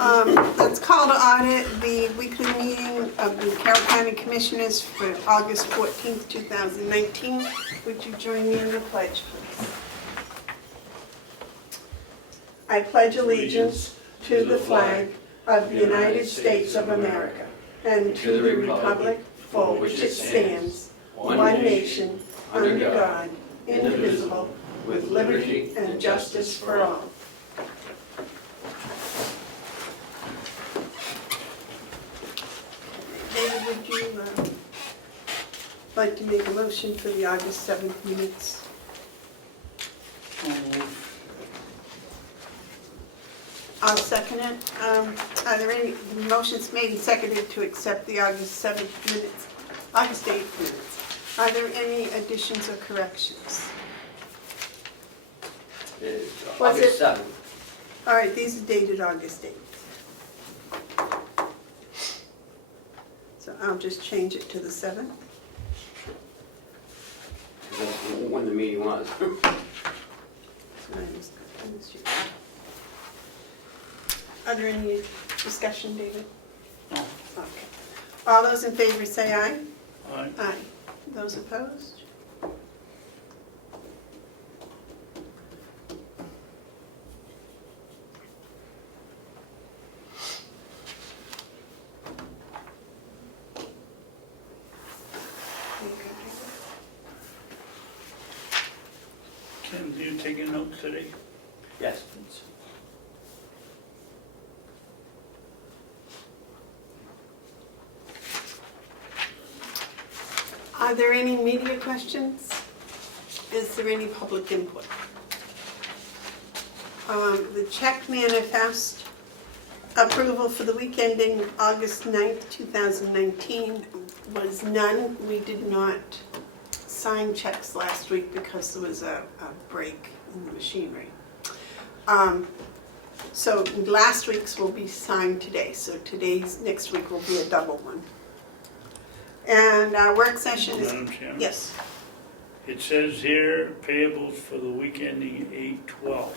Let's call to audit the weekly meeting of the Carroll County Commissioners for August 14th, 2019. Would you join me in the pledge, please? I pledge allegiance to the flag of the United States of America and to the republic for which it stands, one nation, under God, indivisible, with liberty and justice for all. David, would you like to make a motion for the August 7th minutes? I'll second it. Are there any motions made and seconded to accept the August 7th minutes, August 8th minutes? Are there any additions or corrections? Was August 7th. All right, these are dated August 8th. So I'll just change it to the 7th. That's when the meeting was. Are there any discussion, David? No. Okay. All those in favor say aye. Aye. Aye. Those opposed? Tim, do you take a note today? Yes. Are there any media questions? Is there any public input? The check manifest approval for the week ending August 9th, 2019 was none. We did not sign checks last week because there was a break in the machinery. So last week's will be signed today, so next week will be a double one. And our work session is... Madam Chairman? Yes. It says here payables for the week ending 8/12.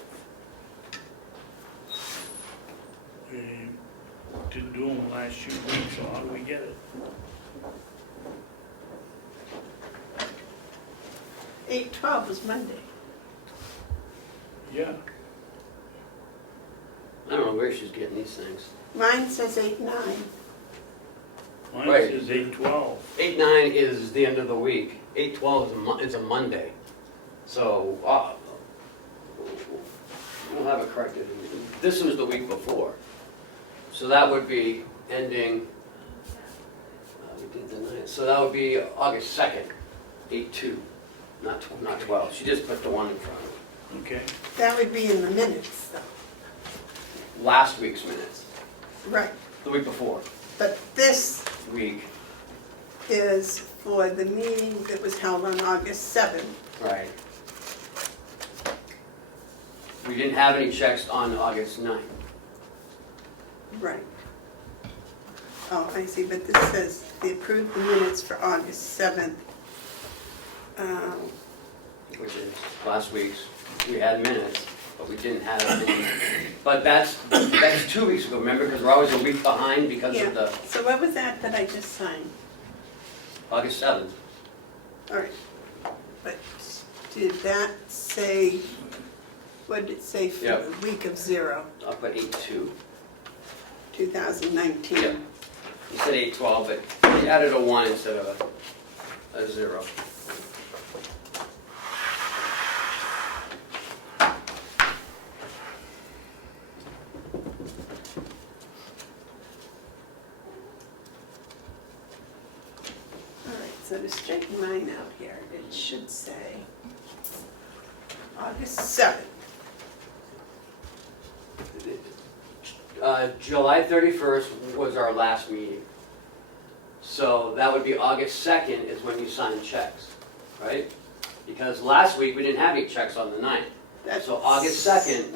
We didn't do them last few weeks, so how do we get it? 8/12 was Monday. Yeah, I don't know where she's getting these things. Mine says 8/9. mine Right. says 8/12. 8/9 is the end of the week. 8/12 is a Monday. So, we'll have it corrected. This was the week before. So that would be ending, we did the 9th. So that would be August 2nd, 8/2, not 12. She just put the 1 in front of it. Okay, That would be in the minutes, though. Last week's minutes, Right. the week before, But this week, is for the meeting that was held on August 7th. right. We didn't have any checks on August 9th. Right. Oh, I see, but this says the approved minutes for August 7th. Which is last week's. We had minutes, but we didn't have any. But that's 2 weeks ago, remember? Because we're always a week behind because of the So what was that I just signed? August 7th. All right. But did that say, what did it say for Yep. the week of 0, I'll put 8/2. 2019? Yep. You said 8/12, but we added a 1 instead of a 0. All right, so to straighten mine out here, it should say August 7th. July 31st was our last meeting. So that would be August 2nd is when you sign checks, right? Because last week we didn't have any checks on the 9th. So August 2nd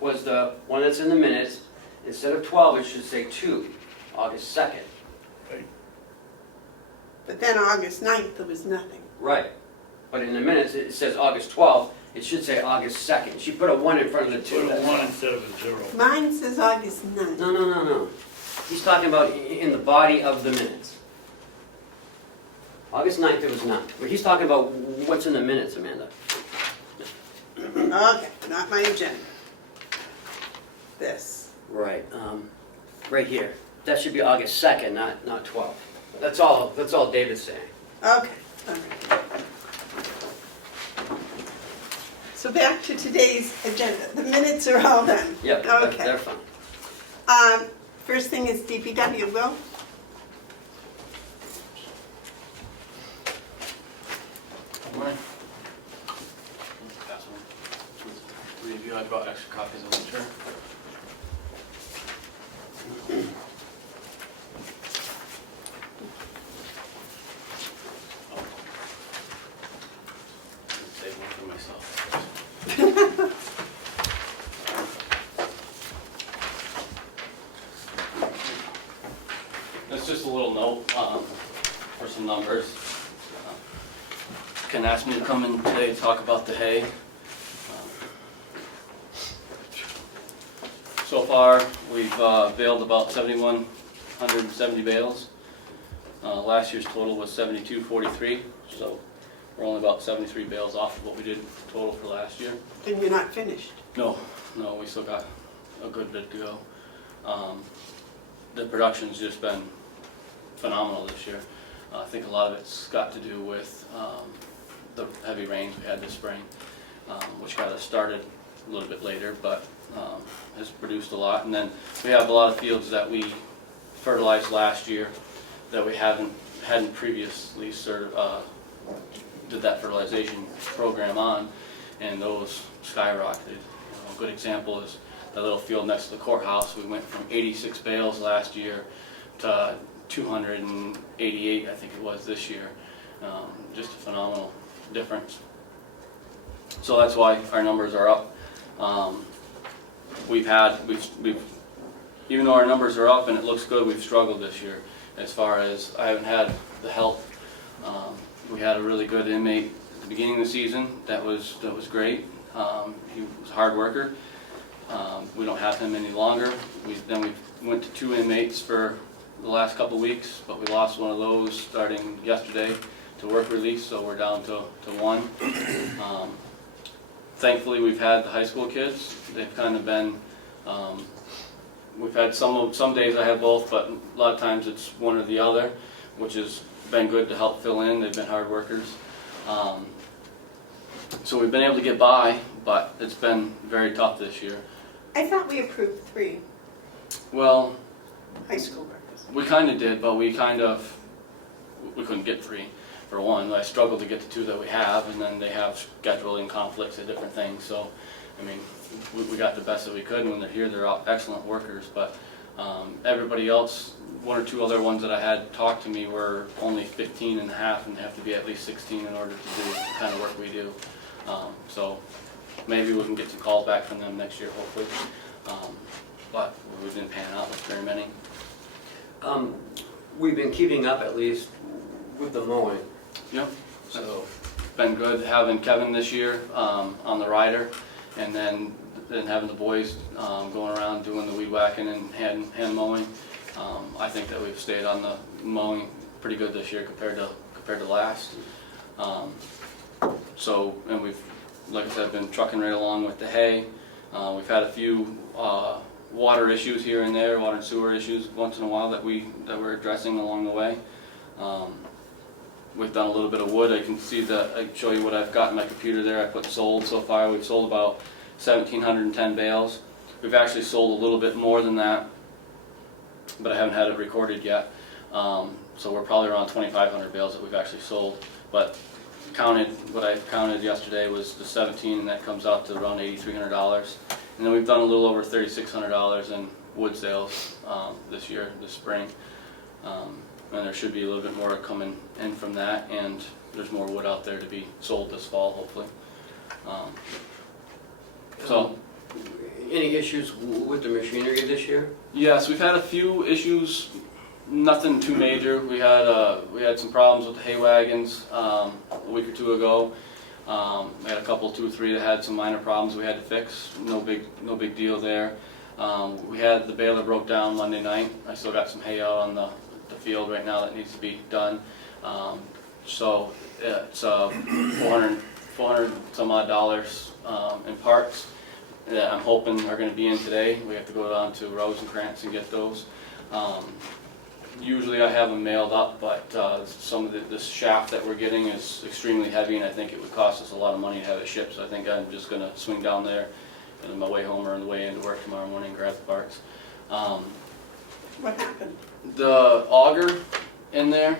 was the one that's in the minutes. Instead of 12, it should say 2, August 2nd. right. But then August 9th, there was nothing. Right. But in the minutes, it says August 12th, It should say August 2nd. She put a 1 in front of the 2. Put a that's 1 all. instead of a 0. Mine says August 9th. No. He's talking about in the body of the minutes. August 9th it was not. But he's talking about what's in the minutes, Amanda. Okay, not my agenda. This. Right. Right here. That should be August 2nd, not 12th. That's all David's saying. Okay, all right. So back to today's agenda. The minutes are all done. Yep, Okay. they're fine. First thing is DPW, Will? Review, I brought extra copies of literature. Save one for myself. That's just a little note for some numbers. Ken asked me to come in today and talk about the hay. So far, we've baled about 7,170 bales. Last year's total was 7,243, so we're only about 73 bales off of what we did total for last year. And you're not finished. No, we still got a good bit to go. The production's just been phenomenal this year. I think a lot of it's got to do with the heavy rains we had this spring, which got us started a little bit later, but has produced a lot. And then we have a lot of fields that we fertilized last year that we hadn't previously did that fertilization program on, and those skyrocketed. A good example is the little field next to the courthouse. We went from 86 bales last year to 288, I think it was, this year. Just a phenomenal difference. So that's why our numbers are up. Even though our numbers are up and it looks good, we've struggled this year as far as I haven't had the help. We had a really good inmate at the beginning of the season. That was great. He was a hard worker. We don't have him any longer. Then we went to 2 inmates for the last couple of weeks, but we lost one of those starting yesterday to work release, so we're down to 1. Thankfully, we've had the high school kids. They've kind of been, we've had some days I have both, but a lot of times it's one or the other, which has been good to help fill in. They've been hard workers. So we've been able to get by, but it's been very tough this year. I thought we approved 3 Well, high school workers. we kind of did, but we couldn't get 3. For one, I struggled to get the 2 that we have, and then they have scheduling conflicts and different things. So, I mean, we got the best that we could, and when they're here, they're all excellent workers. But everybody else, 1 or 2 other ones that I had talk to me were only 15 and a half, and have to be at least 16 in order to do the kind of work we do. So maybe we can get some calls back from them next year, hopefully. But we didn't pan out with very many. We've been keeping up at least with the mowing. Yep. So Been good having Kevin this year on the rider, and then having the boys going around doing the weed whacking and hand mowing. I think that we've stayed on the mowing pretty good this year compared to last. So, and we've, like I said, been trucking right along with the hay. We've had a few water issues here and there, water and sewer issues once in a while that we're addressing along the way. We've done a little bit of wood. I can show you what I've got in my computer there. I put sold so far. We've sold about 1,710 bales. We've actually sold a little bit more than that, but I haven't had it recorded yet. So we're probably around 2,500 bales that we've actually sold. But what I counted yesterday was the 17, and that comes out to around $8,300. And then we've done a little over $3,600 in wood sales this spring. And there should be a little bit more coming in from that, and there's more wood out there to be sold this fall, hopefully. any issues with the machinery this year? Yes, we've had a few issues, nothing too major. We had some problems with the hay wagons a week or 2 ago. We had a couple, 2 or 3 that had some minor problems we had to fix. No big deal there. We had the baler broke down Monday night. I still got some hay out on the field right now that needs to be done. So it's 400 some odd dollars in parts that I'm hoping are going to be in today. We have to go down to Rosencrantz and get those. Usually I have them mailed up, but some of this shaft that we're getting is extremely heavy, and I think it would cost us a lot of money to have it shipped. So I think I'm just going to swing down there on my way home or on the way into work tomorrow morning and grab the parts. What happened? The auger in there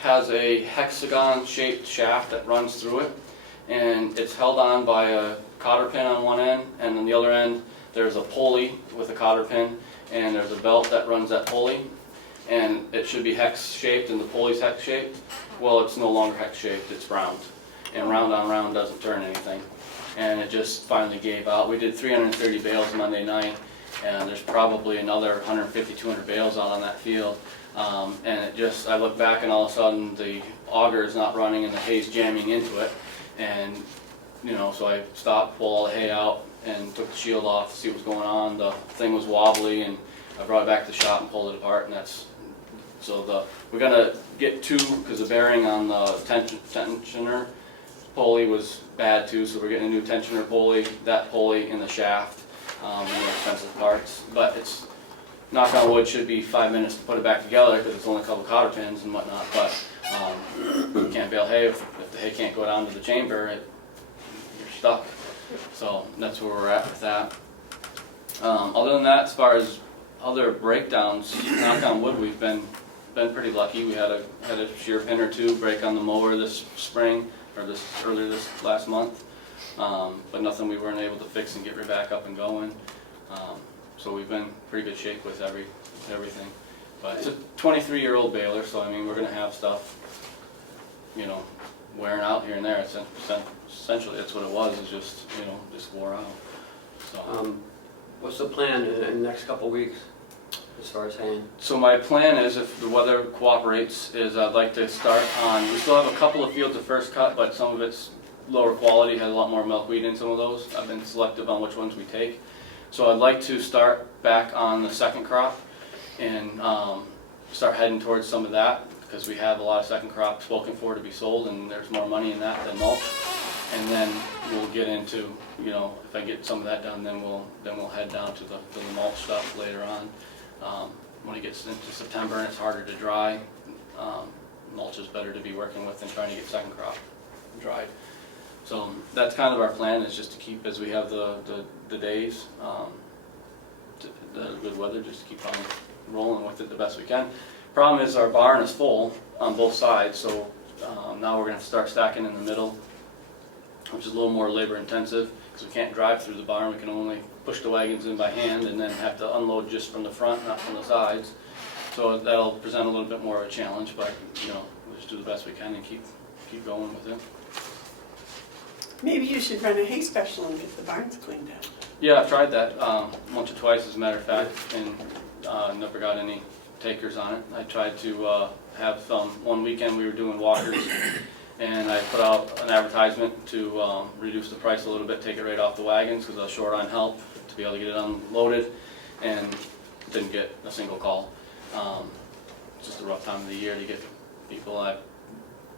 has a hexagon-shaped shaft that runs through it, and it's held on by a cotter pin on one end, and on the other end there's a pulley with a cotter pin, and there's a belt that runs that pulley, and it should be hex-shaped, and the pulley's hex-shaped. Well, it's no longer hex-shaped, it's round, and round on round doesn't turn anything, and it just finally gave out. We did 330 bales Monday night, and there's probably another 150, 200 bales out on that field. And it just, I look back and all of a sudden the auger is not running and the hay's jamming into it. And, you know, so I stopped, pulled all the hay out and took the shield off to see what was going on. The thing was wobbly, and I brought it back to the shop and pulled it apart, and that's, so we're gonna get 2, because the bearing on the tensioner pulley was bad too, so we're getting a new tensioner pulley, that pulley in the shaft, and the expensive parts. But it's, knock on wood, should be 5 minutes to put it back together because it's only a couple cotter pins and whatnot. But you can't bale hay if the hay can't go down to the chamber, you're stuck. So that's where we're at with that. Other than that, as far as other breakdowns, knock on wood, we've been pretty lucky. We had a shear pin or 2 break on the mower this spring, or earlier this last month, but nothing we weren't able to fix and get right back up and going. So we've been in pretty good shape with everything. But it's a 23-year-old baler, so I mean we're going to have stuff, you know, wearing out here and there. It's essentially that's what it was. It's just, you know, just wore out. So. What's the plan in the next couple of weeks as far as haying? So my plan is, if the weather cooperates, is I'd like to start on, we still have a couple of fields of first cut, but some of it's lower quality, has a lot more milkweed in some of those. I've been selective on which ones we take. So I'd like to start back on the second crop and start heading towards some of that, because we have a lot of second crop spoken for to be sold, and there's more money in that than mulch. And then we'll get into, you know, if I get some of that done, then we'll head down to the mulch stuff later on. When it gets into September and it's harder to dry, mulch is better to be working with than trying to get second crop dried. So that's kind of our plan, is just to keep, as we have the days, the good weather, just to keep on rolling with it the best we can. Problem is our barn is full on both sides, so now we're going to have to start stacking in the middle, which is a little more labor intensive because we can't drive through the barn. We can only push the wagons in by hand and then have to unload just from the front, not from the sides. So that'll present a little bit more of a challenge, but you know, we'll just do the best we can and keep going with it. Maybe you should run a hay special and get the barns cleaned out. Yeah, I've tried that once or twice, as a matter of fact, and never got any takers on it. I tried to have one weekend we were doing walkers, and I put out an advertisement to reduce the price a little bit, take it right off the wagons, because I was short on help to be able to get it unloaded, and didn't get a single call. It's just a rough time of the year to get people.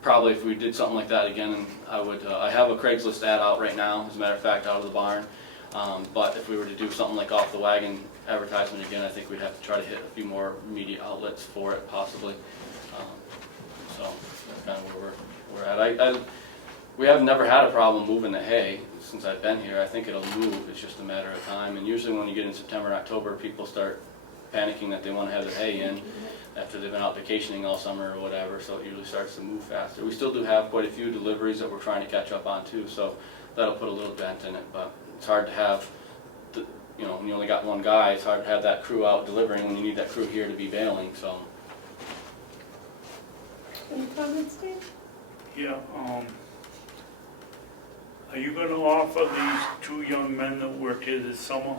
Probably if we did something like that again, I would. I have a Craigslist ad out right now, as a matter of fact, out of the barn. But if we were to do something like off the wagon advertisement again, I think we'd have to try to hit a few more media outlets for it, possibly. So that's kind of where we're at. We have never had a problem moving the hay since I've been here. I think it'll move. It's just a matter of time. And usually when you get in September and October, people start panicking that they want to have their hay in after they've been out vacationing all summer or whatever, so it usually starts to move faster. We still do have quite a few deliveries that we're trying to catch up on too, so that'll put a little dent in it, but it's hard to have, you know, when you only got one guy, it's hard to have that crew out delivering when you need that crew here to be baling, so. Any comments, Dave? Yeah, are you gonna offer these 2 young men that work here this summer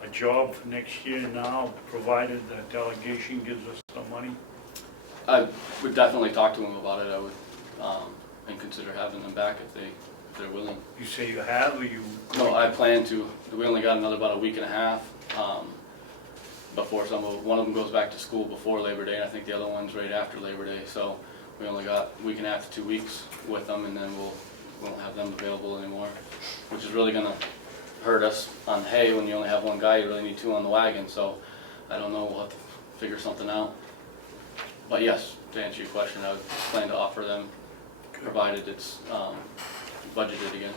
a job for next year now, provided the delegation gives us some money? I would definitely talk to them about it. I would, and consider having them back if they're willing. You say you have, or you? No, I plan to. We only got about a week and a half before one of them goes back to school before Labor Day, and I think the other one's right after Labor Day. So we only got a week and a half to 2 weeks with them, and then we won't have them available anymore, which is really gonna hurt us on hay. When you only have one guy, you really need 2 on the wagon. So I don't know, we'll have to figure something out. But yes, to answer your question, I would plan to offer them, provided it's budgeted again.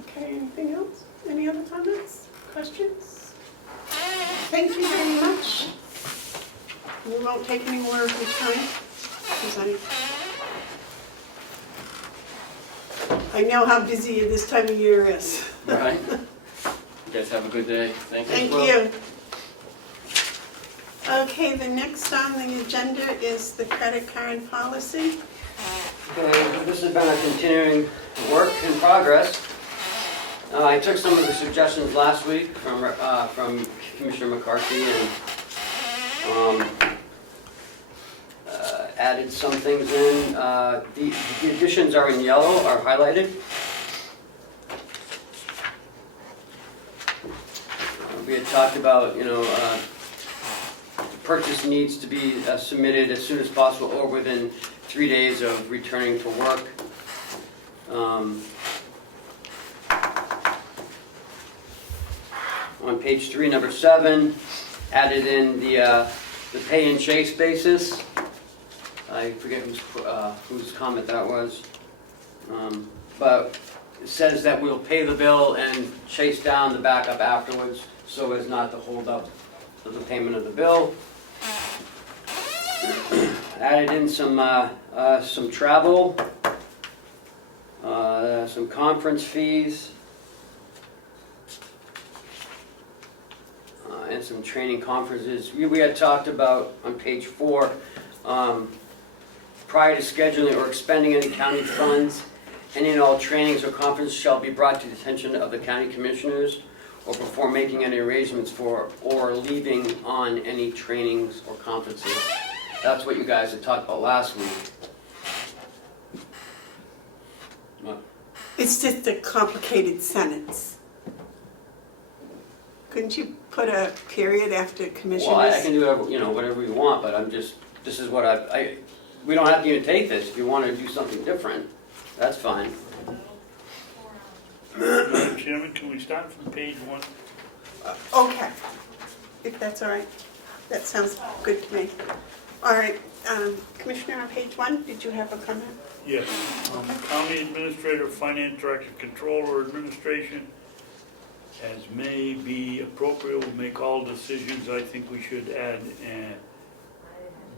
Okay, anything else? Any other comments, questions? Thank you very much. We won't take any more of your time, because I know how busy this time of year is. Right. You guys have a good day. Thank you. Thank you. Okay, the next on the agenda is the credit card policy. Okay, this has been a continuing work in progress. I took some of the suggestions last week from Commissioner McCarthy and added some things in. The additions are in yellow, are highlighted. We had talked about, purchase needs to be submitted as soon as possible or within 3 days of returning to work. On page 3, number 7, added in the pay and chase basis. I forget whose comment that was, but it says that we'll pay the bill and chase down the backup afterwards, so as not to hold up the payment of the bill. Added in some travel, some conference fees, and some training conferences. We had talked about on page 4, prior to scheduling or expending any county funds, any and all trainings or conferences shall be brought to the attention of the county commissioners or before making any arrangements for or leaving on any trainings or conferences. That's what you guys had talked about last week. What? It's just a complicated sentence. Couldn't you put a period after commissioners? Well, I can do whatever you want, but this is what we don't have to even take this. If you want to do something different, that's fine. Madam Chairman, can we start from page 1? Okay, if that's all right. That sounds good to me. All right, Commissioner, on page 1, did you have a comment? Yes. County Administrator, Finance Director, Controller, Administration, as may be appropriate, will make all decisions. I think we should add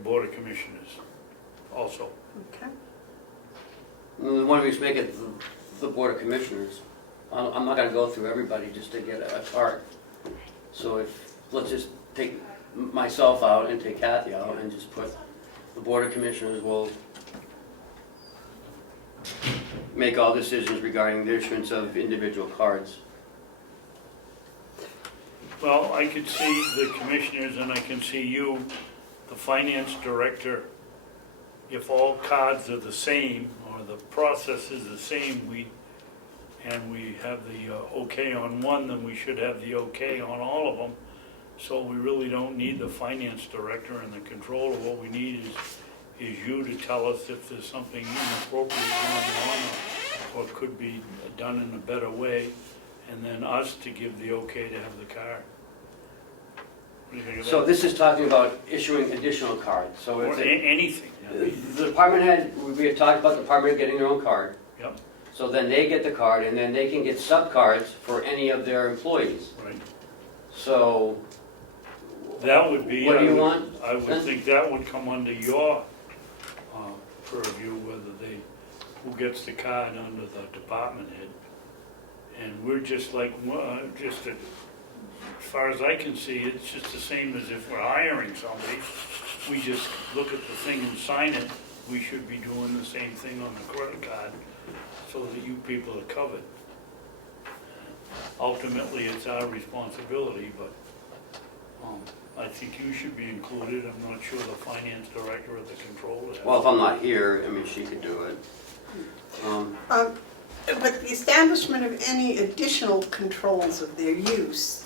Board of Commissioners also. Okay. Why don't we just make it the Board of Commissioners? I'm not going to go through everybody just to get a chart. So let's just take myself out and take Kathy out and just put the Board of Commissioners will make all decisions regarding the issuance of individual cards. Well, I could see the commissioners and I can see you, the finance director. If all cards are the same or the process is the same, and we have the okay on one, then we should have the okay on all of them. So we really don't need the finance director and the controller. What we need is you to tell us if there's something inappropriate going on or could be done in a better way, and then us to give the okay to have the card. What do you think of So that? this is talking about issuing additional cards. So Or it's anything. the department head, we had talked about the department getting their own card. Yep, So then they get the card and then they can get sub-cards for any of their employees. right. So That would be. what do you want? I would think that would come under your purview, who gets the card under the department head. And we're just like, as far as I can see, it's just the same as if we're hiring somebody. We just look at the thing and sign it. We should be doing the same thing on the credit card so that you people are covered. Ultimately, it's our responsibility, but I think you should be included. I'm not sure the finance director or the controller. Well, if I'm not here, I mean, she could do it. But the establishment of any additional controls of their use,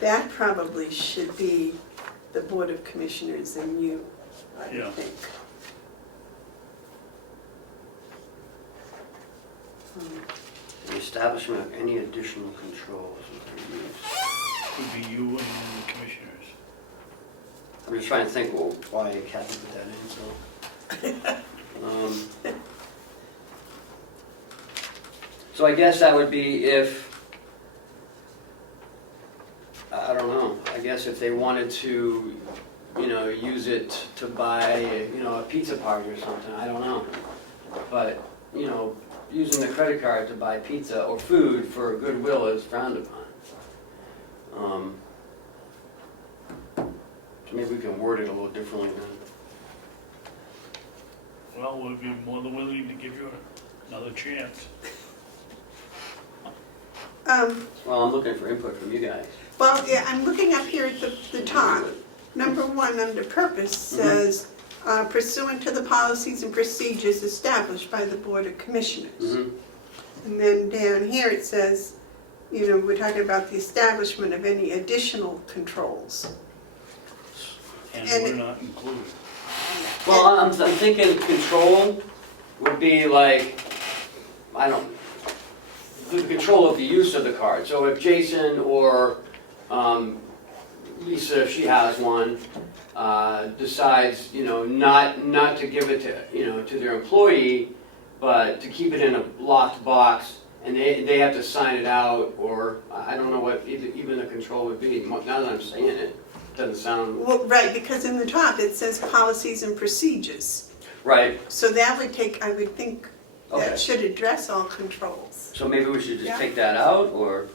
that probably should be the Board of Commissioners and you, I Yeah. think. The establishment of any additional controls of their use. Could be you and the commissioners. I'm just trying to think why Kathy put that in, so. So I guess that would be if, I don't know, I guess if they wanted to, use it to buy, a pizza party or something, I don't know. But, using the credit card to buy pizza or food for goodwill is frowned upon. So maybe we can word it a little differently then. Well, we'll be more than willing to give you another chance. Well, I'm looking for input from you guys. Well, yeah, I'm looking up here at the top. Number 1, under purpose, says pursuant to the policies and procedures established by the Board of Commissioners. Mm-hmm. And then down here it says, we're talking about the establishment of any additional controls. And And we're it- not included. Well, I'm thinking control would be like, the control of the use of the card. So if Jason or Lisa, if she has one, decides, not to give it to their employee, but to keep it in a locked box, and they have to sign it out, or I don't know what even the control would be. Now that I'm saying it, doesn't sound Well, right, because in the top it says policies and procedures. right. So that would I would think Okay. that should address all controls. So maybe we should just Yeah. take that out, or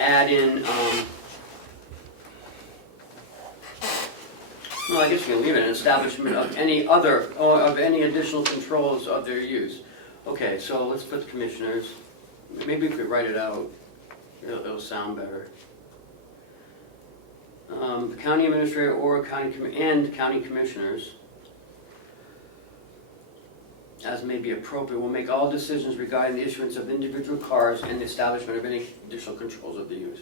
add in. No, I guess we can leave it. An establishment of any additional controls of their use. Okay, so let's put the commissioners. Maybe if we write it out, it'll sound better. The county administrator or county commissioners, as may be appropriate, will make all decisions regarding the issuance of individual cards and the establishment of any additional controls of the use.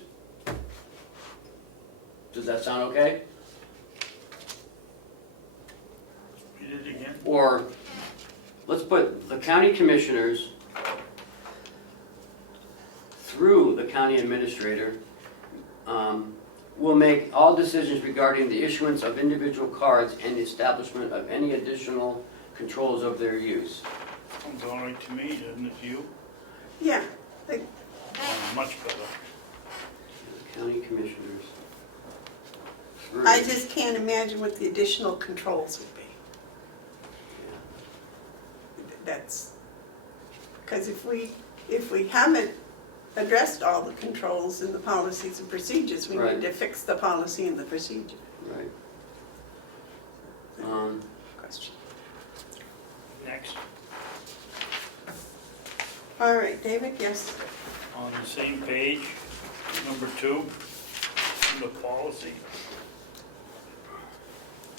Does that sound okay? Read it again. Or, let's put the county commissioners through the county administrator will make all decisions regarding the issuance of individual cards and the establishment of any additional controls of their use. Sounds all right to me, doesn't it to you? Yeah, Much better. County commissioners. through- I just can't imagine what the additional controls would be. That's, because if we haven't addressed all the controls in the policies and procedures, we Right. need to fix the policy and the procedure. Right. Question. Next, All right, David, yes. on the same page, number 2, under policy.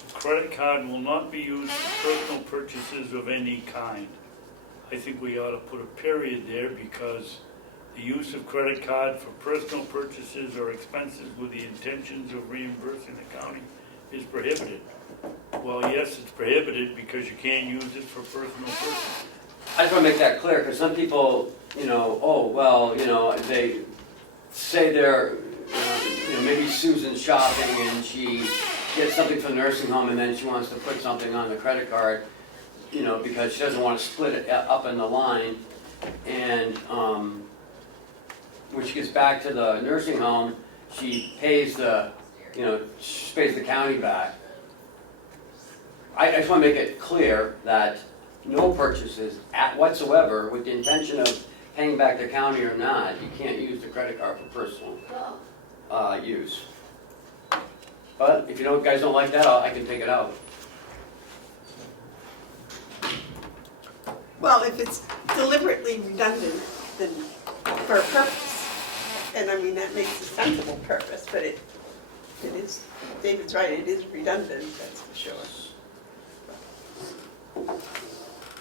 The credit card will not be used for personal purchases of any kind. I think we ought to put a period there because the use of credit card for personal purchases or expenses with the intentions of reimbursing the county is prohibited. Well, yes, it's prohibited because you can't use it for personal purposes. I just want to make that clear, because some people, they say they're, maybe Susan's shopping and she gets something from the nursing home and then she wants to put something on the credit card, because she doesn't want to split it up in the line. And when she gets back to the nursing home, she pays she pays the county back. I just want to make it clear that no purchases whatsoever with the intention of paying back the county or not, you can't use the credit card for personal use. But if you guys don't like that, I can take it out. Well, if it's deliberately redundant, then for a purpose, and I mean, that makes a sensible purpose, but It is, David's right, it is redundant, that's for sure.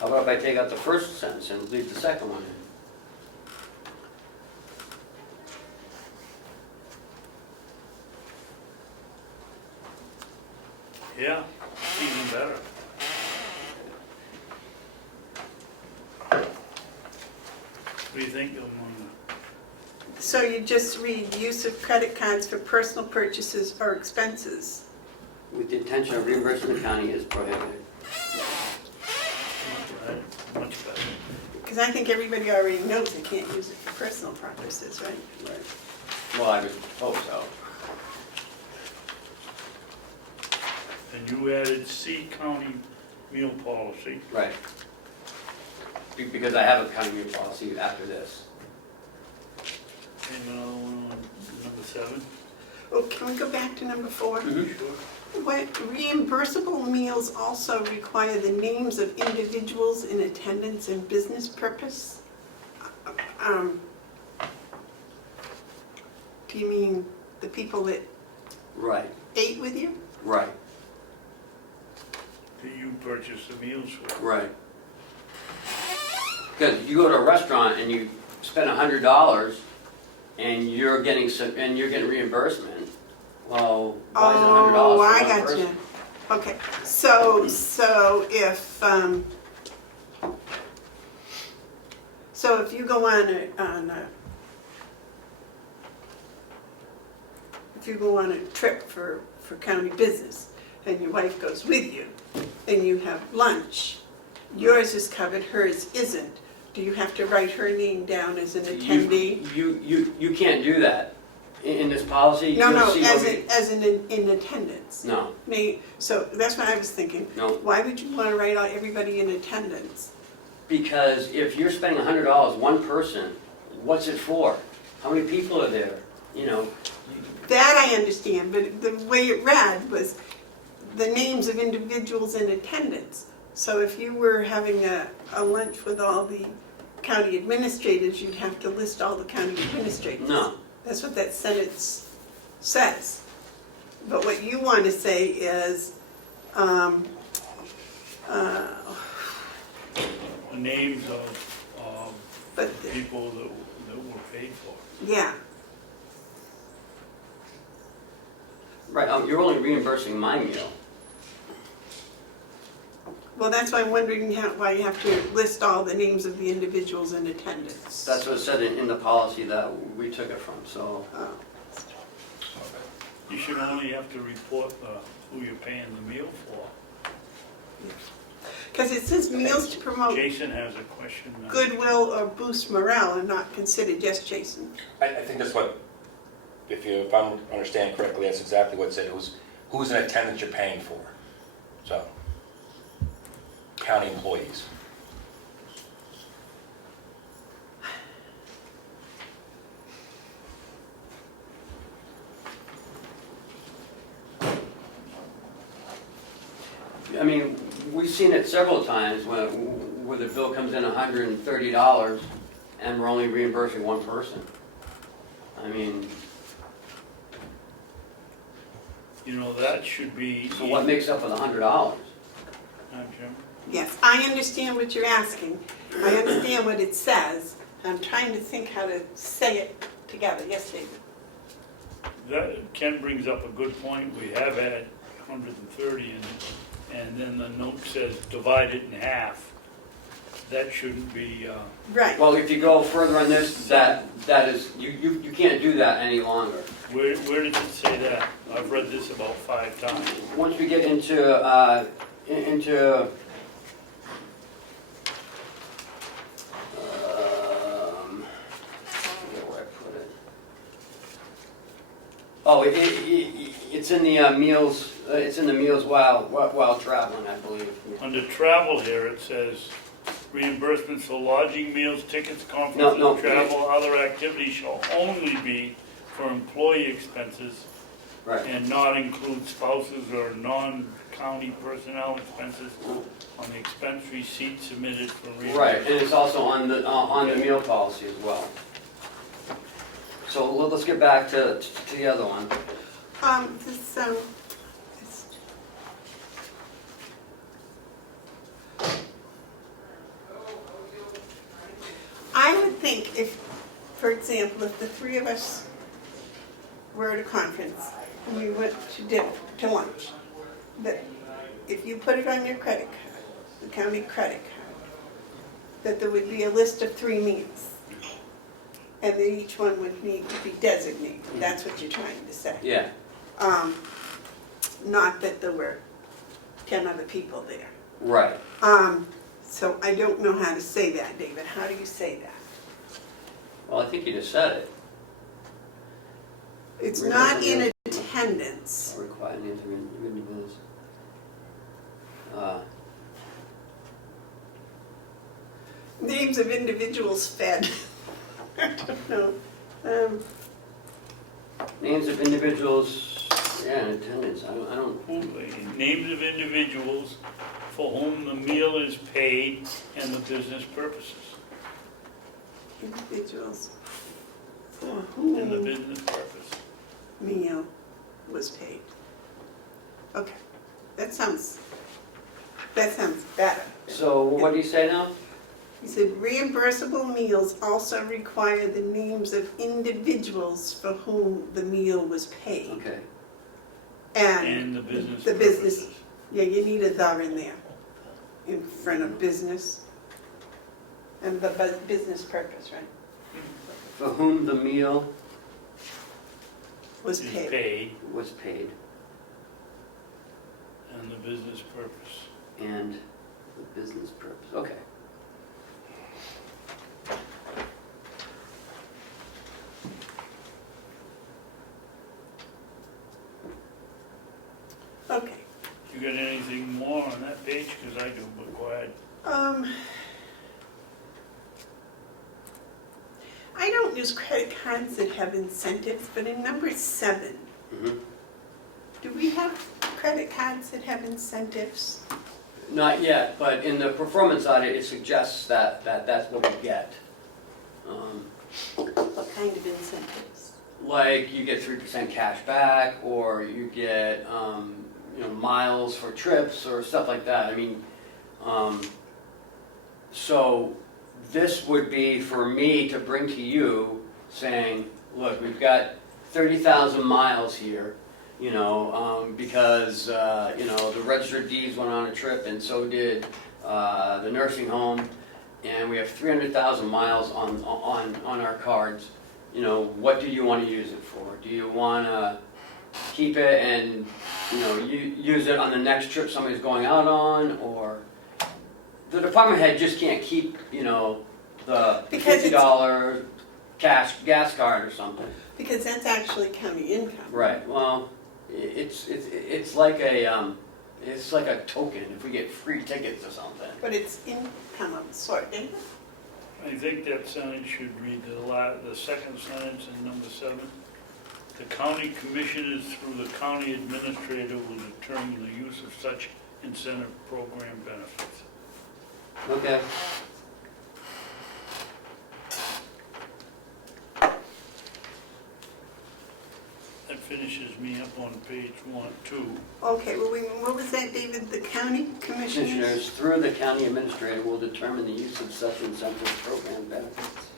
How about if I take out the first sentence and leave the second one in? Yeah, even better. What do you think, Amanda? So you just read use of credit cards for personal purchases or expenses. With the intention of reimbursing the county is prohibited. Much better. Because I think everybody already knows they can't use it for personal purposes, right? Right. Well, I would hope so. And you added C, county meal policy. Right. Because I have a county meal policy after this. And another one on number 7. Oh, can we go back to number 4? Mhm. Sure. What reimbursable meals also require the names of individuals in attendance and business purpose? Do you mean the people that Right, ate with you? right, Do you purchase the meals for? right. Because you go to a restaurant and you spend $100 and you're getting reimbursement, well, why is it $100 Oh, for I one got person? you. Okay, so if you go on a trip for county business and your wife goes with you and you have lunch, yours is covered, hers isn't. Do you have to write her name down as an attendee? You can't do that. In this policy, No, you'll see what as in attendance. No, So that's what I was thinking. no, Why would you want to write out everybody in attendance? because if you're spending $100, one person, what's it for? How many people are there? You know, That I understand, but the way it read was the names of individuals in attendance. So if you were having a lunch with all the county administrators, you'd have to list all the county administrators. no. That's what that sentence says. But what you want to say is, The names of but, people that were paid for. yeah, Right, you're only reimbursing my meal. well, that's why I'm wondering why you have to list all the names of the individuals in attendance. That's what it said in the policy that we took it from, so. Oh. You should only have to report who you're paying the meal for. Because it says meals to promote Jason has a question. goodwill or boost morale are not considered. Yes, Jason? I think that's what, if I'm understanding correctly, that's exactly what it said. It was who's in attendance you're paying for. So, county employees. I mean, we've seen it several times where the bill comes in $130 and we're only reimbursing one person. I mean, You know, that should be. so what makes up with $100? Jim? Yes, I understand what you're asking. I understand what it says. I'm trying to think how to say it together. Yes, David? Ken brings up a good point. We have had 130 and then the note says divide it in half. That shouldn't be, Right. Well, if you go further on this, that is, you can't do that any longer. where did it say that? I've read this about 5 times. Once we get into I forget where I put it. Oh, it's in the meals. It's in the meals while traveling, I believe. Under travel here, it says reimbursements for lodging, meals, tickets, conferences, No. travel, other activities shall only be for employee expenses Right. and not include spouses or non-county personnel expenses on the expense receipt submitted for reimbursement. Right, and it's also on the meal policy as well. So let's get back to the other one. This, I would think if, for example, if the three of us were at a conference and we went to dinner, to lunch, that if you put it on your credit card, the county credit card, that there would be a list of 3 meals. And that each one would need to be designated. That's what you're trying to say. Yeah, Not that there were 10 other people there. right. So I don't know how to say that, David. How do you say that? Well, I think you just said it. It's not in attendance. Required names of individuals. Names of individuals fed. I don't know. Names of individuals, yeah, in attendance, I don't, Names of individuals for whom the meal is paid and the business purposes. Individuals for And the whom business purpose. meal was paid. Okay, that sounds better. so what do you say now? He said reimbursable meals also require the names of individuals for whom the meal was paid. Okay, And the business The business, purposes. yeah, you need a "the" in there, in front of business. And the business purpose, right, for whom the meal was Is paid. paid was paid and the business purpose. and the business purpose, okay. Okay. You got anything more on that page? Because I do, but go ahead. I don't use credit cards that have incentives, but in number 7, Mhm. do we have credit cards that have incentives? Not yet, but in the performance audit, it suggests that that's what we get. What kind of incentives? Like you get 3% cash back, or you get, miles for trips or stuff like that. I mean, so this would be for me to bring to you saying, look, we've got 30,000 miles here, because, the registered deeds went on a trip and so did the nursing home, and we have 300,000 miles on our cards. What do you want to use it for? Do you want to keep it and, use it on the next trip somebody's going out on, or the department head just can't keep, the Because it's- $50 cash gas card or something. Because that's actually county income. Right, well, it's like a token if we get free tickets or something. But it's income of the sort, isn't it? I think that sentence should read the second sentence in number 7. The county commissioners through the county administrator will determine the use of such incentive program benefits. Okay. That finishes me up on page 2. Okay, well, what was that, David? The county commissioners? Commissioners through the county administrator will determine the use of such incentive program benefits.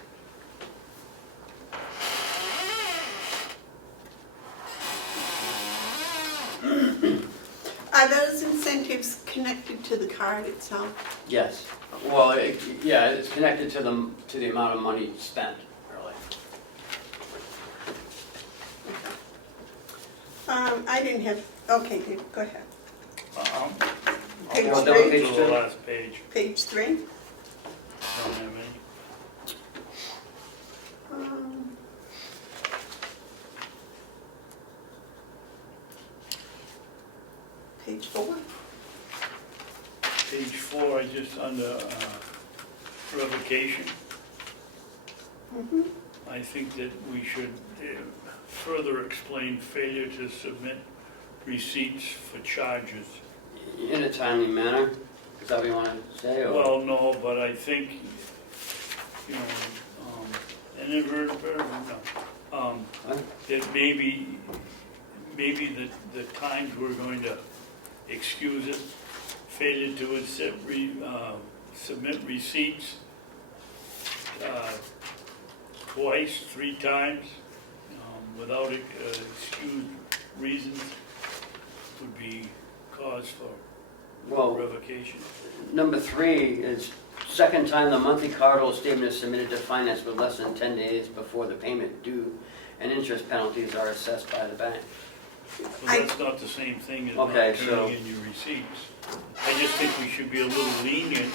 Are those incentives connected to the card itself? Yes. Well, it's connected to the amount of money spent, really. I didn't have, okay, David, go ahead. Page Well, that 3? would be- To the last page. Page 3? Don't have any. Page 4? Page 4, I just under revocation. Mm-hmm. I think that we should further explain failure to submit receipts for charges. In a timely manner, is that what you want to say? Or? Well, no, but I think, inadvertent, no. What? That maybe the times we're going to excuse it, failure to submit receipts twice, 3 times, without excused reasons would be cause for Well, revocation. number 3 is second time the monthly Carroll statement is submitted to finance with less than 10 days before the payment due and interest penalties are assessed by the bank. Well, that's not the same thing as not Okay, turning so- in your receipts. I just think we should be a little lenient,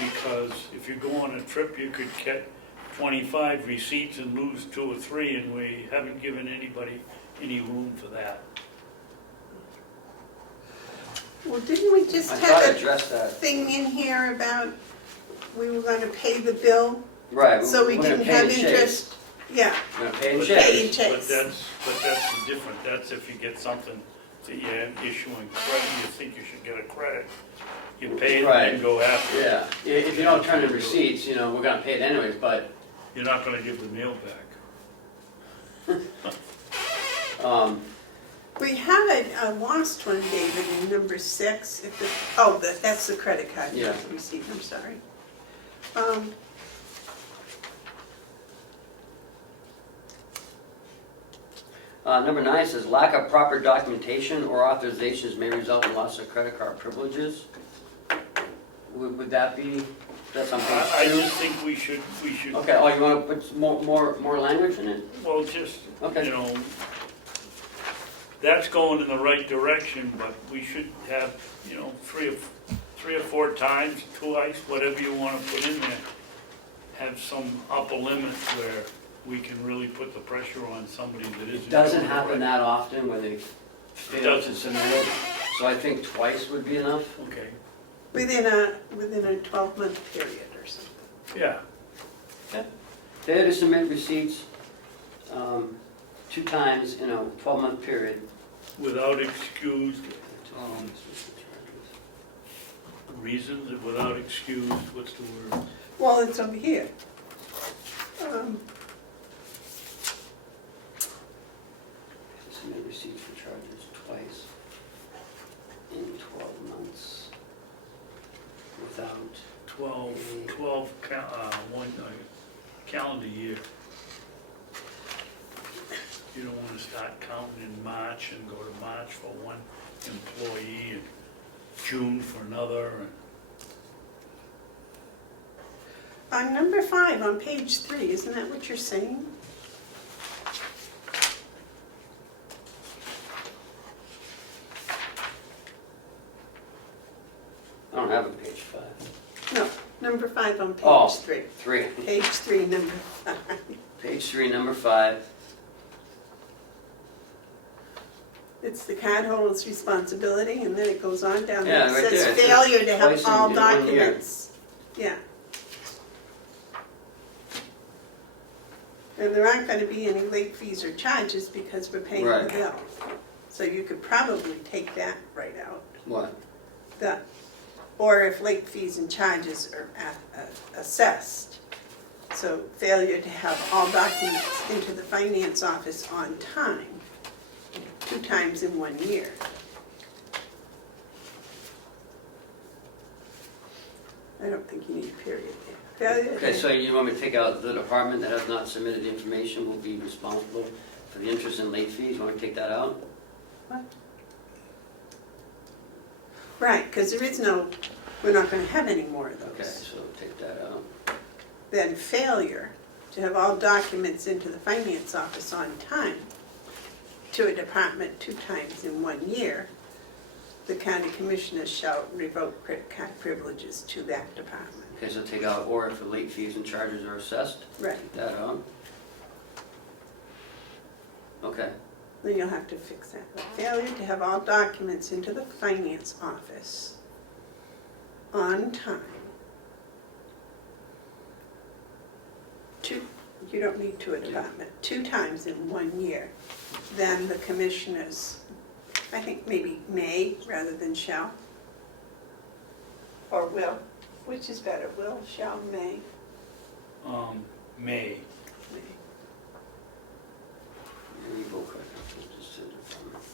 because if you go on a trip, you could get 25 receipts and lose 2 or 3, and we haven't given anybody any room for that. Well, didn't we just I thought I have a addressed that. thing in here about we were gonna pay the bill, Right. so we we're gonna didn't pay have and chase. interest? Yeah, We're gonna pay and But- chase. Pay and But that's different, that's if you get something that you're issuing credit, you think you should get a credit, you pay it and Right. then go after it. Yeah, if you don't turn in receipts, we're gonna pay it anyways, but, You're not gonna give the mail back. we have a lost one, David, in number 6. That's the credit card Yeah. receipt, I'm sorry. number 9 says lack of proper documentation or authorizations may result in loss of credit card privileges. Would that be, that's on I page 2? just think we should, Okay, oh, you wanna put some more language in it? well, just, Okay. that's going in the right direction, but we should have, 3 or 4 times, twice, whatever you wanna put in there, have some upper limit where we can really put the pressure on somebody that isn't. It doesn't doing it happen right. that often when they fail to doesn't. submit it, so I think twice would be enough. Okay, Within a 12-month period or something. yeah, Failure to submit receipts 2 times in a 12-month period. without excused reasons, without excused, what's the word? Well, it's over here. Submit receipts for charges twice in 12 months without, 12 one calendar year. You don't want to start counting in March and go to March for one employee and June for another. On number 5, on page 3, isn't that what you're saying? I don't have a page 5. No, number 5 on Oh. page 3. 3. Page 3, number 5. Page 3, number 5. It's the cardholder's responsibility, and then it goes on down Yeah, there. right It there. says It says failure to have twice in- all in 1 year. documents. Yeah. And there aren't gonna be any late fees or charges because we're paying the Right. bill. So you could probably take that right out. What? Or if late fees and charges are assessed. So failure to have all documents into the finance office on time, 2 times in 1 year. I don't think you need a period there. Failure Okay, to- so you want me to take out the department that has not submitted the information will be responsible for the interest and late fees? You want me to take that out? Right, because we're not gonna have any more of Okay, those. so take that out. Then failure to have all documents into the finance office on time to a department 2 times in 1 year, the county commissioners shall revoke credit card privileges to that department. Okay, so take out or if the late fees and charges are assessed, Right, take that out. Okay, then you'll have to fix that. Failure to have all documents into the finance office on time. You don't need to a department, 2 times in 1 year. Then the commissioners, I think maybe may rather than shall. Or will, which is better, will, shall, may? May. May. revoke credit privileges to the department.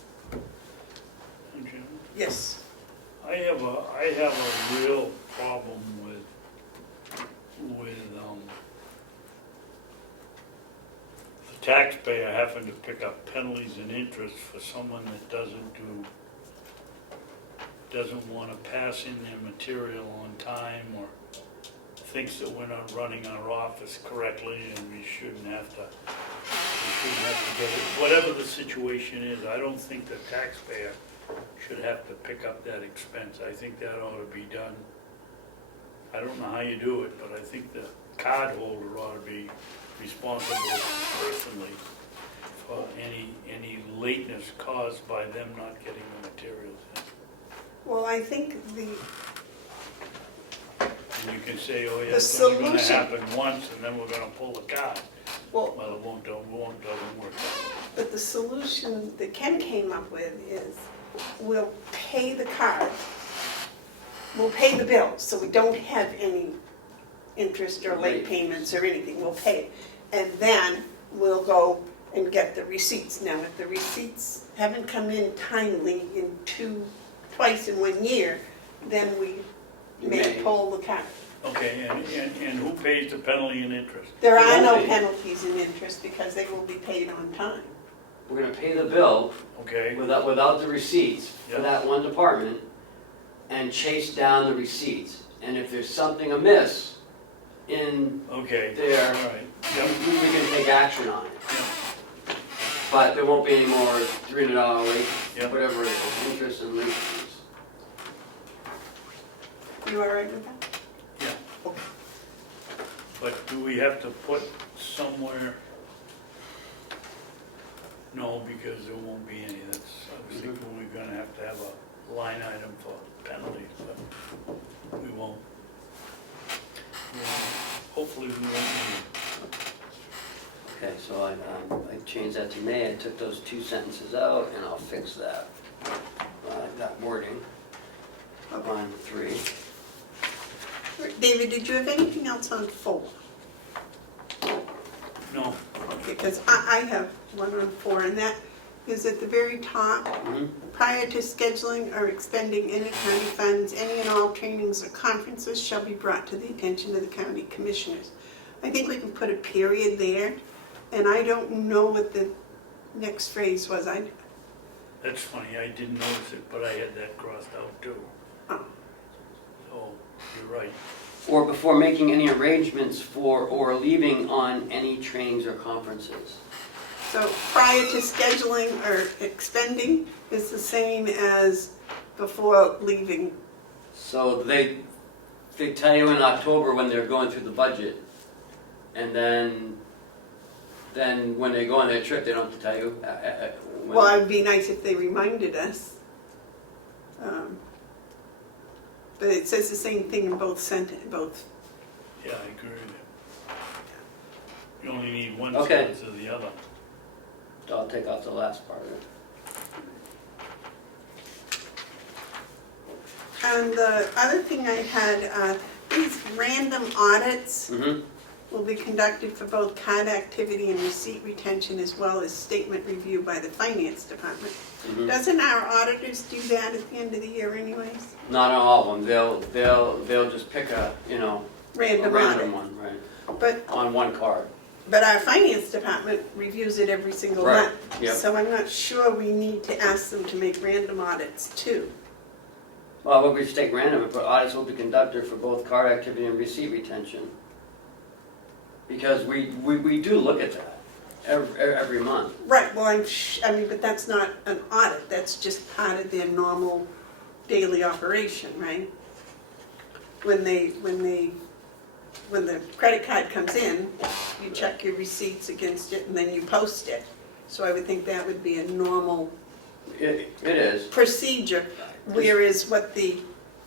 taxpayer having to pick up penalties and interest for someone that doesn't want to pass in their material on time, or thinks that we're not running our office correctly and we shouldn't have to get it, whatever the situation is, I don't think the taxpayer should have to pick up that expense. I think that ought to be done. I don't know how you do it, but I think the card holder ought to be responsible personally for any lateness caused by them not getting the materials in. Well, I think And you can say, oh yeah, The it's only gonna solution- happen once and then we're gonna pull the card. well, Well, it doesn't work that way. but the solution that Ken came up with is we'll pay the card, we'll pay the bill, so we don't have any interest or late payments or anything, we'll pay it. And then we'll go and get the receipts. Now, if the receipts haven't come in timely twice in 1 year, then we may pull the card. Okay, and who pays the penalty and interest? There are no Only- penalties and interest because they will be paid on time. We're gonna pay the bill Okay, without the receipts Yeah. for that one department and chase down the receipts. And if there's something amiss in okay, there, all right, we can take action on it. yeah, But there won't be any more $300 late, Yeah. whatever it is, interest and late fees. You all right with that? yeah. But do we have to put somewhere? No, because there won't be any, that's, I was thinking we're gonna have to have a line item for penalties, but we won't. Hopefully we won't need. Okay, so I changed that to may. I took those 2 sentences out and I'll fix that. That wording on 3. David, did you have anything else on 4? No, Because I have one on 4, and that is at the very top. Mhm. Prior to scheduling or expending any county funds, any and all trainings or conferences shall be brought to the attention of the county commissioners. I think we can put a period there, and I don't know what the next phrase was. that's funny, I didn't notice it, but I had that crossed out too. Oh. So, you're right. Or before making any arrangements for or leaving on any trainings or conferences. So prior to scheduling or expending is the same as before leaving. So they tell you in October when they're going through the budget, and then when they go on their trip, they don't have to tell you. When Well, it would be nice if they reminded us. But it says the same thing in both both. Yeah, I agree with you. You only need one Okay. sentence or the other. So I'll take off the last part of it. And the other thing I had, these random audits Mm-hmm. will be conducted for both card activity and receipt retention, as well as statement review by the finance department. Mm-hmm. Doesn't our auditors do that at the end of the year anyways? Not on all of them. They'll just pick a Random random audit. one, right? But On one card. our finance department reviews it every single Right, month. yep. So I'm not sure we need to ask them to make random audits too. Well, what we just take random, but audits will be conducted for both card activity and receipt retention. Because we do look at that every month. Right, well, but that's not an audit, that's just part of their normal daily operation, right? When the credit card comes in, you check your receipts against it and then you post it. So I would think that would be a normal It is. procedure, whereas what the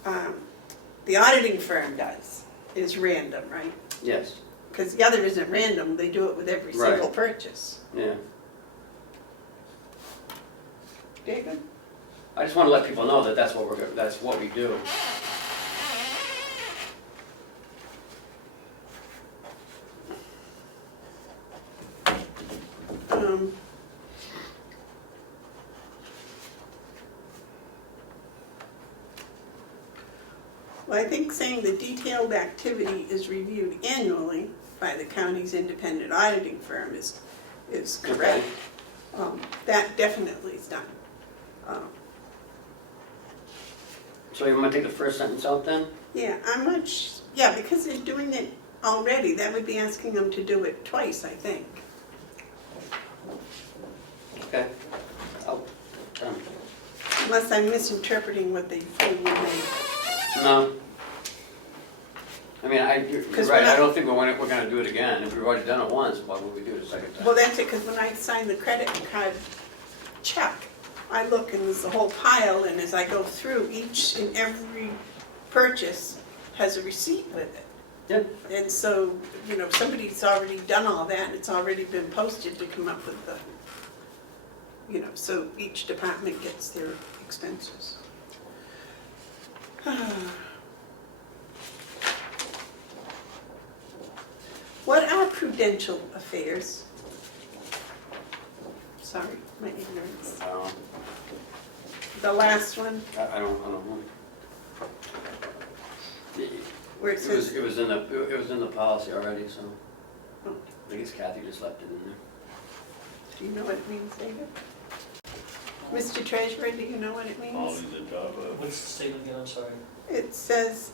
auditing firm does is random, right? Yes, Because the other isn't random, they do it with every Right. single purchase. yeah. David? I just want to let people know that that's what we do. Well, I think saying the detailed activity is reviewed annually by the county's independent auditing firm is is correct. That definitely is done. So you want to take the first sentence out then? Yeah, I'm not, yeah, because they're doing it already, that would be asking them to do it twice, I think. Okay. Oh, Unless I'm misinterpreting what they fully would make. no. I mean, you're 'Cause right, when I don't think we're gonna do it again. If we've already done it once, why would we do it a second time? Well, that's it, because when I sign the credit card check, I look and there's a whole pile, and as I go through, each and every purchase has a receipt with it. Yep. And so, you know, somebody's already done all that, and it's already been posted to come up with the, you know, so each department gets their expenses. What are prudential affairs? Sorry, my ignorance. The last one, I don't know. where it says, It was in the policy already, so Oh. I guess Kathy just left it in there. do you know what it means, David? Mr. Treasurer, do you know what it means? Always a job of. What's the statement again, I'm sorry? It says,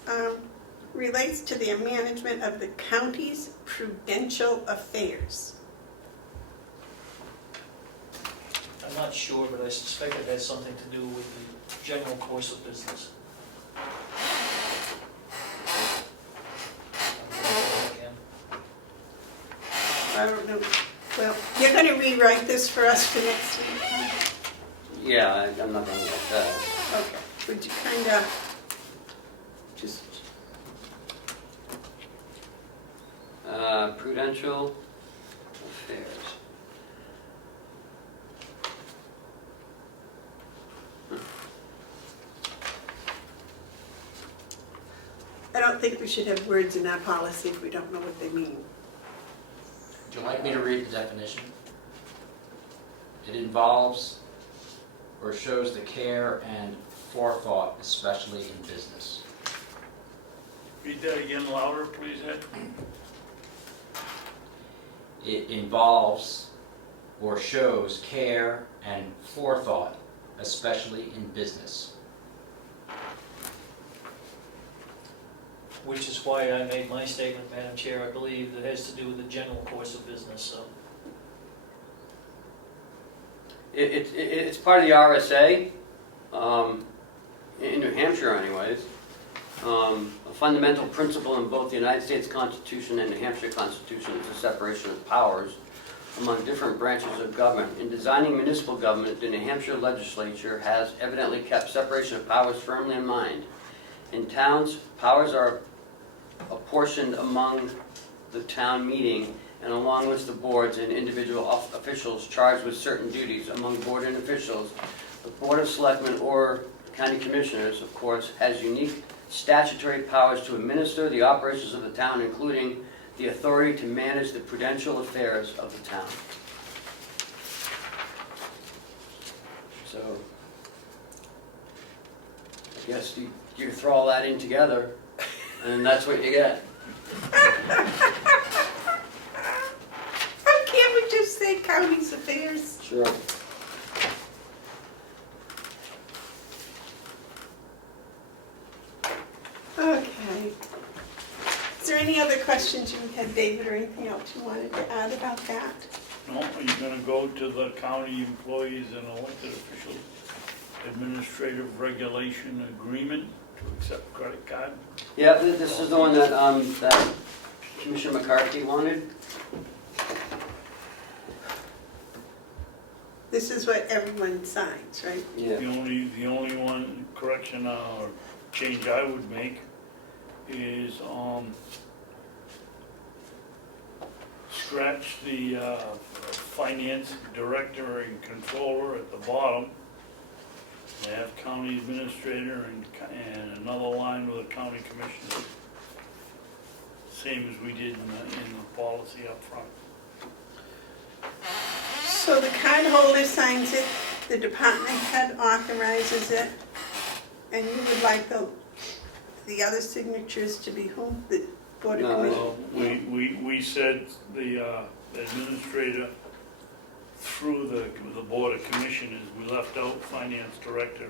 relates to the management of the county's prudential affairs. I'm not sure, but I suspect it has something to do with the general course of business. I don't know. Well, you're going to rewrite this for us for next week? Yeah, I'm not gonna like that. Okay. Would you kind of just, Prudential affairs. I don't think we should have words in our policy if we don't know what they mean. Would you like me to read the definition? It involves or shows the care and forethought, especially in business. Read that again louder, please, Ed. It involves or shows care and forethought, especially in business. Which is why I made my statement, Madam Chair, I believe that has to do with the general course of business, so. It's part of the RSA, in New Hampshire anyways. A fundamental principle in both the United States Constitution and the New Hampshire Constitution is the separation of powers among different branches of government. In designing municipal government, the New Hampshire legislature has evidently kept separation of powers firmly in mind. In towns, powers are apportioned among the town meeting and along with the boards and individual officials charged with certain duties. Among board and officials, the Board of Selectmen or County Commissioners, of course, has unique statutory powers to administer the operations of the town, including the authority to manage the prudential affairs of the town. So, I guess you throw all that in together, and that's what you get. Can't we just say county's affairs? Sure. Okay. Is there any other questions you had, David, or anything else you wanted to add about that? No, are you gonna go to the county employees and elected officials administrative regulation agreement to accept credit card? Yeah, this is the one that, that Commissioner McCarthy wanted. This is what everyone signs, right? Yeah. The only one correction or change I would make is, scratch the, finance director and controller at the bottom. They have county administrator and another line with a county commissioner. Same as we did in the policy up front. So the card holder signs it, the department head authorizes it, and you would like the other signatures to be whom? The Board of No, Commissioners? We said the administrator through the Board of Commissioners, we left out finance director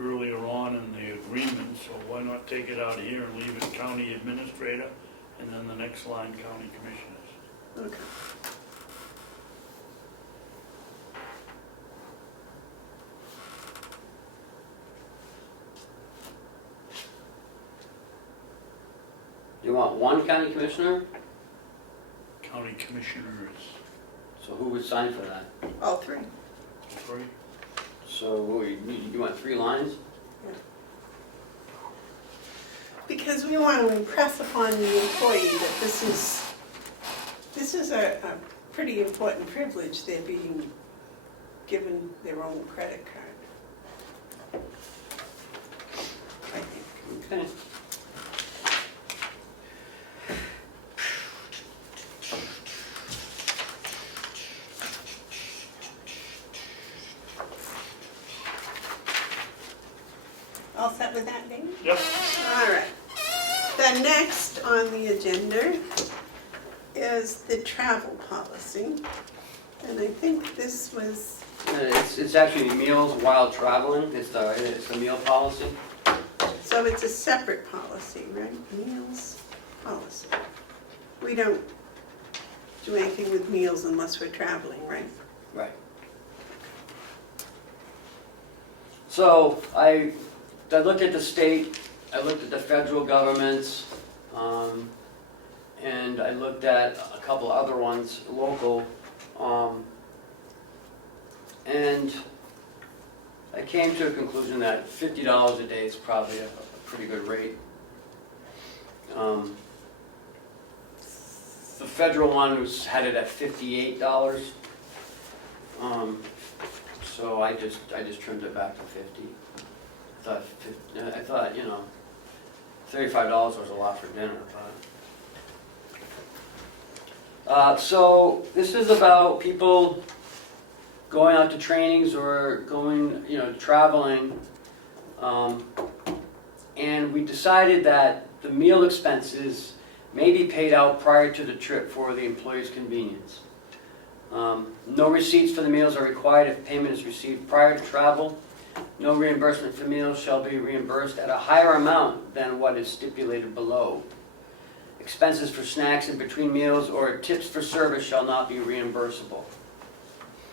earlier on in the agreement, so why not take it out here and leave it county administrator, and then the next line, county commissioners. Okay. You want one county commissioner? County commissioners, So who would sign for that? All three. three. So you want 3 lines? Because we want to impress upon the employee that this is a pretty important privilege. They're being given their own credit card. I think. Okay. All set with that, Dave? Yep. All right. The next on the agenda is the travel policy. And I think this was, It's actually meals while traveling, it's the meal policy. so it's a separate policy, right? Meals policy. We don't do anything with meals unless we're traveling, right? Right. So I looked at the state, I looked at the federal governments, and I looked at a couple other ones, local, and I came to a conclusion that $50 a day is probably a pretty good rate. The federal one had it at $58. So I just trimmed it back to 50. I thought, you know, $35 was a lot for dinner, but. So this is about people going out to trainings or going, you know, traveling. And we decided that the meal expenses may be paid out prior to the trip for the employee's convenience. No receipts for the meals are required if payment is received prior to travel. No reimbursement for meals shall be reimbursed at a higher amount than what is stipulated below. Expenses for snacks in between meals or tips for service shall not be reimbursable.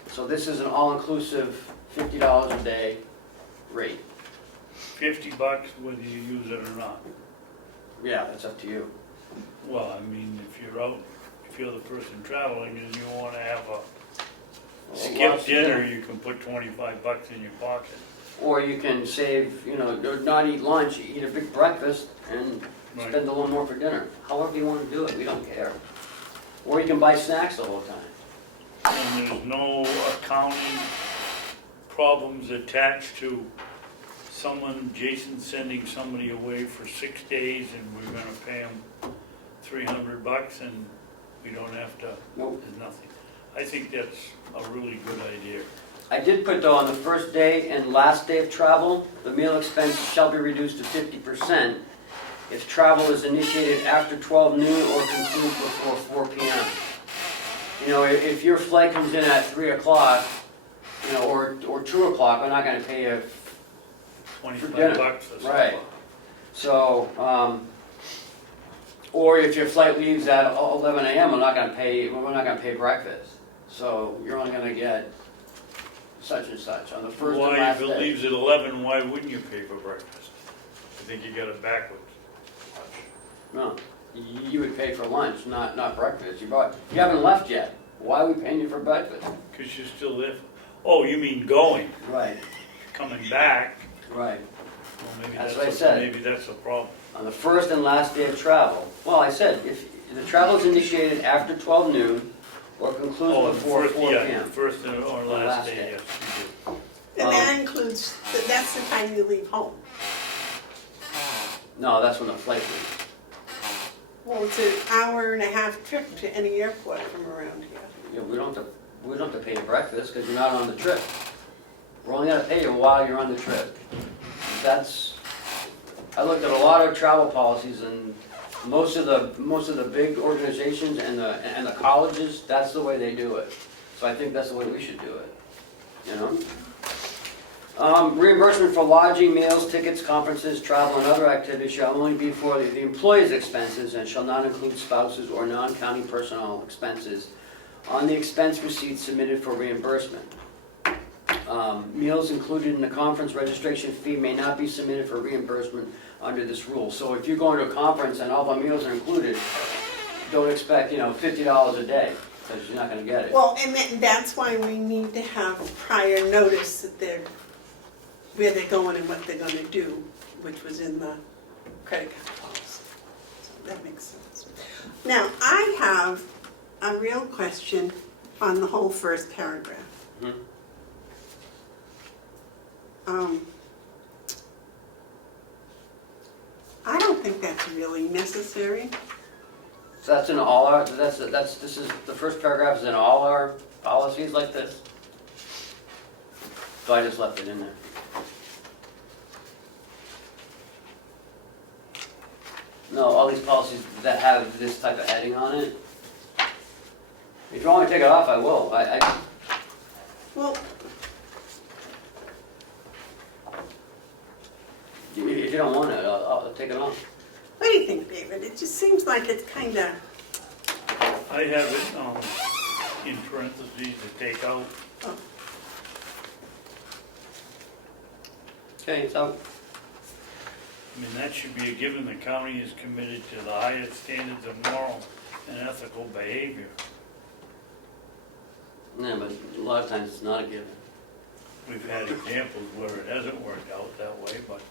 So this is an all-inclusive $50 a day rate. $50 whether you use it or not. Yeah, that's up to you. Well, I mean, if you're out, if you're the person traveling and you want to have a skip dinner, you can put $25 in your pocket. Or you can save, you know, not eat lunch, eat a big breakfast and Right. spend a little more for dinner. However you want to do it, we don't care. Or you can buy snacks the whole time. And there's no accounting problems attached to Jason sending somebody away for 6 days and we're gonna pay him $300 and we don't have to, Nope. there's nothing. I think that's a really good idea. I did put though on the first day and last day of travel, the meal expense shall be reduced to 50% if travel is initiated after 12 noon or concludes before 4 p.m. You know, if your flight comes in at 3 o'clock, you know, or 2 o'clock, I'm not gonna pay you $25 or something. Right. So, or if your flight leaves at 11 a.m., we're not gonna pay breakfast. So you're only gonna get such and such on the first and Why, last if it day. leaves at 11, why wouldn't you pay for breakfast? I think you got it backwards. No, you would pay for lunch, not breakfast. You haven't left yet. Why are we paying you for breakfast? Because you're still there. Oh, you mean going, Right, coming back? right. Well, maybe That's what I said. Maybe that's a problem. On the first and last day of travel. Well, I said, if the travel is initiated after 12 noon or concludes Oh, before 4 p.m. first or last last day, day. yes, you do. And that includes, that's the time you leave home. No, that's when the flight leaves. Well, it's an hour-and-a-half trip to any airport from around here. You know, we don't have to pay you breakfast because you're not on the trip. We're only gonna pay you while you're on the trip. I looked at a lot of travel policies and most of the big organizations and the colleges, that's the way they do it. So I think that's the way we should do it, you know? Reimbursement for lodging, meals, tickets, conferences, travel, and other activities shall only be for the employee's expenses and shall not include spouses or non-county personnel expenses on the expense receipts submitted for reimbursement. Meals included in the conference registration fee may not be submitted for reimbursement under this rule. So if you're going to a conference and all the meals are included, don't expect, $50 a day, because you're not gonna get it. Well, and that's why we need to have prior notice that where they're going and what they're gonna do, which was in the credit card policy. So that makes sense. Now, I have a real question on the whole first paragraph. Mhm. I don't think that's really necessary. So that's in all our, this is, the first paragraph is in all our policies like this? So I just left it in there. No, all these policies that have this type of heading on it. If you want me to take it off, I will. Well, If you don't want it, I'll take it off. what do you think, David? It just seems like it's kind of, I have it in parentheses to take out. Okay, it's out. I mean, that should be a given. The county is committed to the highest standards of moral and ethical behavior. Yeah, but a lot of times it's not a given. We've had examples where it hasn't worked out that way, but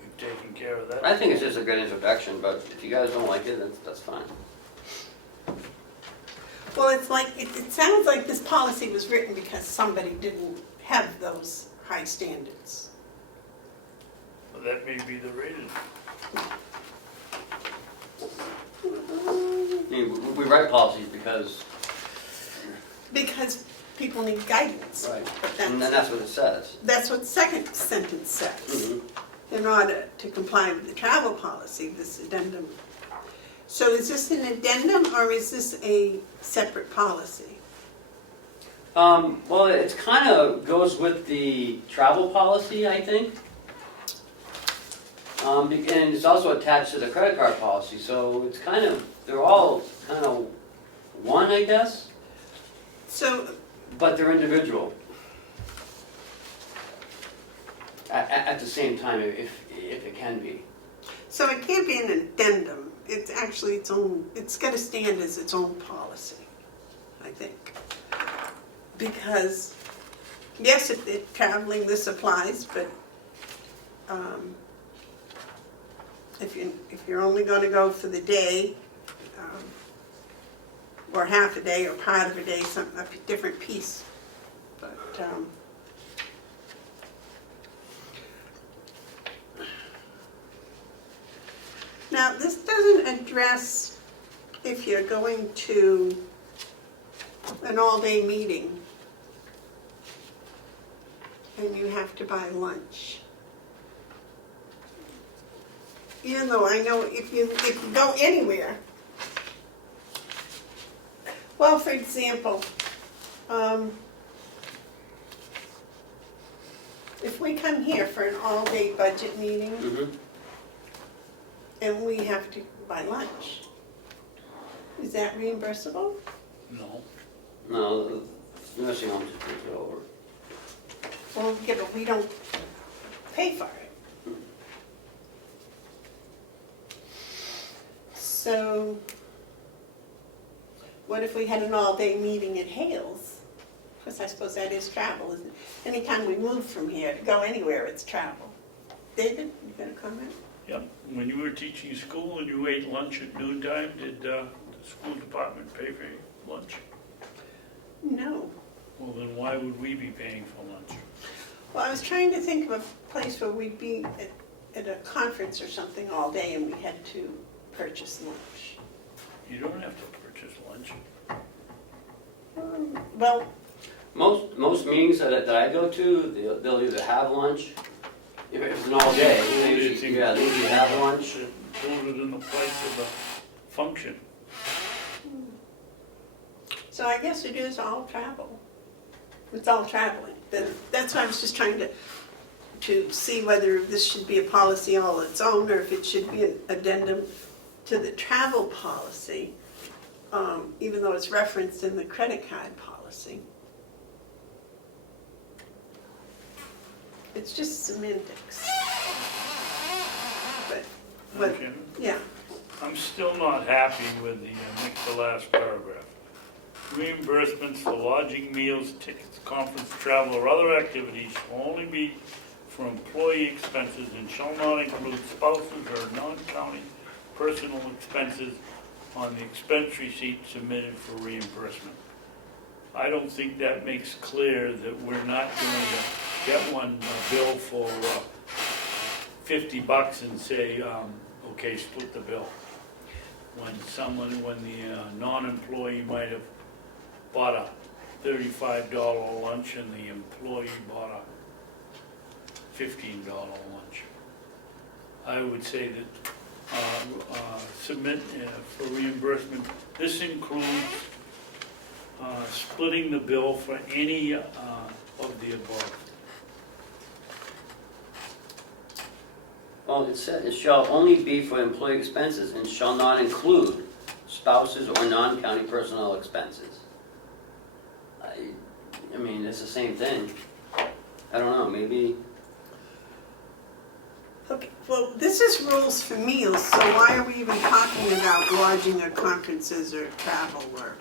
we've taken care of that. I think it's just a good introduction, but if you guys don't like it, that's fine. well, it's like, it sounds like this policy was written because somebody didn't have those high standards. But that may be the reason. I mean, we write policies because, Because people need guidance. right, But and then that's what it says. that's what the second sentence says. Mhm. In order to comply with the travel policy, this addendum. So is this an addendum or is this a separate policy? Well, it's kind of goes with the travel policy, I think. And it's also attached to the credit card policy, so it's kind of, they're all kind of one, I guess, So, but they're individual. At the same time, if it can be. so it can't be an addendum. It's actually its own, it's got to stand as its own policy, I think. Because, yes, if they're traveling, this applies, but if you're only going to go for the day, or half a day, or part of a day, a different piece. But, now, this doesn't address if you're going to an all-day meeting and you have to buy lunch. Even though I know if you go anywhere, well, for example, if we come here for an all-day budget meeting, Mm-hmm. and we have to buy lunch. Is that reimbursable? No. No, the nursing homes just take it over. Well, yeah, but we don't pay for it. So, what if we had an all-day meeting at Hales? Because I suppose that is travel, isn't it? Anytime we move from here to go anywhere, it's travel. David, you got a comment? Yep. When you were teaching school and you ate lunch at noontime, did the school department pay for your lunch? No. Well, then why would we be paying for lunch? Well, I was trying to think of a place where we'd be at a conference or something all day and we had to purchase lunch. You don't have to purchase lunch. Well, Most meetings that I go to, they'll either have lunch, if it's an all day, they usually have lunch. Included in the price of the function. So I guess it is all travel. It's all traveling. That's why I was just trying to see whether this should be a policy all its own or if it should be an addendum to the travel policy, even though it's referenced in the credit card policy. It's just semantics. But, Okay. yeah, I'm still not happy with the last paragraph. Reimbursements for lodging, meals, tickets, conference, travel, or other activities will only be for employee expenses and shall not include spouses or non-county personal expenses on the expense receipt submitted for reimbursement. I don't think that makes clear that we're not going to get one bill for $50 and say, okay, split the bill. When the non-employee might have bought a $35 lunch and the employee bought a $15 lunch. I would say that submit for reimbursement, this includes splitting the bill for any of the above. Well, it said, it shall only be for employee expenses and shall not include spouses or non-county personnel expenses. I mean, it's the same thing. I don't know, maybe, okay, well, this is rules for meals, so why are we even talking about lodging or conferences or travel or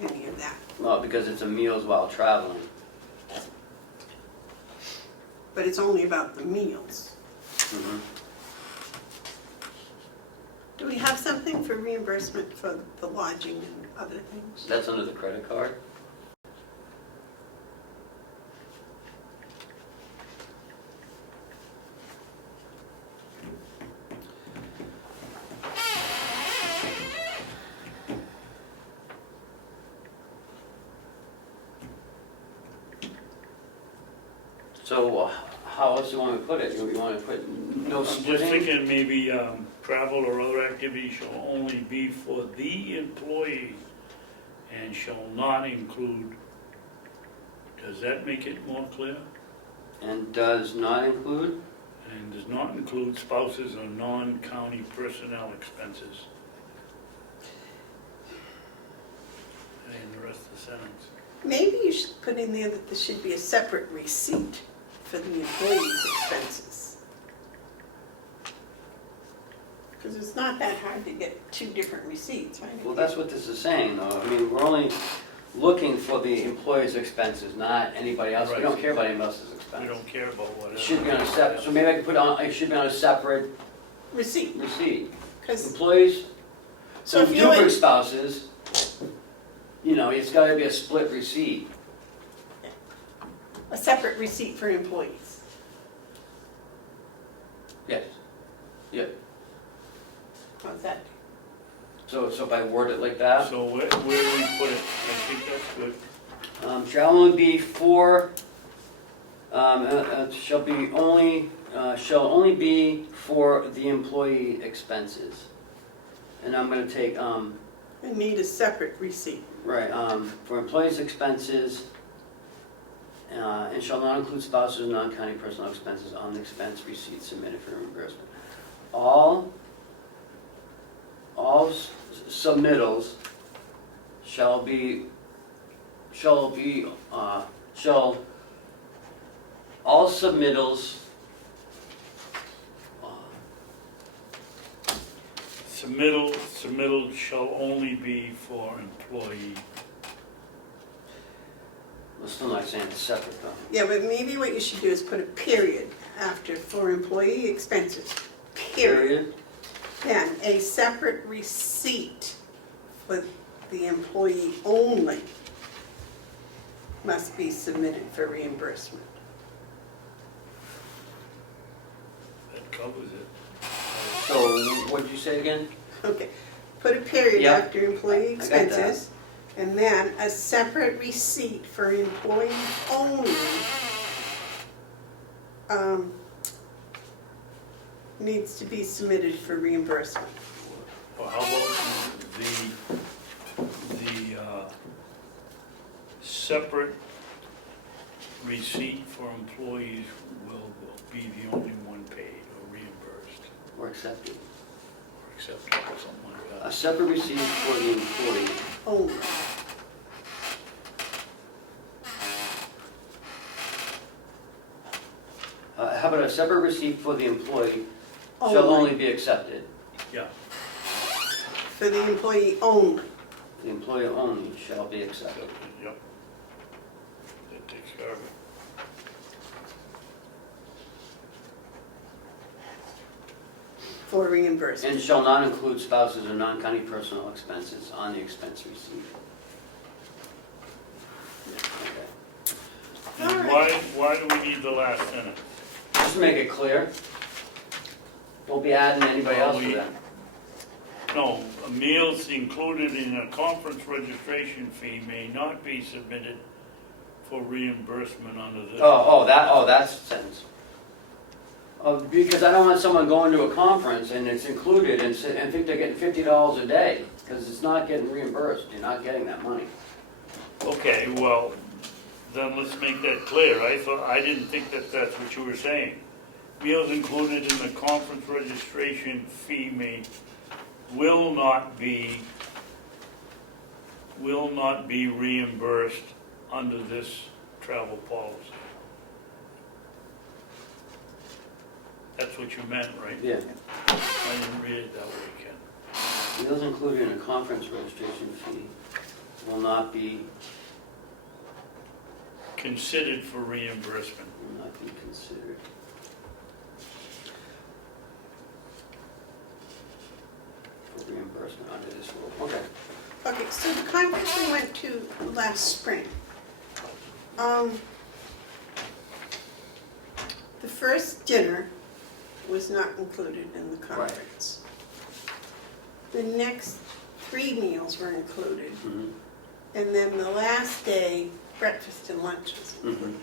any of that? well, because it's a meals while traveling. But it's only about the meals. Mhm. Do we have something for reimbursement for the lodging and other things? That's under the credit card. So how else do you want to put it? You want to put no I'm just splitting? thinking maybe travel or other activities shall only be for the employee and shall not include, does that make it more clear? And does not include? And does not include spouses or non-county personnel expenses. And the rest of the sentence. Maybe you should put in there that there should be a separate receipt for the employee's expenses. Because it's not that hard to get two different receipts, right? Well, that's what this is saying, though. I mean, we're only looking for the employee's expenses, not anybody else. We don't care about anybody else's We expenses. don't care about whatever. It should be on a separate, so maybe I could put on, it should be on a separate Receipt, receipt. because, Employees so who if do bring you, spouses, you know, it's gotta be a split receipt. a separate receipt for employees. Yes. Yep. How's that? So if I word it like that, So where do we put it? I think that's good. shall only be for, shall only be for the employee expenses. And I'm gonna take, I need a separate receipt. right, for employees' expenses, and shall not include spouses and non-county personnel expenses on the expense receipt submitted for reimbursement. All submittals shall all submittals, Submittal shall only be for employee. I'm still not saying it's separate though. Yeah, but maybe what you should do is put a period after for employee expenses, period. Then a separate receipt for the employee only must be submitted for reimbursement. That covers it. So what did you say again? Okay, put a period Yeah, after employee I got that. expenses, and then a separate receipt for employee only needs to be submitted for reimbursement. Or how about the separate receipt for employees will be the only one paid or reimbursed Or accepted. or accepted or something like A that. separate receipt for the employee. Only. How about a separate receipt for the employee shall only be accepted? Yeah, For the employee only. The employee only shall be accepted. accepted, yep. That takes care of it. For reimbursement. And shall not include spouses or non-county personal expenses on the expense receipt. Okay. And Alright. why do we need the last sentence? Just to make it clear, don't be adding anybody else to that. No, meals included in a conference registration fee may not be submitted for reimbursement under this. That's the sentence. Because I don't want someone going to a conference and it's included and think they're getting $50 a day, because it's not getting reimbursed, you're not getting that money. Okay, well, then let's make that clear. I didn't think that that's what you were saying. Meals included in the conference registration fee will not be reimbursed under this travel policy. That's what you meant, right? Yeah. I didn't read it that way, Ken. Meals included in a conference registration fee will not be Considered for reimbursement. considered. For reimbursement under this rule. Okay. Okay, so the conference we went to last spring. The first dinner was not included in the conference. The next 3 meals were included, Mhm. and then the last day, breakfast and lunch was included.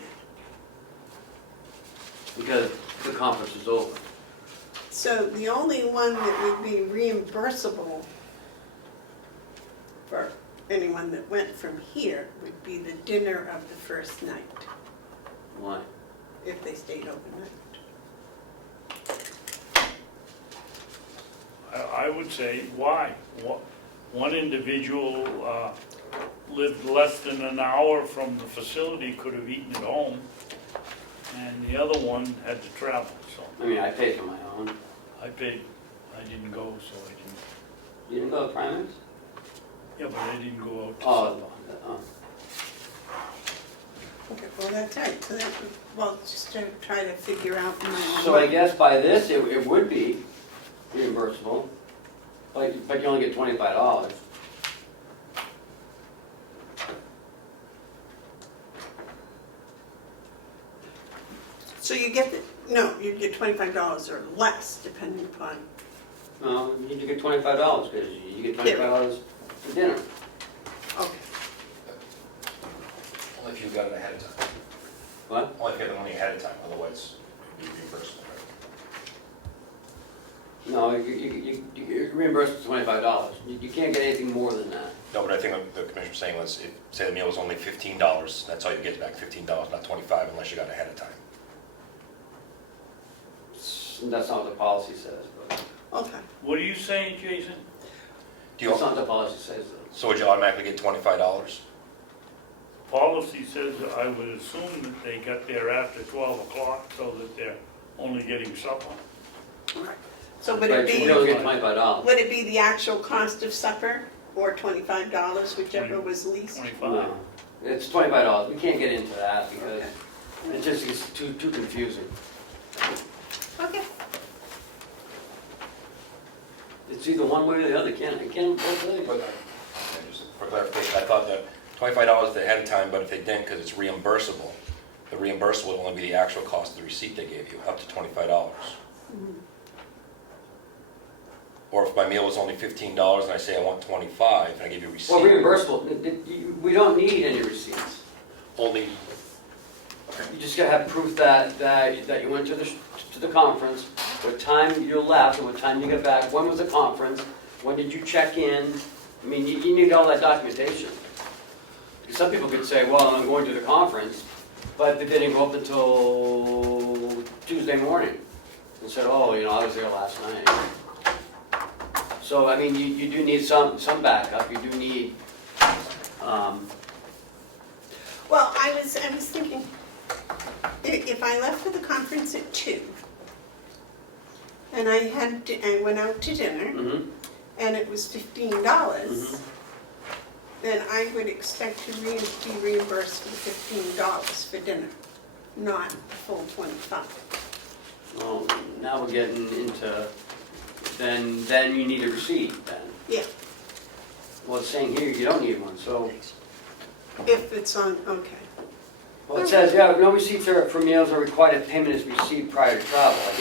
Because the conference is over. So the only one that would be reimbursable for anyone that went from here would be the dinner of the first night, Why? if they stayed overnight. I would say, why? One individual lived less than an hour from the facility, could have eaten at home, and the other one had to travel, so I mean, I paid for my own. I paid, I didn't go, so I didn't, You didn't go to Primus? yeah, but I didn't go out to Oh, supper. Okay, well, that's right, so that, well, just to try to figure out. So I guess by this, it would be reimbursable, but you only get $25. So you get no, you get $25 or less, depending upon. No, you get $25, because you get $25 for dinner. Okay. Only if you got it ahead of time. What? Only if you have the money ahead of time, otherwise you'd be reimbursable, right? No, you reimbursed for $25. You can't get anything more than that. No, but I think what the commissioner was saying was, if, say the meal was only $15, that's all you get back, $15, not $25, unless you got it ahead of time. That's not what the policy says, but Okay. What are you saying, Jason? Do you, that's not what the policy says, though. so would you automatically get $25? Policy says, I would assume that they got there after 12 o'clock, so that they're only getting supper. All right. So would it Right, be, you only get $25. would it be the actual cost of supper or $25, whichever was least? 25. No, it's $25. We can't get into that because it just gets too confusing. Okay. It's either one way or the other. It can't both ways. But, just for clarification, I thought that $25 ahead of time, but if they didn't, because it's reimbursable, the reimbursable would only be the actual cost of the receipt they gave you, up to $25. Or if my meal was only $15 and I say I want 25 and I give you a receipt. Well, reimbursable, we don't need any receipts. Only, You just gotta have proof that you went to the conference, what time you left and what time you got back, when was the conference, when did you check in? I mean, you need all that documentation. Some people could say, well, I'm going to the conference, but they didn't go up until Tuesday morning. And said, oh, you know, I was there last night. So, I mean, you do need some backup, you do need, Well, I was thinking, if I left for the conference at 2, and I went out to dinner, mhm, and it was $15, mhm. then I would expect to be reimbursed for the $15 for dinner, not the full 25. Well, now we're getting into, then you need a receipt then. Yeah, Well, it's saying here you don't need one, so. if it's on, okay. Well, it says, yeah, no receipts for meals are required if payment is received prior to travel. I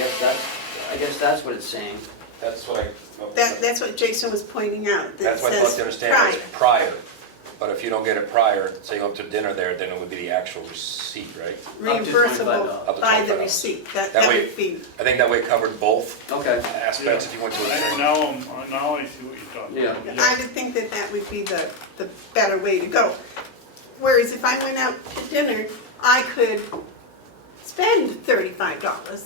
guess that's what it's saying. That's what That's what Jason was pointing out, that that's what I says thought to understand, it's prior. prior. But if you don't get it prior, say you go up to dinner there, then it would be the actual receipt, right? Reimbursable Up to by the $25. receipt, that That way- would be, I think that way it covered both Okay, aspects if you went to a dinner. Now I see what you're talking Yeah. about. I would think that that would be the better way to go. Whereas if I went out to dinner, I could spend $35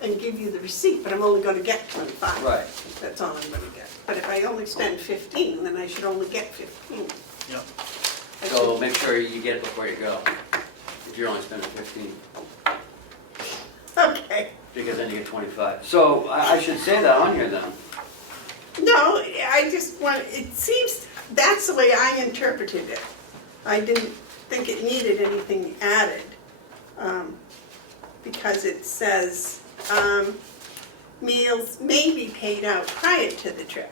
and give you the receipt, but I'm only gonna get 25. right. That's all I'm gonna get. But if I only spend 15, then I should only get 15. Yep. I So should- make sure you get it before you go, if you're only spending 15, Okay. because then you get 25. So I should say that on here then. No, I just want, it seems, that's the way I interpreted it. I didn't think it needed anything added, because it says, meals may be paid out prior to the trip.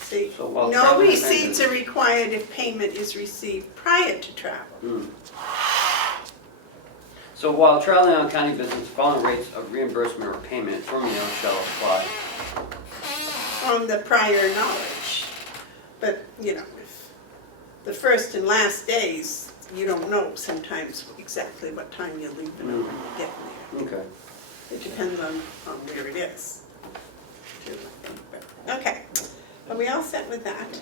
See, So while no traveling, receipts are required if payment is received prior to travel. Hmm. So while traveling on county business, following rates of reimbursement or payment for meals shall apply. On the prior knowledge. But, you know, if the first and last days, you don't know sometimes exactly what time you're leaving and when you're getting there. Okay. It depends on where it is. too. Okay, are we all set with that?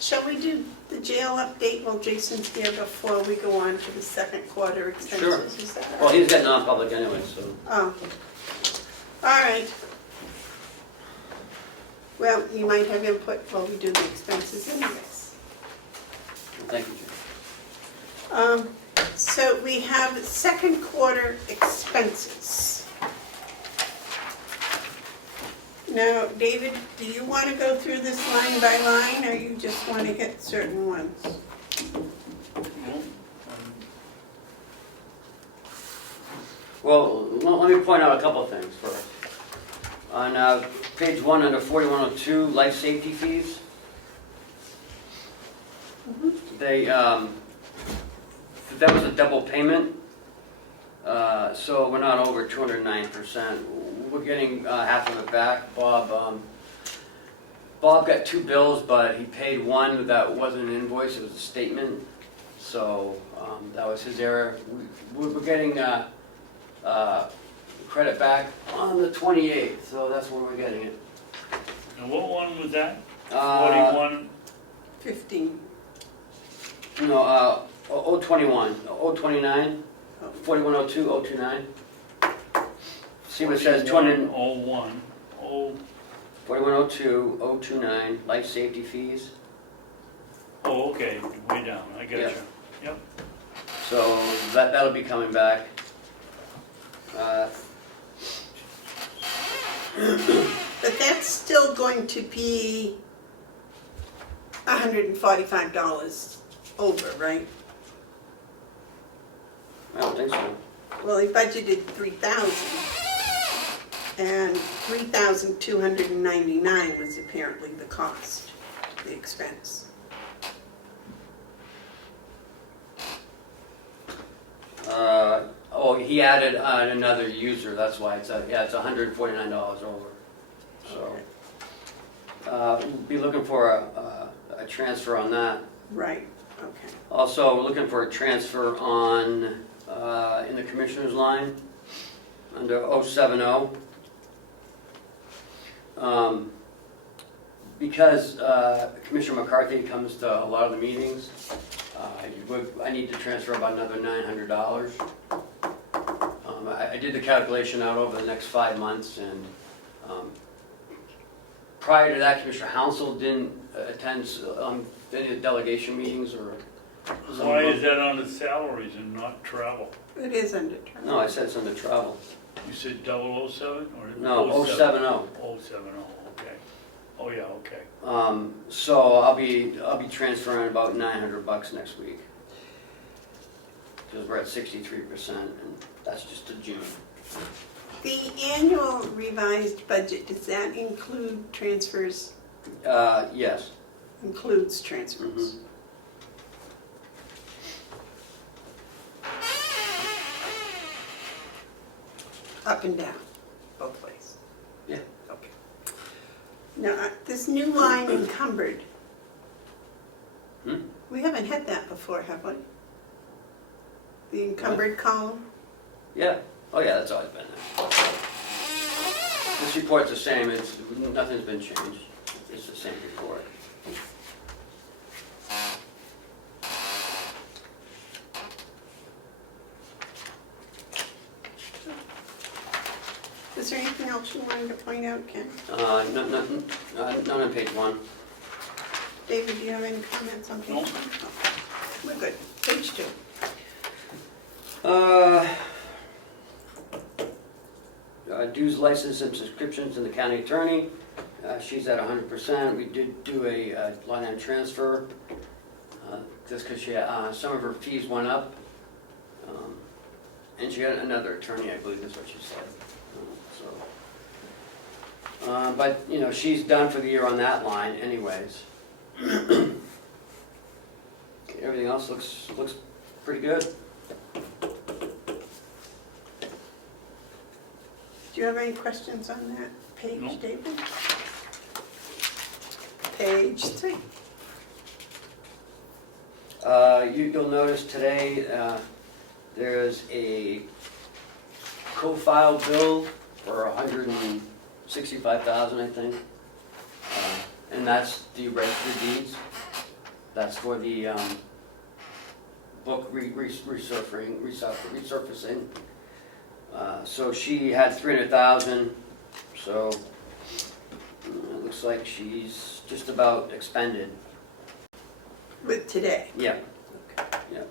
Shall we do the jail update while Jason's here before we go on to the second quarter expenses? Sure. Is that all Well, right? he's got non-public anyway, so. Oh, all right. Well, you might have input while we do the expenses anyways. Thank you, Jim. So we have second quarter expenses. Now, David, do you want to go through this line by line, or you just want to hit certain ones? Well, let me point out a couple of things first. On page 1 under 4102, life safety fees. They, that was a double payment, so we're not over 209%. We're getting half of it back. Bob got 2 bills, but he paid one that wasn't an invoice, it was a statement. So that was his error. We're getting credit back on the 28th, so that's when we're getting it. And what one was that? 41? 15. No, 021, 029, 4102, 029. See what it says, 200, 4101, 4102, 029, life safety fees. oh, okay, way down, I got Yeah. you. Yep. So that'll be coming back. But that's still going to be $145 over, right? I don't think so. Well, he budgeted 3,000, and 3,299 was apparently the cost, the expense. Oh, he added another user, that's why it's $149 over. So, we'll be looking for a transfer on that. Right, okay. Also, we're looking for a transfer on, in the commissioner's line, under 070. Because Commissioner McCarthy comes to a lot of the meetings, I need to transfer about another $900. I did the calculation out over the next 5 months, and prior to that, Commissioner Hounsel didn't attend any of the delegation meetings or. Why is that on the salaries and not travel? It is under term. No, I said it's under travel. You said 007 or? No, 070. 070, okay. Oh, yeah, okay. So I'll be transferring about $900 next week. Because we're at 63%, and that's just to June. The annual revised budget, does that include transfers? Yes. Includes transfers. Mhm. Up and down, both ways? Yeah. Okay. Now, this new line encumbered, Hmm? we haven't had that before, have we? The encumbered column? Yeah. Oh yeah, that's always been there. This report's the same. Nothing's been changed. It's the same report. Is there anything else you wanted to point out, Ken? None on page 1. David, do you have any comments on page No. 1? We're good. Page 2. Dues, license, and subscriptions to the county attorney. She's at 100%. We did do a line item transfer, just because some of her fees went up. And she got another attorney, I believe is what she said. But, you know, she's done for the year on that line anyways. Everything else looks pretty good. Do you have any questions on that page, No. David? Page 3. You'll notice today there's a co-file bill for $165,000, I think, and that's the register deeds. That's for the book resurfacing. So she had $300,000. So it looks like she's just about expended. With today. Yeah. Okay. Yeah.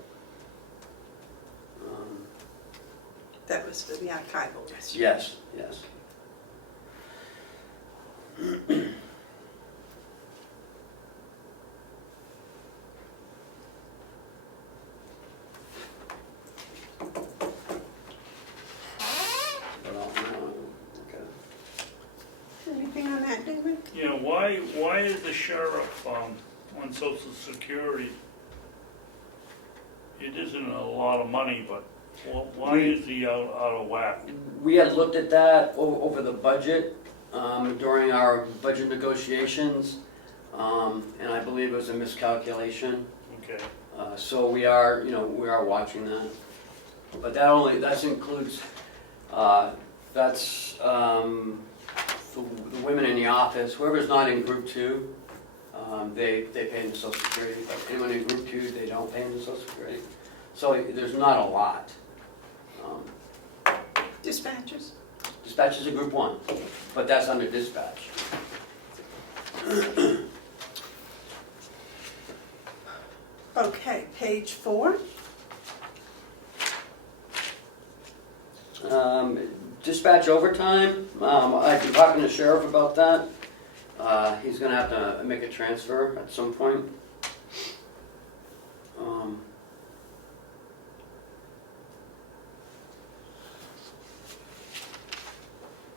That was for the archival register. Yes, yes. Anything on that, David? Yeah, why is the sheriff on Social Security? It isn't a lot of money, but why is he out of whack? We had looked at that over the budget during our budget negotiations, and I believe it was a miscalculation. Okay. So we are watching that. But that includes that's the women in the office. Whoever's not in Group 2, they pay into Social Security. But anyone in Group 2, they don't pay into Social Security. So there's not a lot. Dispatchers? Dispatch is a Group 1, but that's under dispatch. Okay, page 4. Dispatch overtime, I've been talking to the sheriff about that. He's gonna have to make a transfer at some point.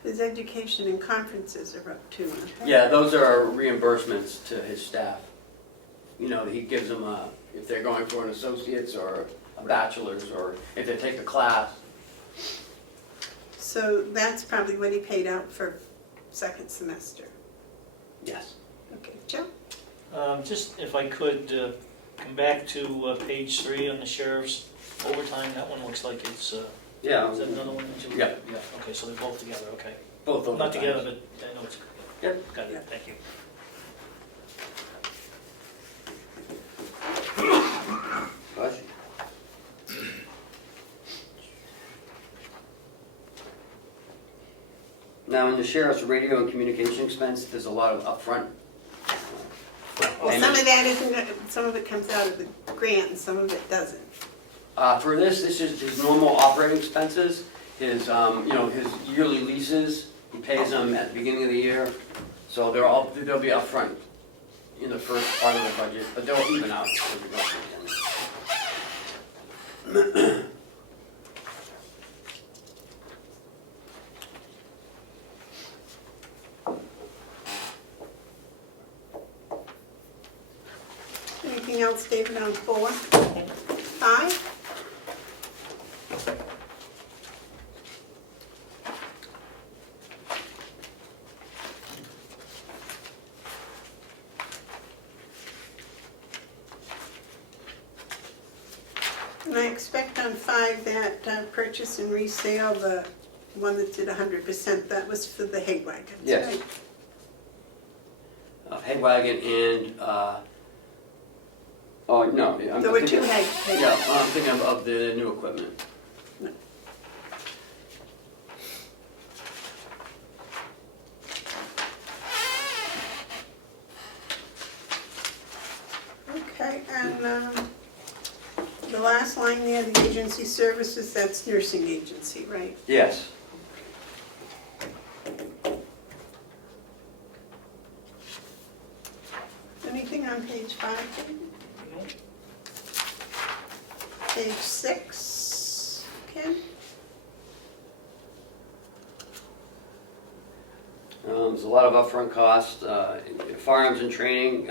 His education and conferences are up too. Okay? Yeah, those are reimbursements to his staff. You know, he gives them if they're going for an associate's or a bachelor's, or if they take a class. So that's probably what he paid out for second semester. Yes. Okay, Joe? Just if I could come back to page 3 on the sheriff's overtime, that one looks like it's, Yeah. is that another one? Yeah. Yeah, okay, so they're both together, okay. Both of them. Not together, but I know it's, Yep. got Yeah. it, thank you. Now, in the sheriff's radio and communication expense, there's a lot of upfront. Well, And some of that isn't, some of it comes out of the grant and some of it doesn't. For this is his normal operating expenses, his, his yearly leases, he pays them at the beginning of the year. So they'll be upfront in the first part of the budget, but they'll even out as we go through. Anything else, David, on 4? 5? And I expect on 5 that purchase and resale, the one that's at 100%, that was for the hay wagons, Yes. right? Hay wagon and, oh, no. There were 2 hay. Yeah, I'm thinking of the new equipment. Okay, and the last line there, the agency services, that's nursing agency, right? Yes. Anything on page 5, David? Page 6, Ken? There's a lot of upfront costs, firearms and training,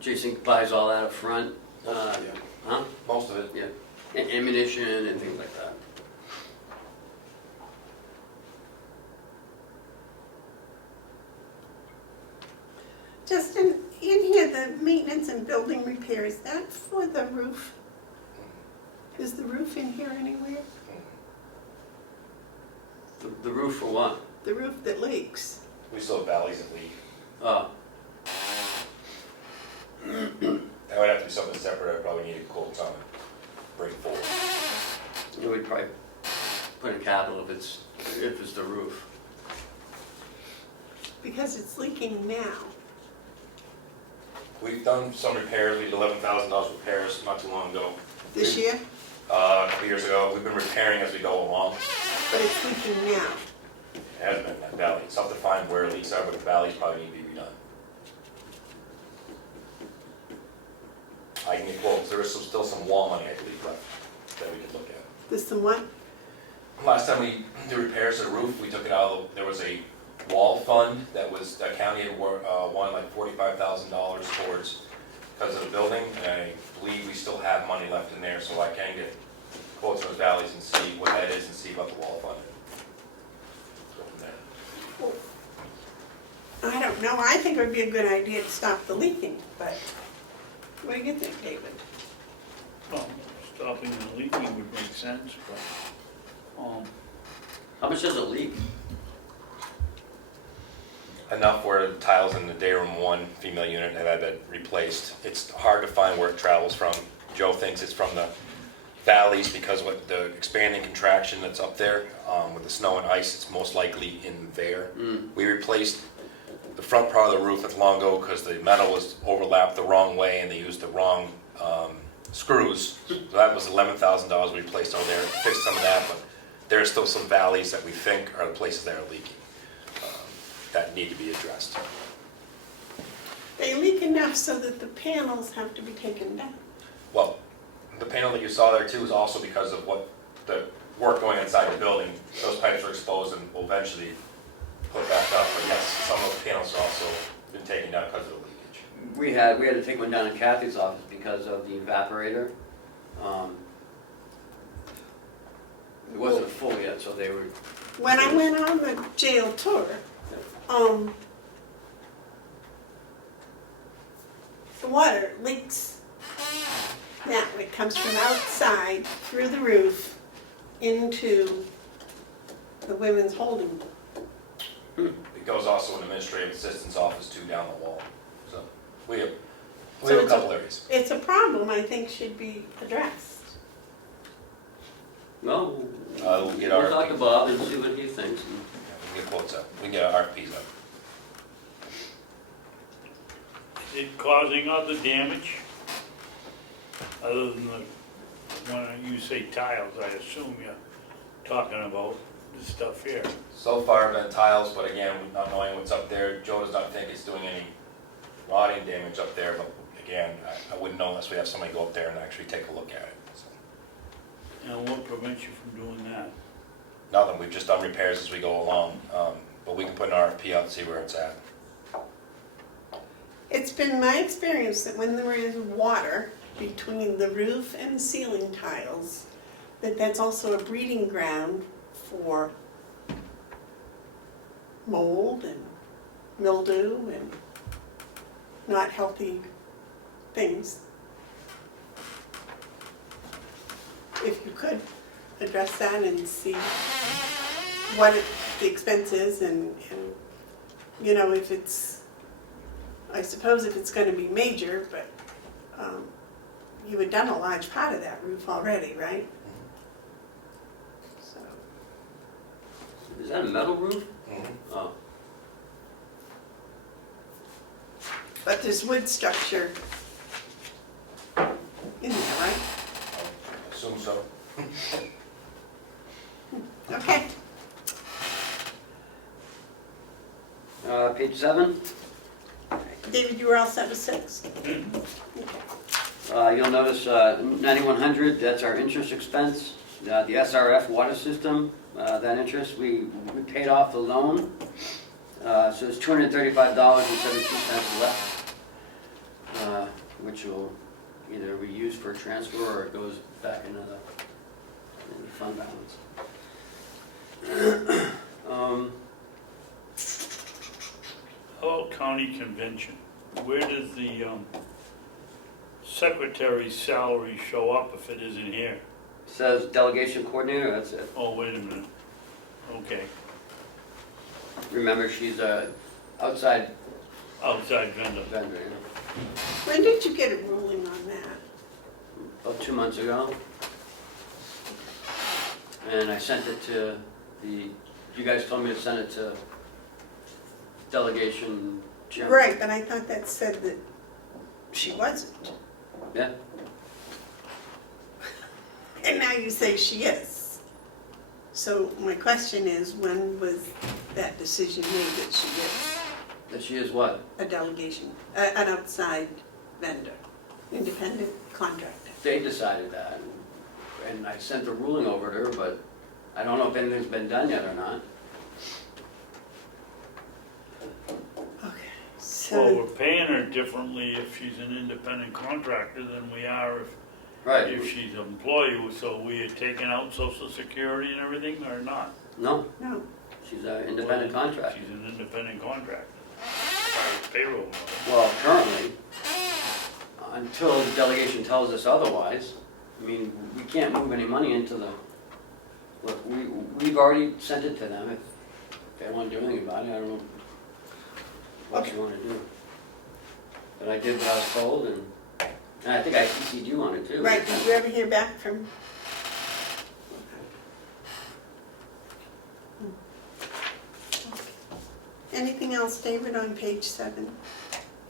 Jason buys all that up front. Huh? Most of it. Yeah, and ammunition and things like that. Just in here, the maintenance and building repair, is that for the roof? Is the roof in here anywhere? The roof for what? The roof that leaks? We still have valleys that leak. Oh, That would have to be something separate, I probably need quotes on it, bring forward. we'd probably put in capital if it's the roof. Because it's leaking now. We've done some repairs, we did $11,000 repairs not too long ago. This year, A couple years ago, we've been repairing as we go along. but it's leaking now. It hasn't been that valley, it's tough to find where it leaks are, but the valleys probably need to be redone. I can get quotes, there is still some wall money, I believe, left that we could look at. There's some what? Last time we did repairs to the roof, we took it out of, there was a wall fund that was, the county had won like $45,000 towards, because of the building, and I believe we still have money left in there, so I can get quotes from those valleys and see what that is and see about the wall fund. Go from there. I don't know, I think it would be a good idea to stop the leaking, but what do you think, David? Well, stopping the leaking would make sense, but, How much does it leak? Enough where the tiles in the day room 1 female unit have had been replaced. It's hard to find where it travels from. Joe thinks it's from the valleys because with the expanding contraction that's up there, with the snow and ice, it's most likely in there. We replaced the front part of the roof not long ago because the metal was overlapped the wrong way and they used the wrong screws. So that was $11,000 we replaced over there, fixed some of that, but there are still some valleys that we think are the places that are leaking. That need to be addressed. They leak enough so that the panels have to be taken down. Well, the panel that you saw there too is also because of what the work going inside the building. Those pipes are exposed and will eventually put back up. But yes, some of those panels have also been taken down because of the leakage. We had to take one down in Kathy's office because of the evaporator. It wasn't full yet, so they were. When I went on the jail tour, the water leaks now. It comes from outside through the roof into the women's holding. It goes also in the administrative assistant's office too down the wall. So we have So a couple areas. It's a problem I think should be addressed. Well, We'll get our, we'll talk to Bob and see what he thinks. We can get quotes up, we can get our RFPs up. Is it causing other damage? Other than the, when you say tiles, I assume you're talking about this stuff here. So far, been tiles, but again, not knowing what's up there, Joe does not think it's doing any rotting damage up there, but again, I wouldn't know unless we have somebody go up there and actually take a look at it. So, And what prevents you from doing that? nothing, we've just done repairs as we go along, but we can put an RFP out and see where it's at. It's been my experience that when there is water between the roof and ceiling tiles, that's also a breeding ground for mold and mildew and not healthy things. If you could address that and see what the expense is and you know, if it's, I suppose if it's gonna be major, but you had done a large part of that roof already, right? So, Is that a metal roof? Mhm. Oh, but there's wood structure in there, right? I assume so. Okay. page 7. David, you were all set with 6? You'll notice 9,100, that's our interest expense. The SRF water system, that interest, we paid off the loan. So there's $235.72 left, which will either be used for transfer or it goes back into the fund balance. How about county convention? Where does the secretary's salary show up if it isn't here? Says delegation coordinator, that's it. Oh, wait a minute. Okay, Remember, she's a outside outside vendor. vendor, you know. When did you get a ruling on that? About 2 months ago. And I sent it to you guys told me to send it to delegation chairman. Right, but I thought that said that she wasn't. Yeah, And now you say she is. So my question is, when was that decision made that she is that she is what? a delegation, an outside vendor, independent contractor? They decided that, and I sent the ruling over to her, but I don't know if anything's been done yet or not. Okay, Well, so, we're paying her differently if she's an independent contractor than we are Right, if she's an employee. So we had taken out Social Security and everything, or not? no, no, she's an independent contractor. She's an independent contractor. Payroll. Well, currently, until the delegation tells us otherwise, I mean, we can't move any money into the, look, we've already sent it to them. If they want to do anything about it, I don't know what Okay. you want to do. But I did what I was told, and I think I CC'd you on it too. right, did you ever hear back from? Anything else, David, on page 7?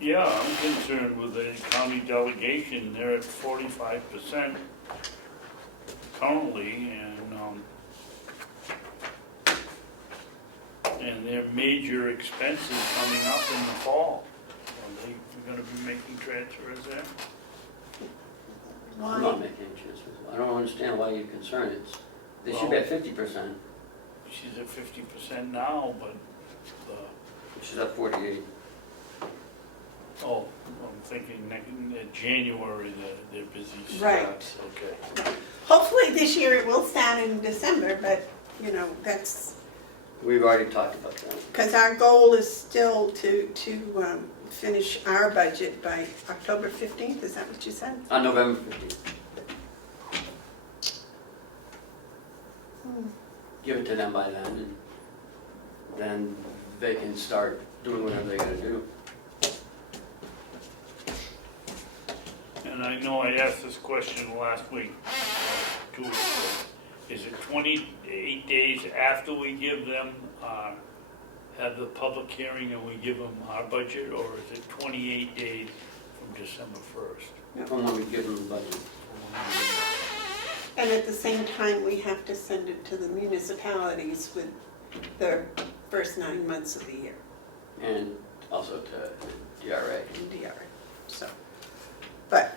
Yeah, I'm concerned with the county delegation. They're at 45% currently, and their major expenses coming up in the fall. Are they gonna be making transfers there? I'm not making any transfers. I don't understand why you're concerned. They should be at 50%, She's at 50% now, but, which is at 48. oh, I'm thinking January, they're busy Right. starts, okay. Hopefully this year it will start in December, but, you know, that's, We've already talked about that. because our goal is still to finish our budget by October 15th, is that what you said? On November 15th. Give it to them by then, and then they can start doing whatever they gotta do. And I know I asked this question last week, 2 weeks ago. Is it 28 days after we give them have the public hearing and we give them our budget, or is it 28 days from December 1st? From when we give them the budget. And at the same time, we have to send it to the municipalities with their first 9 months of the year And also to DRA. in DRA, so. But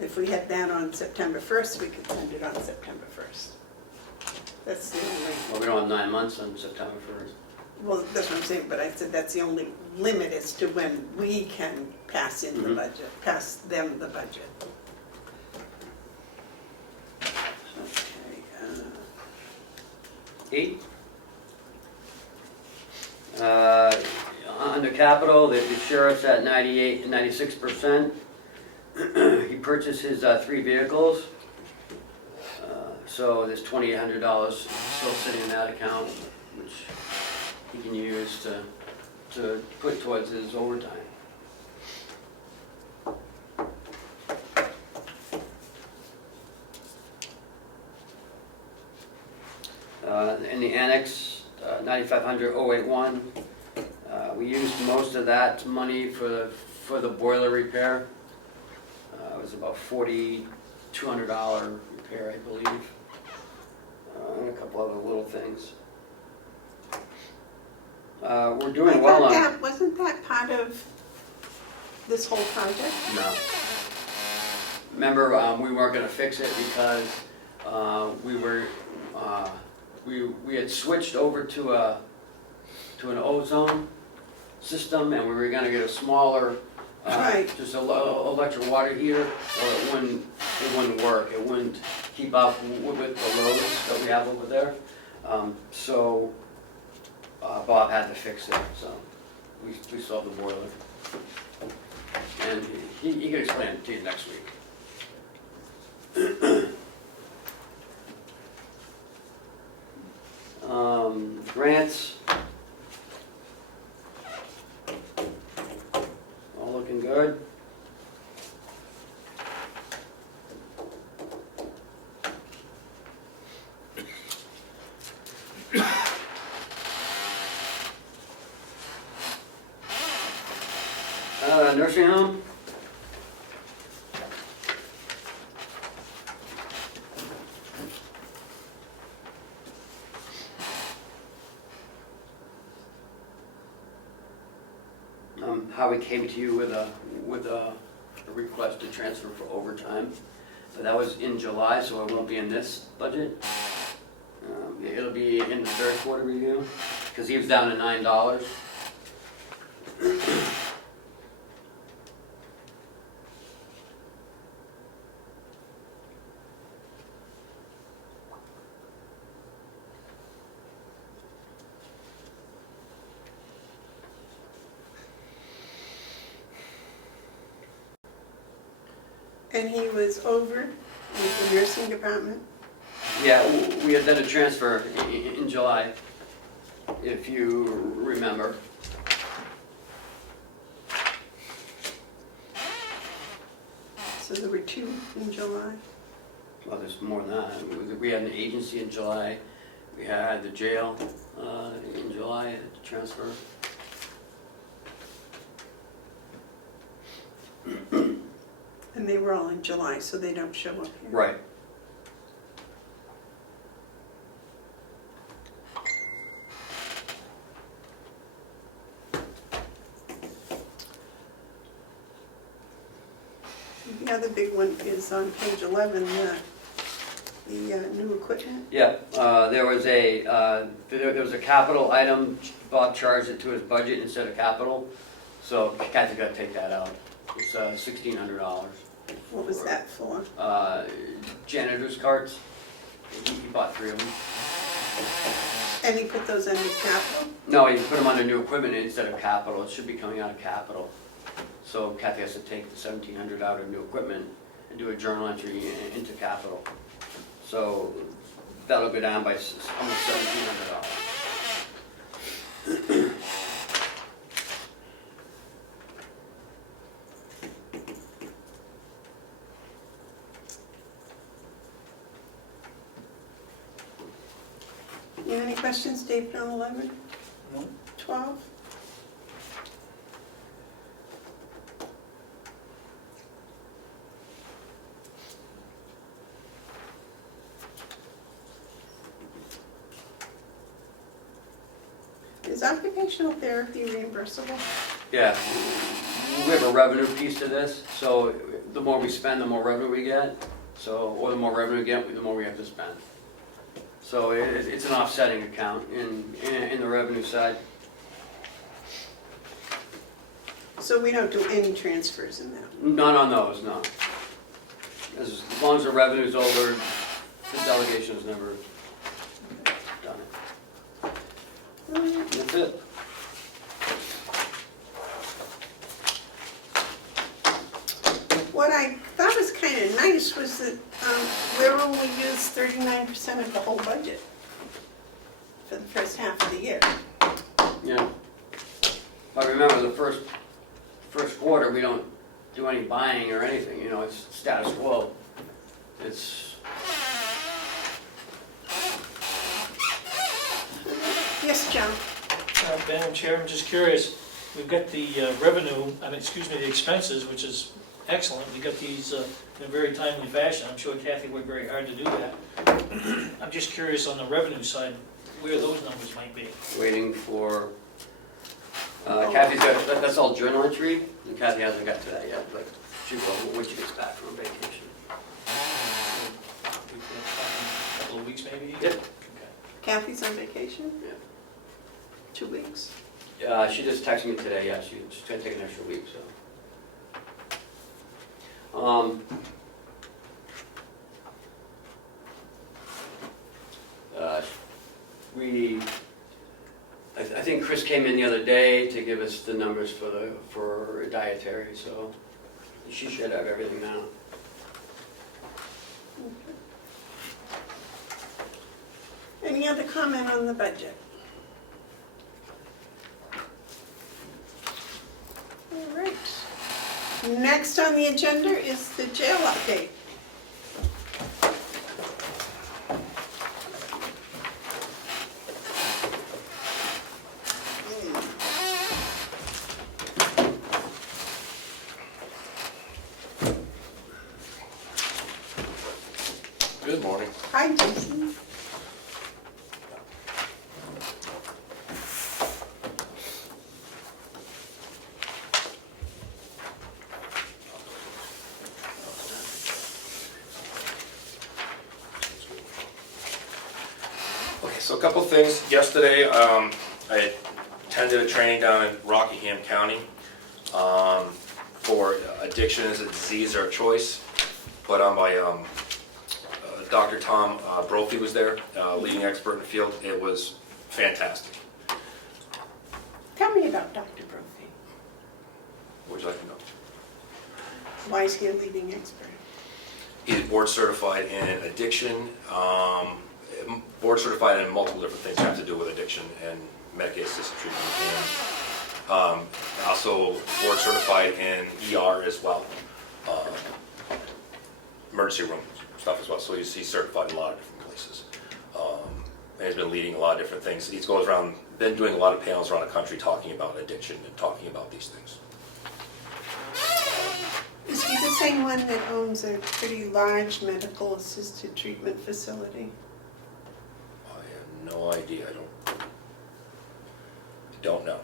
if we had that on September 1st, we could send it on September 1st. That's the only, Well, we don't have 9 months on September 1st. well, that's what I'm saying, but I said that's the only limit as to when we can pass in the Mhm. budget, pass them the budget. Okay, 8. Under capital, the sheriff's at 98 and 96%. He purchased his 3 vehicles. So there's $2,800 still sitting in that account, which he can use to put towards his overtime. In the annex, 9,500,081, we used most of that money for the boiler repair. It was about $4,200 repair, I believe, and a couple other little things. We're doing well on. Wasn't that part of this whole project? No. Remember, we weren't gonna fix it because we had switched over to an ozone system, and we were gonna get a smaller, Right. just electric water heater, or it wouldn't work. It wouldn't keep up with the loads that we have over there. So Bob had to fix it, so we solved the boiler. And he can explain it to you next week. Grants. All looking good. Nursing home. How we came to you with a request to transfer for overtime, but that was in July, so it won't be in this budget. It'll be in the third quarter review, because he was down to $9. And he was over with the nursing department? Yeah, we had done a transfer in July, if you remember. So there were 2 in July? Well, there's more than that. We had an agency in July. We had the jail in July to transfer. And they were all in July, so they don't show up here? Right. The other big one is on page 11, the new equipment. Yeah, there was a capital item. Bob charged it to his budget instead of capital, so Kathy got to take that out. It's $1,600. What was that for? Janitor's carts. He bought 3 of them. And he put those under capital? No, he put them under new equipment instead of capital. It should be coming out of capital. So Kathy has to take the $1,700 out of new equipment and do a journal entry into capital. So that'll go down by almost $1,700. You have any questions, David, on 11? No? 12? Is occupational therapy reimbursable? Yeah, we have a revenue piece to this, so the more we spend, the more revenue we get. So, or the more revenue we get, the more we have to spend. So it's an offsetting account in the revenue side. So we don't do any transfers in that? None on those, no. As long as the revenue's over, the delegation has never done it. That's it. What I thought was kind of nice was that we're only used 39% of the whole budget for the first half of the year. Yeah. But remember, the first quarter, we don't do any buying or anything, you know, it's status quo. It's, Yes, John? Madam Chair, I'm just curious, we've got the revenue, the expenses, which is excellent. We got these in a very timely fashion. I'm sure Kathy worked very hard to do that. I'm just curious on the revenue side, where those numbers might be. waiting for, Kathy's got, that's all journal entry, and Kathy hasn't got to that yet, but she will when she gets back from vacation. A couple of weeks maybe? Yep. Okay. Kathy's on vacation? Yeah. 2 weeks. She just texted me today, yeah, she's gonna take an extra week, so. I think Chris came in the other day to give us the numbers for dietary, so she should have everything now. Any other comment on the budget? All right. Next on the agenda is the jail update. Good morning. Hi, Jason. Okay, so a couple things. Yesterday, I attended a training down in Rockingham County for addiction as a disease or a choice, put on by Dr. Tom Brophy was there, leading expert in the field. It was fantastic. Tell me about Dr. Brophy. What would you like to know? Why is he a leading expert? He's board certified in addiction, board certified in multiple different things that have to do with addiction and medicated assisted treatment. And also board certified in ER as well, emergency room stuff as well. So he's certified in a lot of different places. And he's been leading a lot of different things. He's goes around, been doing a lot of panels around the country talking about addiction and talking about these things. Is he the same one that owns a pretty large medical assisted treatment facility? I have no idea. I don't know.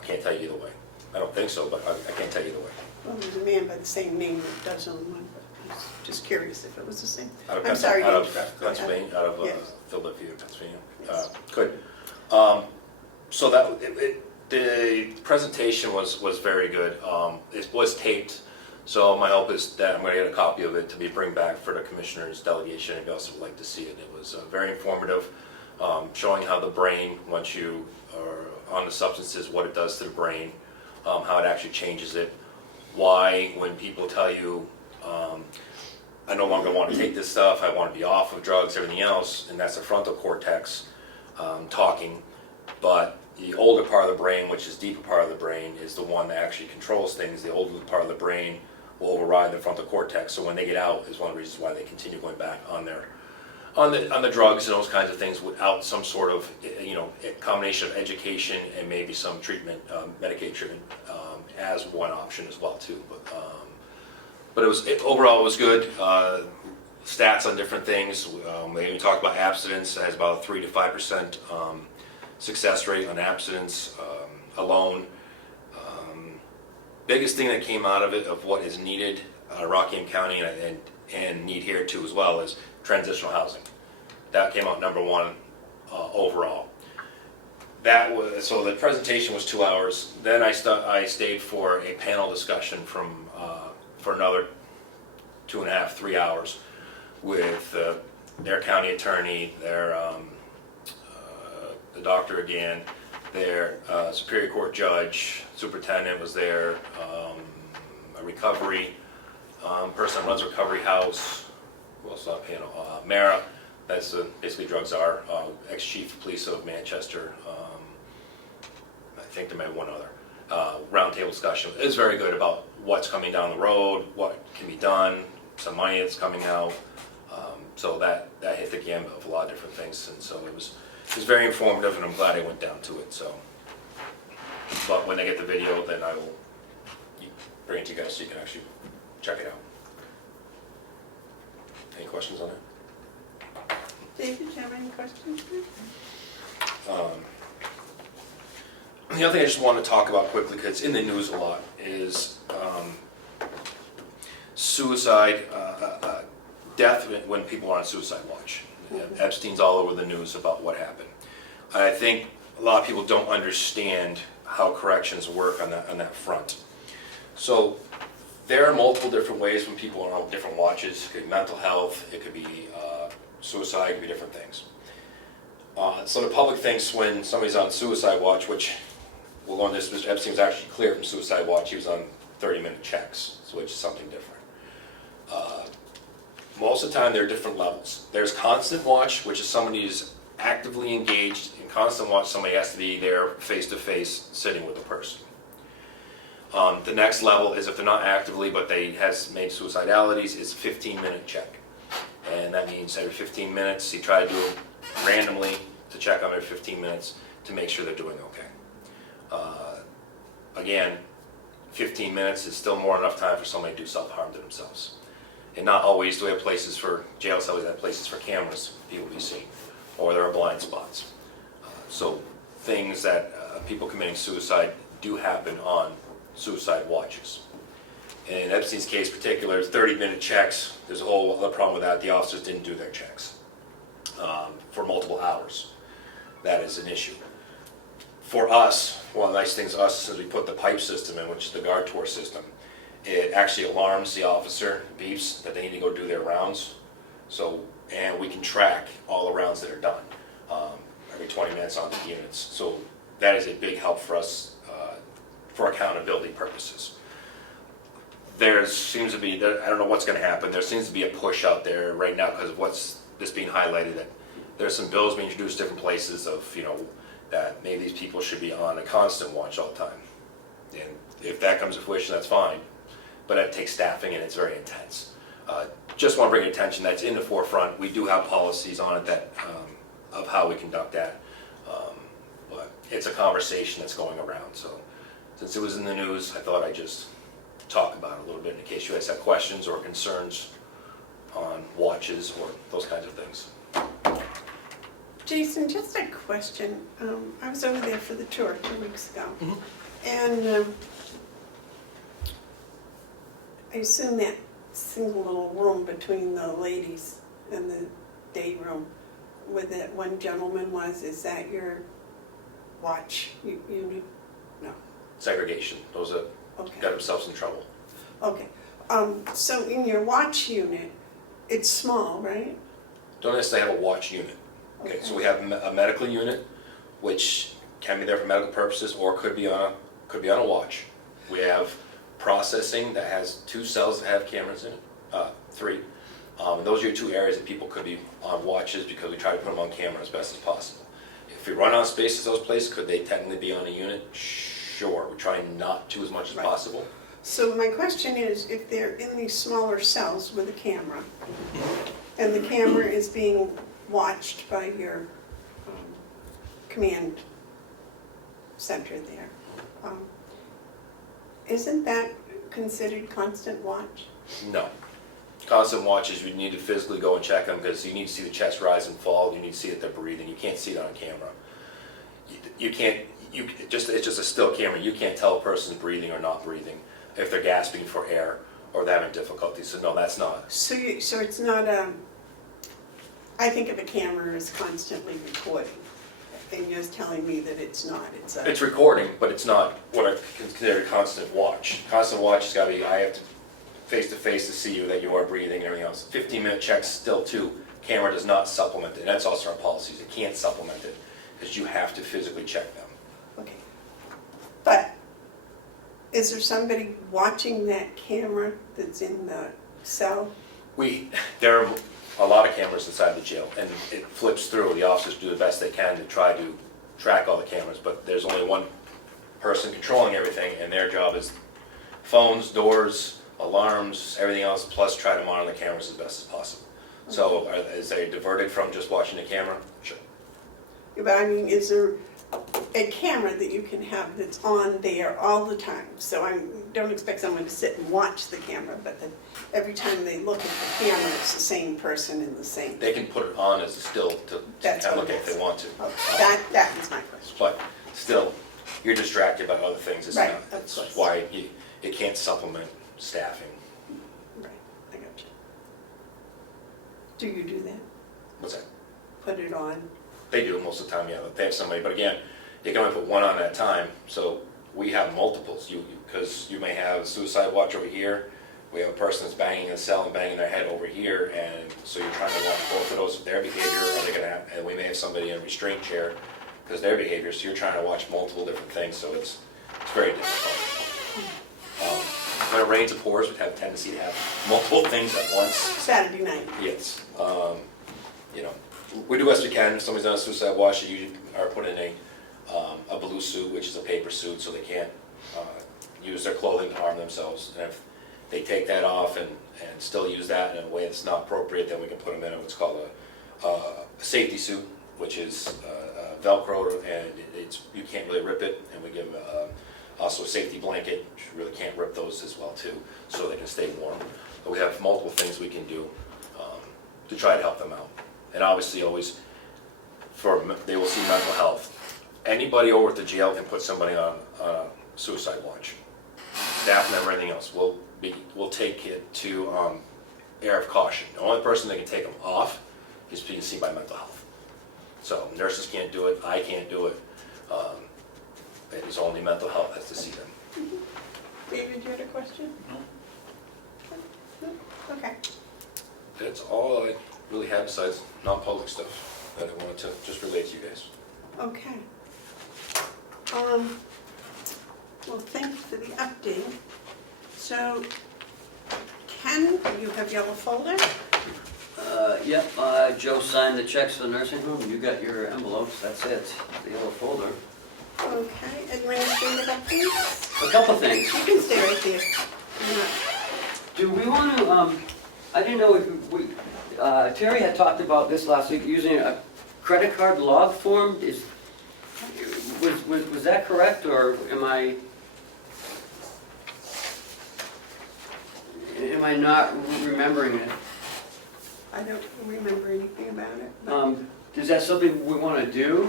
I can't tell you either way. I don't think so, but I can't tell you either way. Well, there's a man by the same name that does own one, but I was just curious if it was the same. Out of I'm sorry to Out of interrupt. Pennsylvania, out of Yes. Philadelphia, Pennsylvania. Yes. Good. So that the presentation was very good. It was taped, so my hope is that I'm going to get a copy of it to be bring back for the commissioners' delegation. Anybody else would like to see it. It was very informative, showing how the brain, once you are on the substances, what it does to the brain, how it actually changes it, why when people tell you, I no longer want to take this stuff, I want to be off of drugs, everything else, and that's the frontal cortex talking, but the older part of the brain, which is deeper part of the brain, is the one that actually controls things. The older part of the brain will override the frontal cortex, so when they get out is one of the reasons why they continue going back on their on the drugs and those kinds of things without some sort of, a combination of education and maybe some treatment, Medicaid treatment, as one option as well too. But overall it was good. Stats on different things. They even talked about abstinence. It has about a 3 to 5% success rate on abstinence alone. Biggest thing that came out of it, of what is needed Rockingham County and need here too as well, is transitional housing. That came out number 1 overall. So the presentation was 2 hours. Then I stayed for a panel discussion for another 2.5, 3 hours with their county attorney, the doctor again, their Superior Court judge, superintendent was there, a recovery person that runs a recovery house, who else on panel? Mara, that's basically drugs are, ex-chief of police of Manchester. I think there may be one other. Roundtable discussion. It was very good about what's coming down the road, what can be done, some money that's coming out. So that hit the gamut of a lot of different things, and so it was very informative, and I'm glad I went down to it. So, but when I get the video, then I will bring it to you guys so you can actually check it out. Any questions on it? David, do you have any questions? The other thing I just want to talk about quickly, because it's in the news a lot, is suicide, death when people are on suicide watch. Epstein's all over the news about what happened. I think a lot of people don't understand how corrections work on that front. So there are multiple different ways when people are on different watches. It could be mental health, it could be suicide, it could be different things. So the public thinks when somebody's on suicide watch, which we'll go on this, Mr. Epstein was actually cleared from suicide watch. He was on 30-minute checks, so which is something different. Most of the time, there are different levels. There's constant watch, which is somebody who's actively engaged. In constant watch, somebody has to be there face-to-face, sitting with the person. The next level is if they're not actively, but they has made suicidalities, is a 15-minute check. And that means every 15 minutes, you try to do it randomly to check on every 15 minutes to make sure they're doing okay. Again, 15 minutes is still more than enough time for somebody to do self-harm to themselves. And not always do we have places for jail cells, we have places for cameras, people to be seen, or there are blind spots. So things that people committing suicide do happen on suicide watches. In Epstein's case in particular, 30-minute checks, there's a whole other problem with that. The officers didn't do their checks for multiple hours. That is an issue. For us, one of the nice things us is we put the pipe system in, which is the guard tour system. It actually alarms the officer, beeps, that they need to go do their rounds. So, and we can track all the rounds that are done every 20 minutes on the units. So that is a big help for us for accountability purposes. There seems to be, I don't know what's going to happen, there seems to be a push out there right now because of what's this being highlighted, that there's some bills being introduced different places of, that maybe these people should be on a constant watch all the time. And if that comes to fruition, that's fine. But it takes staffing and it's very intense. Just want to bring attention that's in the forefront. We do have policies on it that of how we conduct that. But it's a conversation that's going around. So since it was in the news, I thought I'd just talk about it a little bit in case you guys have questions or concerns on watches or those kinds of things. Jason, just a question. I was over there for the tour 2 weeks ago. And I assume that single little room between the ladies and the day room where that one gentleman was, is that your watch unit? No. Segregation. Those that Okay. got themselves in trouble. Okay. So in your watch unit, it's small, right? Don't necessarily have a watch unit. Okay, so we have a medical unit, which can be there for medical purposes or could be on a watch. We have processing that has 2 cells that have cameras in it, 3. Those are your 2 areas that people could be on watches because we try to put them on camera as best as possible. If we run out of space at those places, could they technically be on a unit? Sure, we try not to as much as possible. So my question is, if they're in these smaller cells with a camera, And the camera is being watched by your command center there. Isn't that considered constant watch? No. Constant watches, you need to physically go and check them because you need to see the chest rise and fall. You need to see that they're breathing. You can't see it on camera. You can't. It's just a still camera. You can't tell a person's breathing or not breathing if they're gasping for air or they're having difficulty. So no, that's not. So it's not I think of a camera as constantly recording. And you're telling me that it's not. It's recording, but it's not what I consider a constant watch. Constant watch has got to be. I have to face to see you that you are breathing and everything else. 15-minute checks still too. Camera does not supplement it. And that's also our policies. It can't supplement it because you have to physically check them. Okay. But is there somebody watching that camera that's in the cell? There are a lot of cameras inside the jail, and it flips through. The officers do the best they can to try to track all the cameras, but there's only one person controlling everything, and their job is phones, doors, alarms, everything else, plus try to monitor the cameras as best as possible. So is they diverted from just watching the camera? Sure. Yeah, but I mean, is there a camera that you can have that's on there all the time? So I don't expect someone to sit and watch the camera, but that every time they look at the camera, it's the same person in the same. They can put it on as a still to That's kind what of look it if is. they want to. Okay. That was my question. But still, you're distracted by other things. It's Right, not, of that's course. why it can't supplement staffing. Right, I got you. Do you do that? What's that? Put it on? They do most of the time, yeah. They have somebody, but again, you can only put one on at a time. So we have multiples. Because you may have a suicide watch over here. We have a person that's banging a cell and banging their head over here, and so you're trying to watch both of those. Their behavior, are they going to have? And we may have somebody in a restraint chair because their behavior. So you're trying to watch multiple different things. So it's very difficult. When it rains and pours, we have a tendency to have multiple things at once. Saturday night. Yes. We do best we can. If somebody's on a suicide watch, they usually are put in a blue suit, which is a paper suit, so they can't use their clothing to harm themselves. And if they take that off and still use that in a way that's not appropriate, then we can put them in what's called a safety suit, which is Velcro, and you can't really rip it. And we give them also a safety blanket, which you really can't rip those as well too, so they can stay warm. But we have multiple things we can do to try to help them out. And obviously always, they will see mental health. Anybody over at the jail can put somebody on a suicide watch. Staff member, anything else, we'll take it to air of caution. The only person that can take them off is being seen by mental health. So nurses can't do it, I can't do it. It is only mental health has to see them. David, you had a question? No. No? Okay. That's all I really have besides non-public stuff that I wanted to just relate to you guys. Okay. Well, thank you for the update. So, Ken, you have yellow folder? Yep, Joe signed the checks for the nursing home. You got your envelopes, that's it, the yellow folder. Okay, administrative updates? A couple things. You can stay right there. Do we want to, I didn't know if Terry had talked about this last week, using a credit card log form. Was that correct, or am I not remembering it? I don't remember anything about it. but- Is that something we want to do?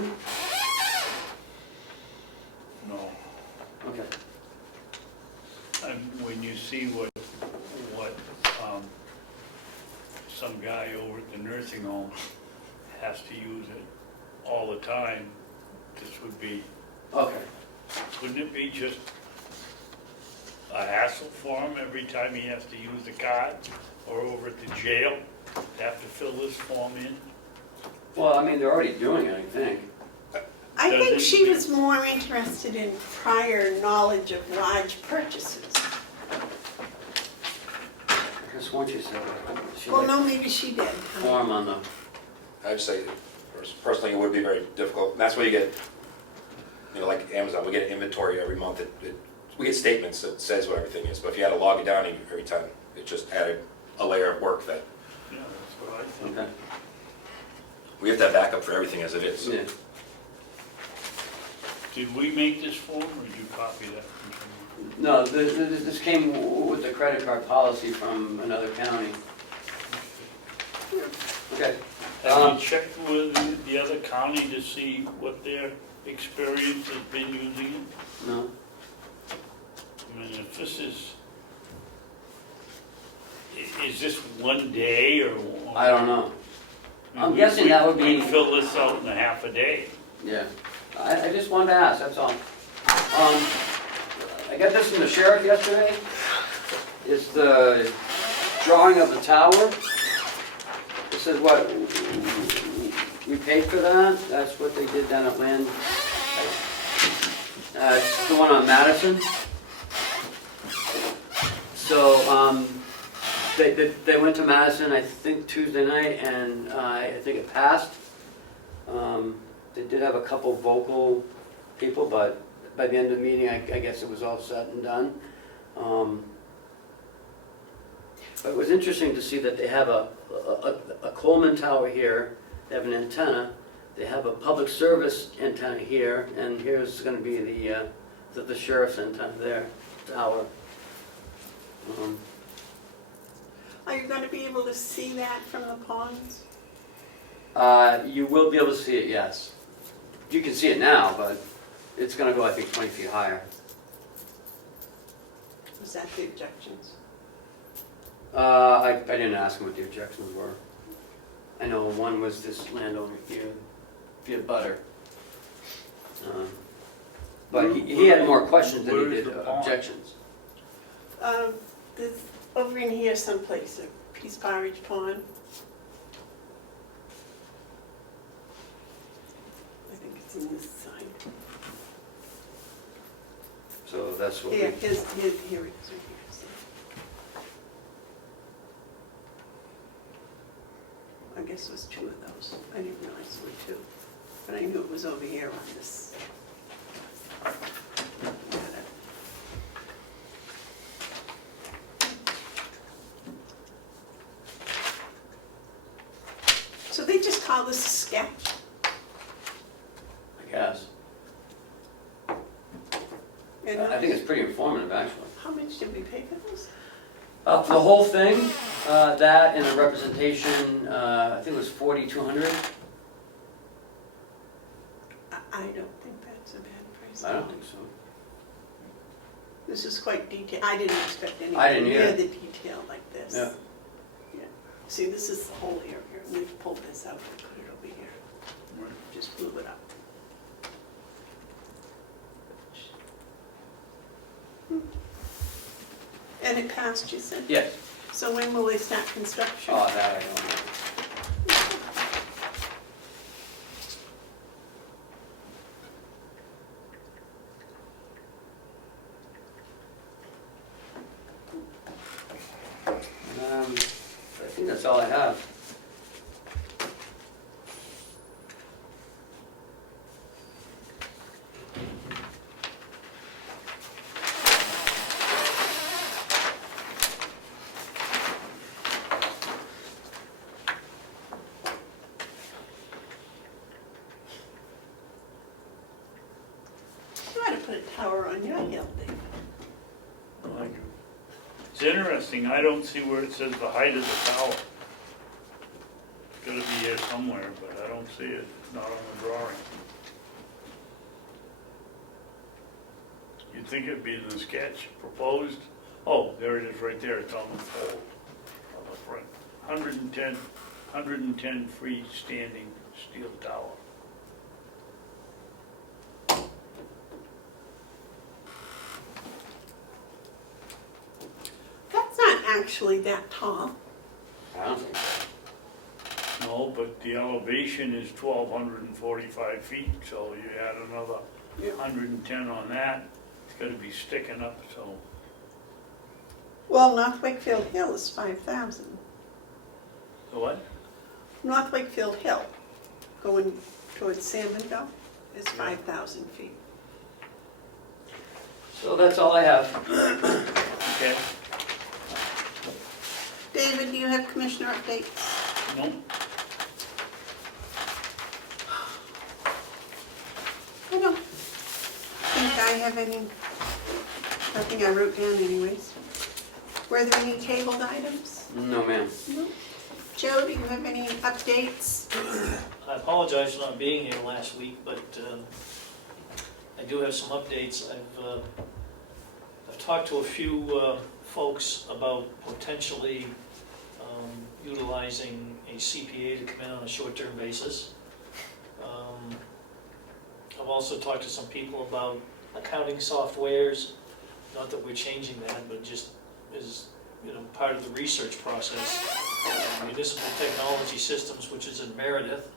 No. Okay. And when you see what some guy over at the nursing home has to use it all the time, this would be, Okay. wouldn't it be just a hassle for him every time he has to use the card? Or over at the jail, to have to fill this form in? Well, I mean, they're already doing it, I think. I think Doesn't- she was more interested in prior knowledge of large purchases. I guess once you said that, she Well, had no, maybe she did. a form on the, I'd say, personally, it would be very difficult. And that's why you get, like Amazon, we get an inventory every month. We get statements that says what everything is. But if you had to log it down every time, it just added a layer of work that Yeah, what I think. Okay. We have to have backup for everything as it is. Yeah. Did we make this form, or did you copy that from somewhere? No, this came with the credit card policy from another county. Okay. Have you checked with the other county to see what their experience has been using it? No? I mean, if this is this one day or? I don't know. I mean, I'm guessing that would be- We fill this out in a half a day. Yeah. I just wanted to ask, that's all. I got this from the sheriff yesterday. It's the drawing of the tower. It says what, we paid for that? That's what they did down at Land. It's the one on Madison. So, they went to Madison, I think Tuesday night, and I think it passed. They did have a couple vocal people, but by the end of the meeting, I guess it was all said and done. But it was interesting to see that they have a Coleman tower here, they have an antenna, they have a public service antenna here, and here's gonna be the sheriff's antenna there, tower. Are you gonna be able to see that from the ponds? You will be able to see it, yes. You can see it now, but it's gonna go, I think, 20 feet higher. Was that the objections? I didn't ask him what the objections were. I know one was this landowner here, via butter. But he had more questions than he Where is did the pond? objections. There's, over in here someplace, a Peace Porridge Pond. I think it's in this side. So that's what we, Here it is, right here. See? I guess it was two of those. I didn't realize there were two, but I knew it was over here on this. So they just call this a sketch? I guess. And I think it's pretty informative, actually. how much did we pay for this? For the whole thing, that and a representation, I think it was 4,200. I don't think that's a bad price. I don't think so. This is quite detailed. I didn't expect I anything didn't near either. the detail like this. Yeah. Yeah. See, this is the whole area. We've pulled this out and put it over here. Right. Just blew it up. And it passed, you said? Yes. So when will they start construction? Oh, that I don't know. I think that's all I have. You ought to put a tower on your hill, David. Like, it's interesting, I don't see where it says the height of the tower. It's gotta be here somewhere, but I don't see it, it's not on the drawing. You'd think it'd be in the sketch proposed. Oh, there it is right there, it's on the pole, on the front. 110 freestanding steel tower. That's not actually that tall. I don't think so. No, but the elevation is 1,245 feet, so you add another Yeah. 110 on that, it's gotta be sticking up, so. Well, North Wakefield Hill is 5,000. The what? North Wakefield Hill, going towards Salmonville, is 5,000 feet. So that's all I have. Okay. David, do you have commissioner updates? No? I don't think I have any, nothing I wrote down anyways. Were there any tabled items? No, ma'am. No. Joe, do you have any updates? I apologize for not being here last week, but I do have some updates. I've talked to a few folks about potentially utilizing a CPA to come in on a short-term basis. I've also talked to some people about accounting softwares, not that we're changing that, but just as, you know, part of the research process. Municipal technology systems, which is in Meredith,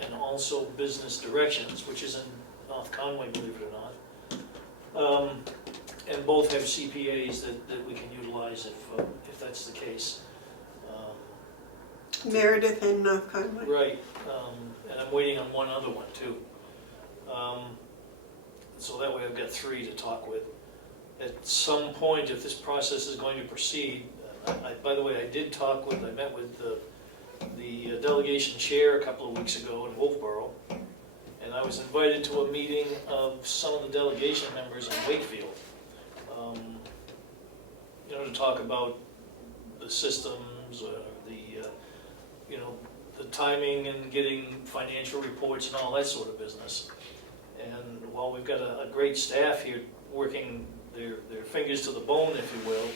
and also business directions, which is in North Conway, believe it or not. And both have CPAs that we can utilize if that's the case. Meredith and North Conway. Right, and I'm waiting on one other one too. So that way I've got 3 to talk with. At some point, if this process is going to proceed, by the way, I met with the delegation chair a couple of weeks ago in Wolfboro, and I was invited to a meeting of some of the delegation members in Wakefield, to talk about the systems, the timing and getting financial reports and all that sort of business. And while we've got a great staff here working their fingers to the bone, if you will,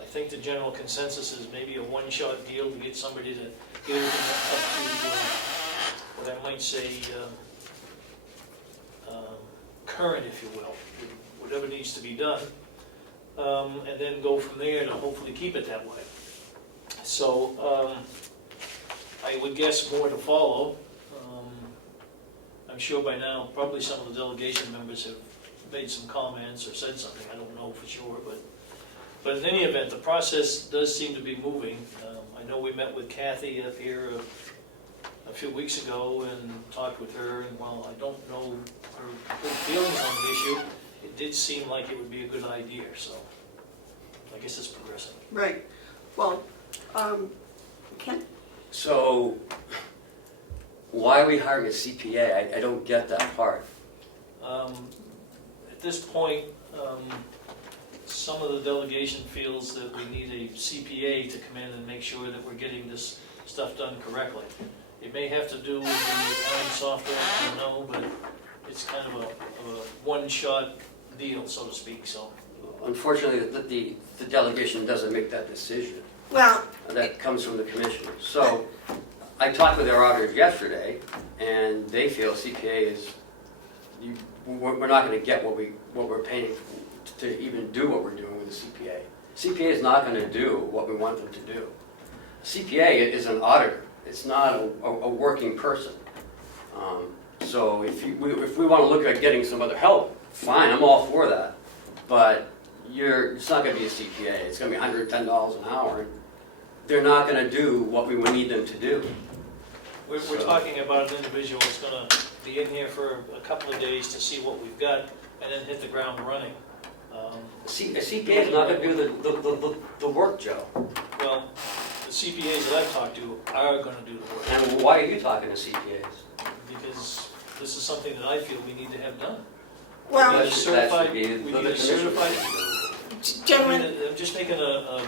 I think the general consensus is maybe a one-shot deal to get somebody to get everything up to what I might say current, if you will, whatever needs to be done, and then go from there to hopefully keep it that way. So I would guess more to follow. I'm sure by now probably some of the delegation members have made some comments or said something, I don't know for sure, but in any event, the process does seem to be moving. I know we met with Kathy up here a few weeks ago and talked with her, and while I don't know her good feelings on the issue, it did seem like it would be a good idea, so I guess it's progressing. Right. Well, Ken? So, why are we hiring a CPA? I don't get that part. At this point, some of the delegation feels that we need a CPA to come in and make sure that we're getting this stuff done correctly. It may have to do with the accounting software, I don't know, but it's kind of a one-shot deal, so to speak. So, Unfortunately, the delegation doesn't make that decision. Well, That comes from the commissioner. So, I talked with their auditors yesterday, and they feel CPA is, we're not going to get what we're paying to even do what we're doing with the CPA. CPA is not going to do what we want them to do. CPA is an auditor. It's not a working person. So if we want to look at getting some other help, fine, I'm all for that. But it's not going to be a CPA. It's going to be $110 an hour. They're not going to do what we would need them to do. we're talking about an individual that's going to be in here for a couple of days to see what we've got and then hit the ground running. A CPA is not going to do the work, Joe. Well, the CPAs that I've talked to are going to do the work, And why are you talking to CPAs? because this is something that I feel we need to have done. well, That should be the we need a commissioner. gentlemen, I'm just making a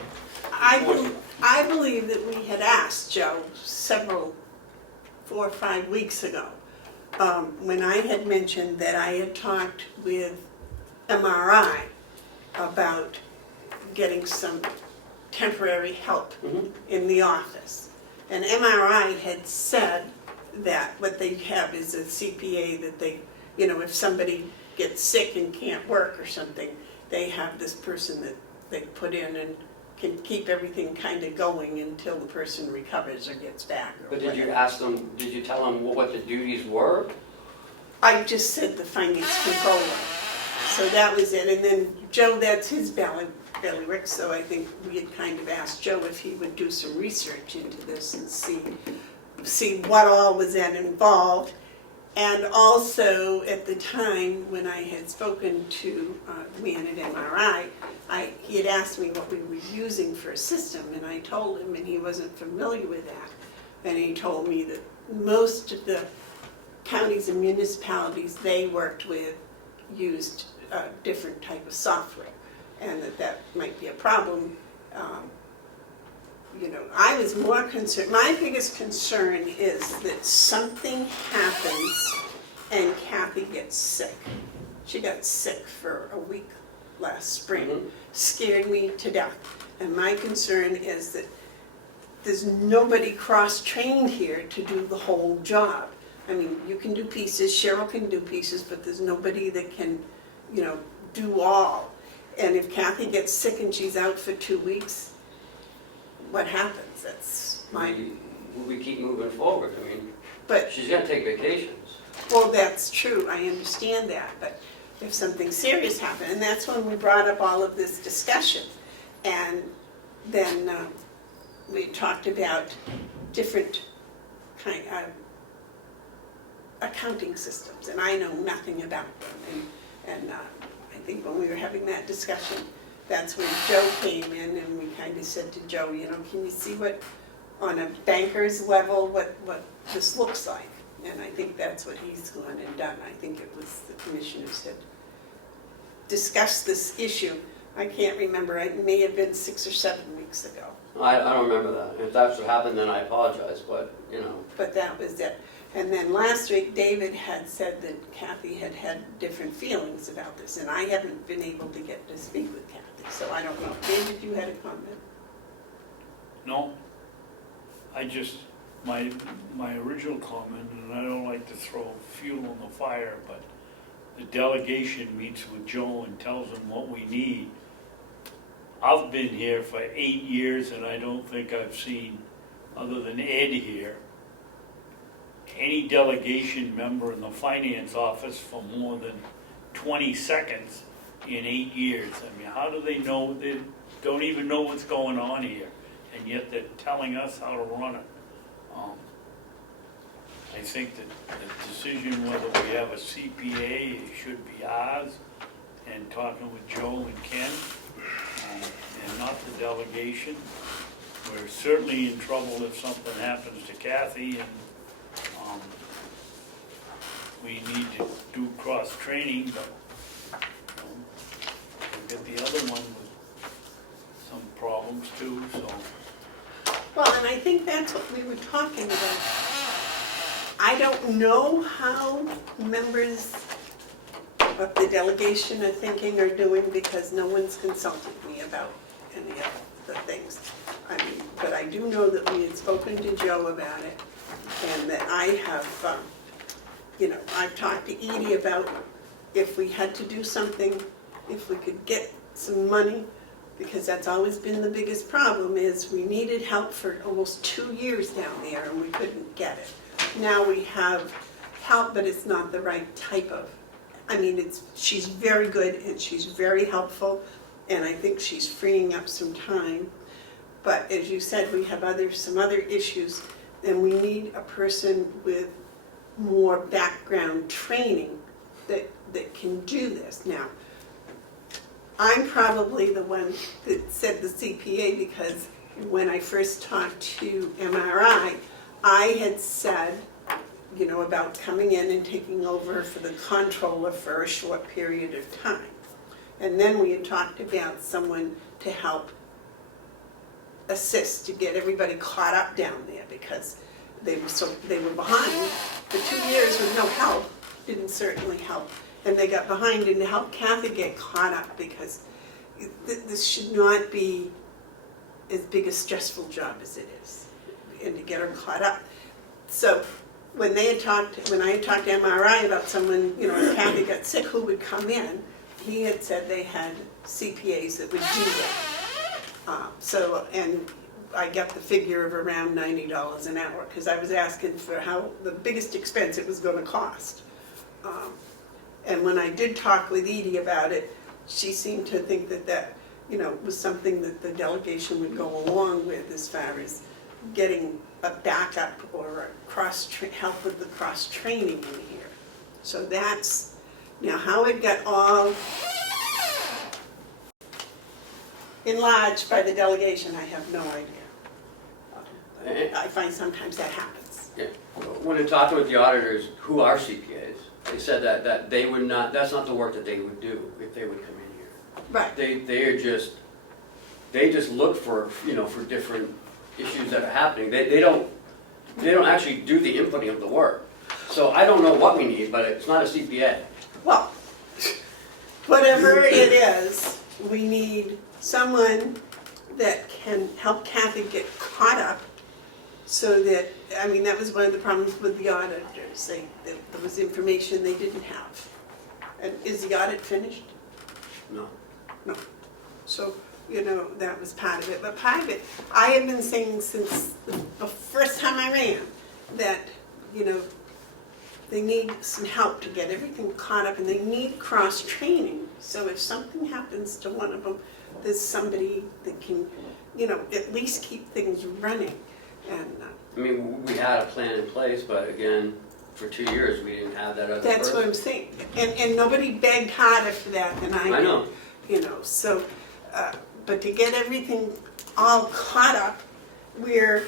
I believe that we had asked Joe 4 or 5 weeks ago, when I had mentioned that I had talked with MRI about getting some temporary help in the office. And MRI had said that what they have is a CPA that they, if somebody gets sick and can't work or something, they have this person that they put in and can keep everything kind of going until the person recovers or gets back or But did you whatever. ask them, did you tell them what the duties were? I just said the finance controller. So that was it. And then Joe, that's his bailiwick, so I think we had kind of asked Joe if he would do some research into this and see what all was involved. And also, at the time when I had spoken to the man at MRI, he had asked me what we were using for a system, and I told him, and he wasn't familiar with that. And he told me that most of the counties and municipalities they worked with used a different type of software, and that might be a problem. You know, I was more concerned, my biggest concern is that something happens and Kathy gets sick. She got sick for a week last spring, scared me to death. And my concern is that there's nobody cross-trained here to do the whole job. I mean, you can do pieces, Cheryl can do pieces, but there's nobody that can, you know, do all. And if Kathy gets sick and she's out for 2 weeks, what happens? That's my... We keep moving forward, I mean, But, she's gonna take vacations. well, that's true, I understand that, but if something serious happened, and that's when we brought up all of this discussion. And then we talked about different kind of accounting systems, and I know nothing about them. And I think when we were having that discussion, that's when Joe came in, and we kind of said to Joe, you know, can you see what, on a banker's level, what this looks like? And I think that's what he's gone and done. I think it was the commissioners had discussed this issue. I can't remember, it may have been 6 or 7 weeks ago. I don't remember that. If that's what happened, then I apologize, but, you know. But that was it. And then last week, David had said that Kathy had had different feelings about this, and I haven't been able to get to speak with Kathy, so I don't know. David, you had a comment? No, I just, my original comment, and I don't like to throw fuel on the fire, but the delegation meets with Joe and tells him what we need. I've been here for 8 years, and I don't think I've seen, other than Ed here, any delegation member in the finance office for more than 20 seconds in 8 years. I mean, how do they know? They don't even know what's going on here, and yet they're telling us how to run it. I think that the decision whether we have a CPA should be ours, and talking with Joe and Ken, and not the delegation. We're certainly in trouble if something happens to Kathy, and we need to do cross-training, but we've got the other one with some problems too, so. Well, and I think that's what we were talking about. I don't know how members of the delegation are thinking or doing, because no one's consulted me about any of the things. I mean, but I do know that we had spoken to Joe about it, and that I have, you know, I've talked to Edie about if we had to do something, if we could get some money, because that's always been the biggest problem, is we needed help for almost 2 years down there, and we couldn't get it. Now we have help, but it's not the right type of, I mean, she's very good and she's very helpful, and I think she's freeing up some time. But as you said, we have some other issues, and we need a person with more background training that can do this. Now, I'm probably the one that said the CPA, because when I first talked to MRI, I had said, you know, about coming in and taking over for the comptroller for a short period of time. And then we had talked about someone to help assist, to get everybody caught up down there, because they were behind. For 2 years with no help didn't certainly help. And they got behind, and to help Kathy get caught up, because this should not be as big a stressful job as it is, and to get her caught up. So when I had talked to MRI about someone, you know, if Kathy got sick, who would come in, he had said they had CPAs that would do that. And I got the figure of around $90 an hour, because I was asking for how the biggest expense it was going to cost. And when I did talk with Edie about it, she seemed to think that you know, was something that the delegation would go along with, as far as getting a backup or a help with the cross-training in here. So that's, now how it got all enlarged by the delegation, I have no idea. And I find sometimes that happens. when in talking with the auditors, who are CPAs, they said that they would not, that's not the work that they would do if they would come in here. Right. They just look for, you know, for different issues that are happening. They don't actually do the inputting of the work. So I don't know what we need, but it's not a CPA. Well, whatever it is, we need someone that can help Kathy get caught up so that, I mean, that was one of the problems with the auditors. There was information they didn't have. And is the audit finished? No. No. So, you know, that was part of it. But part of it, I have been saying since the first time I ran that, you know, they need some help to get everything caught up, and they need cross-training. So if something happens to one of them, there's somebody that can, you know, at least keep things running. And I mean, we had a plan in place, but again, for 2 years, we didn't have that other person. that's what I'm saying. And nobody begged harder for that than I did. I know. You know, so, but to get everything all caught up, where,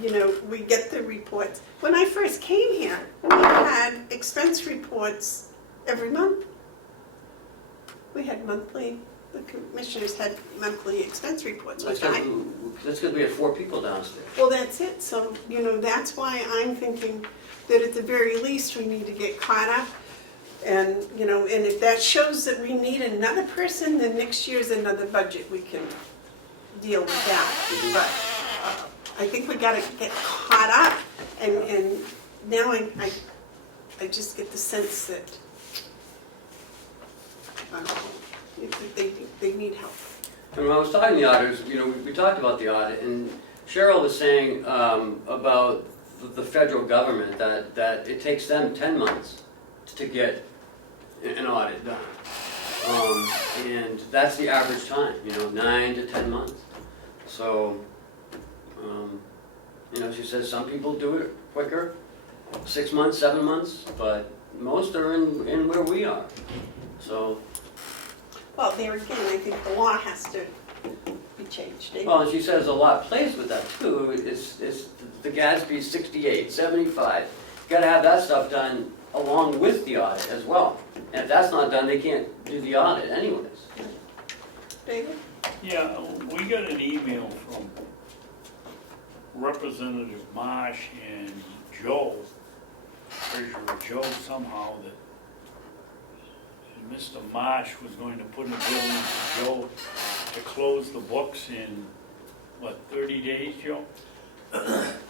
you know, we get the reports. When I first came here, we had expense reports every month. We had monthly, the commissioners had monthly expense reports, That's which I, because we had 4 people downstairs. well, that's it. So, you know, that's why I'm thinking that at the very least, we need to get caught up. And, you know, and if that shows that we need another person, then next year's another budget, we can deal with that. But I think we gotta get caught up, and now I just get the sense that, I don't know, they need help. And when I was talking to the auditors, you know, we talked about the audit, and Cheryl was saying about the federal government, that it takes them 10 months to get an audit done. And that's the average time, you know, 9 to 10 months. So, you know, she says some people do it quicker, 6 months, 7 months, but most are in where we are. So, Well, there again, I think the law has to be changed. well, and she says a lot plays with that too. It's the GASB 68, 75. You gotta have that stuff done along with the audit as well. And if that's not done, they can't do the audit anyways. David? Yeah, we got an email from Representative Marsh and Joe, Treasurer Joe somehow, that Mr. Marsh was going to put a bill in for Joe to close the books in, what, 30 days, Joe?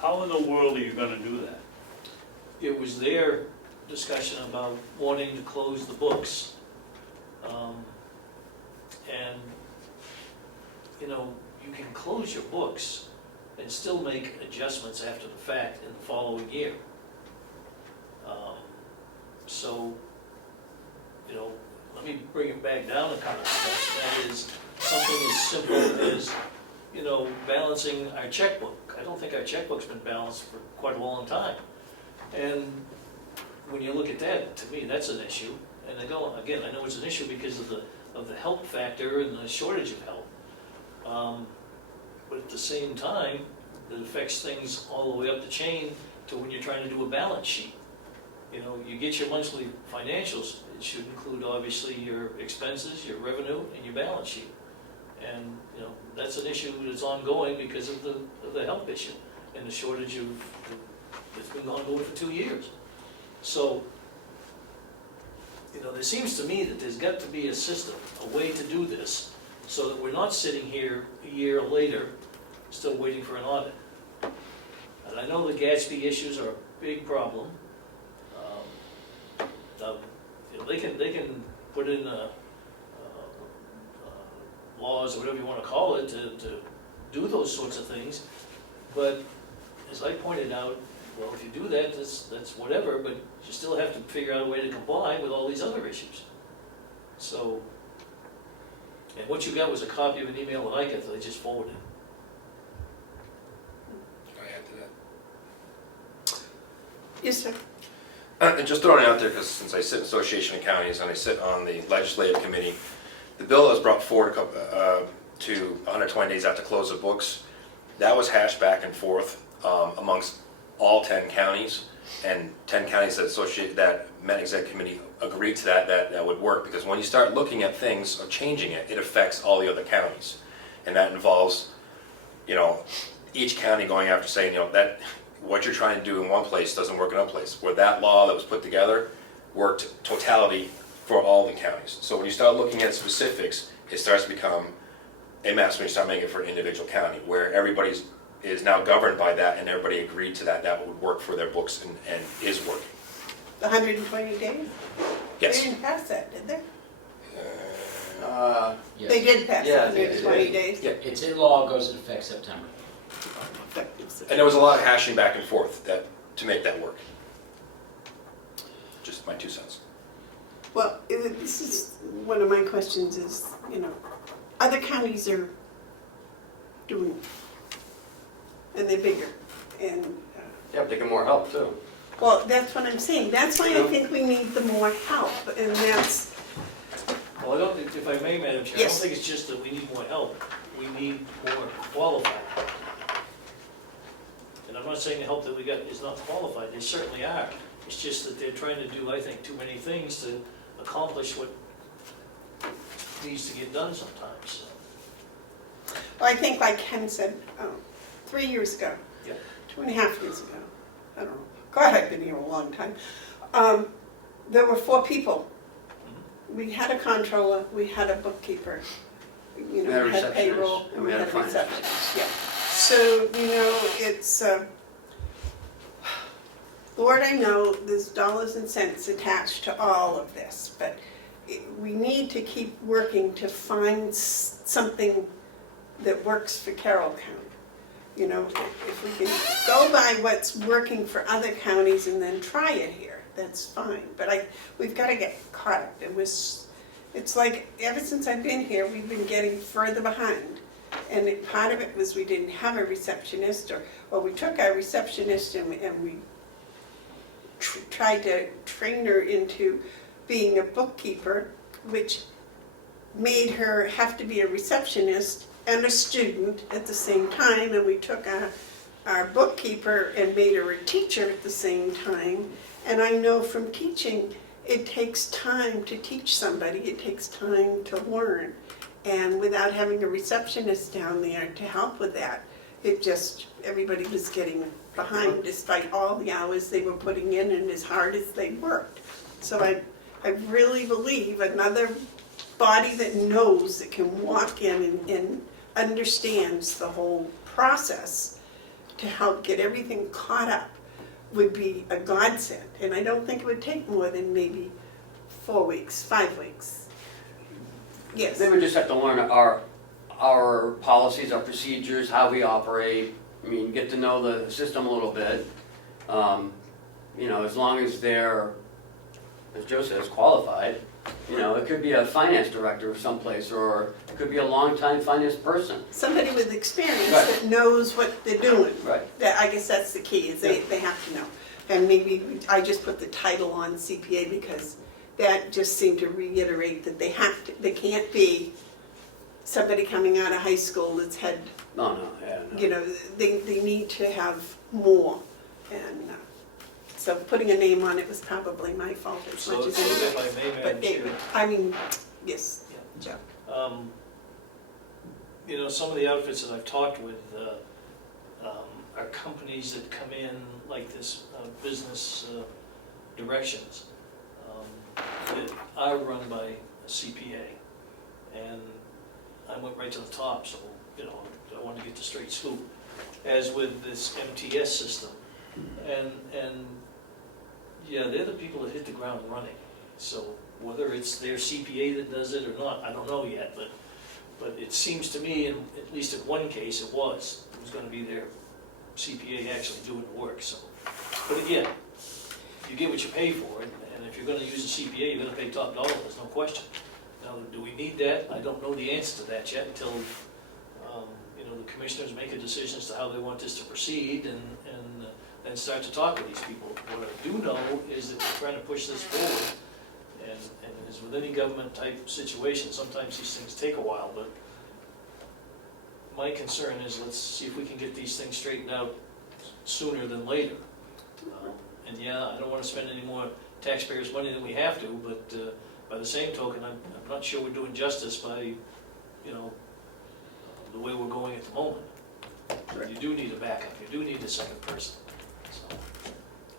How in the world are you gonna do that? It was their discussion about wanting to close the books. And, you know, you can close your books and still make adjustments after the fact in the following year. So, you know, let me bring it back down a couple of steps. That is something as simple as, you know, balancing our checkbook. I don't think our checkbook's been balanced for quite a long time. And when you look at that, to me, that's an issue. And again, I know it's an issue because of the help factor and the shortage of help. But at the same time, it affects things all the way up the chain to when you're trying to do a balance sheet. You know, you get your monthly financials, it should include obviously your expenses, your revenue, and your balance sheet. And, you know, that's an issue that's ongoing because of the help issue and the shortage of, it's been ongoing for 2 years. So, you know, there seems to me that there's got to be a system, a way to do this, so that we're not sitting here a year later, still waiting for an audit. And I know the GASB issues are a big problem. You know, they can put in laws or whatever you want to call it to do those sorts of things. But as I pointed out, well, if you do that, that's whatever, but you still have to figure out a way to comply with all these other issues. So, and what you got was a copy of an email that I got that I just forwarded. Can I add to that? Yes, sir. And just throwing it out there, because since I sit in Association of Counties and I sit on the Legislative Committee, the bill that was brought forward to 120 days after close of books. That was hashed back and forth amongst all 10 counties, and 10 counties that Met Exec Committee agreed to that would work, because when you start looking at things or changing it, it affects all the other counties. And that involves, each county going after saying, that what you're trying to do in one place doesn't work in another place. Where that law that was put together worked totality for all the counties. So when you start looking at specifics, it starts to become a mess when you start making it for an individual county, where everybody is now governed by that, and everybody agreed to that would work for their books and is working. The 120 days? Yes. They didn't pass that, did they? Yes. They did pass Yeah, 120 days. Yeah. It's in law, goes into effect September. And there was a lot of hashing back and forth to make that work. Just my 2 cents. Well, this is, one of my questions is, other counties are doing, and they're bigger, and, Yeah, but they get more help too. well, that's what I'm saying. That's why I think we need the more help, and that's, Well, I don't think, if I may, Madam Chair, I don't Yes. think it's just that we need more help, we need more qualified help. And I'm not saying the help that we got is not qualified, they certainly are. It's just that they're trying to do, I think, too many things to accomplish what needs to get done sometimes. well, I think like Ken said, 3 years ago, Yeah. 2.5 years ago, I don't know, God, I've been here a long time. There were 4 people. We had a controller, we had a bookkeeper, We had a we had receptionist, payroll, and we had a finance. receptionist, yeah. So, it's, Lord, I know there's dollars and cents attached to all of this, but we need to keep working to find something that works for Carroll County. If we can go by what's working for other counties and then try it here, that's fine. But we've got to get caught up. It's like, ever since I've been here, we've been getting further behind. And part of it was we didn't have a receptionist, or we took our receptionist and we tried to train her into being a bookkeeper, which made her have to be a receptionist and a student at the same time, and we took our bookkeeper and made her a teacher at the same time. And I know from teaching, it takes time to teach somebody, it takes time to learn. And without having a receptionist down there to help with that, everybody was getting behind despite all the hours they were putting in and as hard as they worked. So I really believe another body that knows, that can walk in and understands the whole process to help get everything caught up would be a godsend. And I don't think it would take more than maybe 4 weeks, 5 weeks. Yes. They would just have to learn our policies, our procedures, how we operate. I mean, get to know the system a little bit. As long as they're, as Joe says, qualified. It could be a finance director of someplace, or it could be a longtime finance person. Somebody with experience Right. that knows what they're doing. Right. I guess that's the key, is they have to know. And maybe I just put the title on CPA because that just seemed to reiterate that they can't be somebody coming out of high school that's had, No, yeah, no. they need to have more. And so putting a name on it was probably my fault as So much as if anything. I may, Madam But Chair. yes, Joe. Some of the outfits that I've talked with are companies that come in like this, business directions, that are run by a CPA. And I went right to the top, so, I wanted to get the straight scoop. As with this MTS system, and yeah, they're the people that hit the ground running. So whether it's their CPA that does it or not, I don't know yet, but it seems to me, in at least in one case, it was going to be their CPA actually doing the work. So, but again, you get what you pay for, and if you're going to use a CPA, you're going to pay top dollar. There's no question. Now, do we need that? I don't know the answer to that yet until the commissioners make a decision as to how they want this to proceed, and then start to talk with these people. What I do know is that we're trying to push this forward, and as with any government type situation, sometimes these things take a while, but my concern is, let's see if we can get these things straightened out sooner than later. And yeah, I don't wanna spend any more taxpayers' money than we have to, but by the same token, I'm not sure we're doing justice by, you know, the way we're going at the moment. You do need a backup, you do need a second person, so.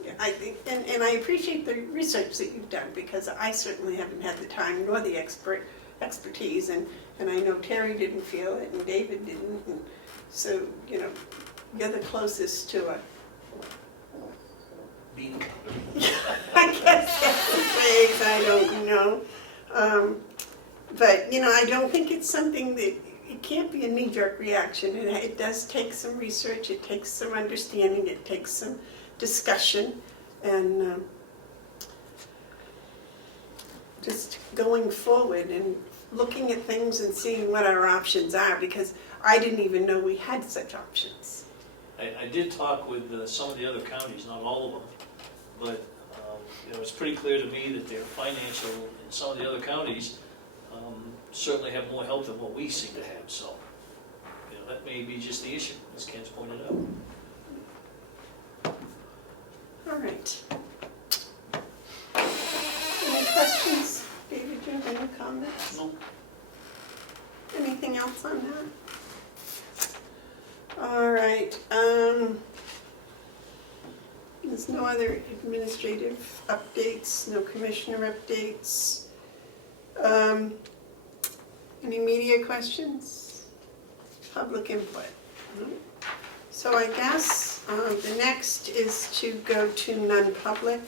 Yeah, I think, and I appreciate the research that you've done, because I certainly haven't had the time nor the expertise, and I know Terry didn't feel it, and David didn't, and so, you know, you're the closest to a, Bean I guess that's the phrase, I don't know. But, you know, I don't think it's something that, it can't be a knee-jerk reaction. It does take some research, it takes some understanding, it takes some discussion, and just going forward and looking at things and seeing what our options are, because I didn't even know we had such options. I did talk with some of the other counties, not all of them, but you know, it's pretty clear to me that their financial, and some of the other counties certainly have more help than what we seem to have, so you know, that may be just the issue, as Ken's pointed out. All right. Any questions? David, do you have any comments? No. Anything else on that? All right, there's no other administrative updates, no commissioner updates. Any media questions? Public input? No? So I guess the next is to go to non-public.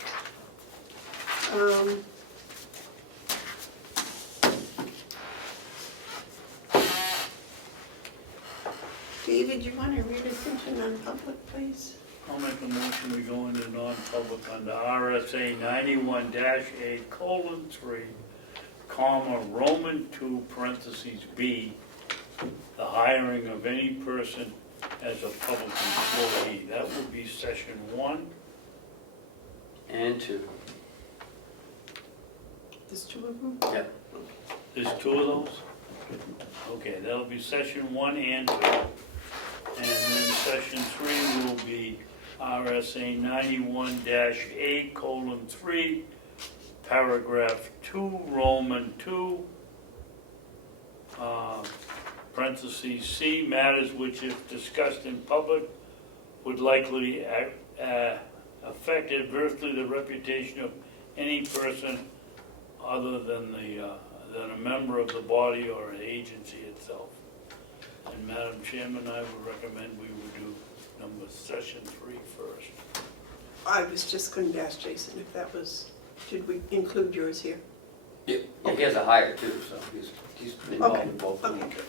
David, you want to read us into non-public, please? I'll make a motion, we go into non-public under RSA 91-8:3, comma, Roman 2, parentheses, B, the hiring of any person as a public employee. That would be session 1. And 2. There's two of them? Yep. There's 2 of those? Okay, that'll be session 1 and 2. And then session 3 will be RSA 91-8:3, paragraph 2, Roman 2, parentheses C, matters which if discussed in public would likely affect adversely the reputation of any person other than a member of the body or an agency itself. And Madam Chairman, I would recommend we would do session 3 first. I was just going to ask Jason if that was, should we include yours here? Yeah, he has a hire too, so he's involved in both of them. Okay.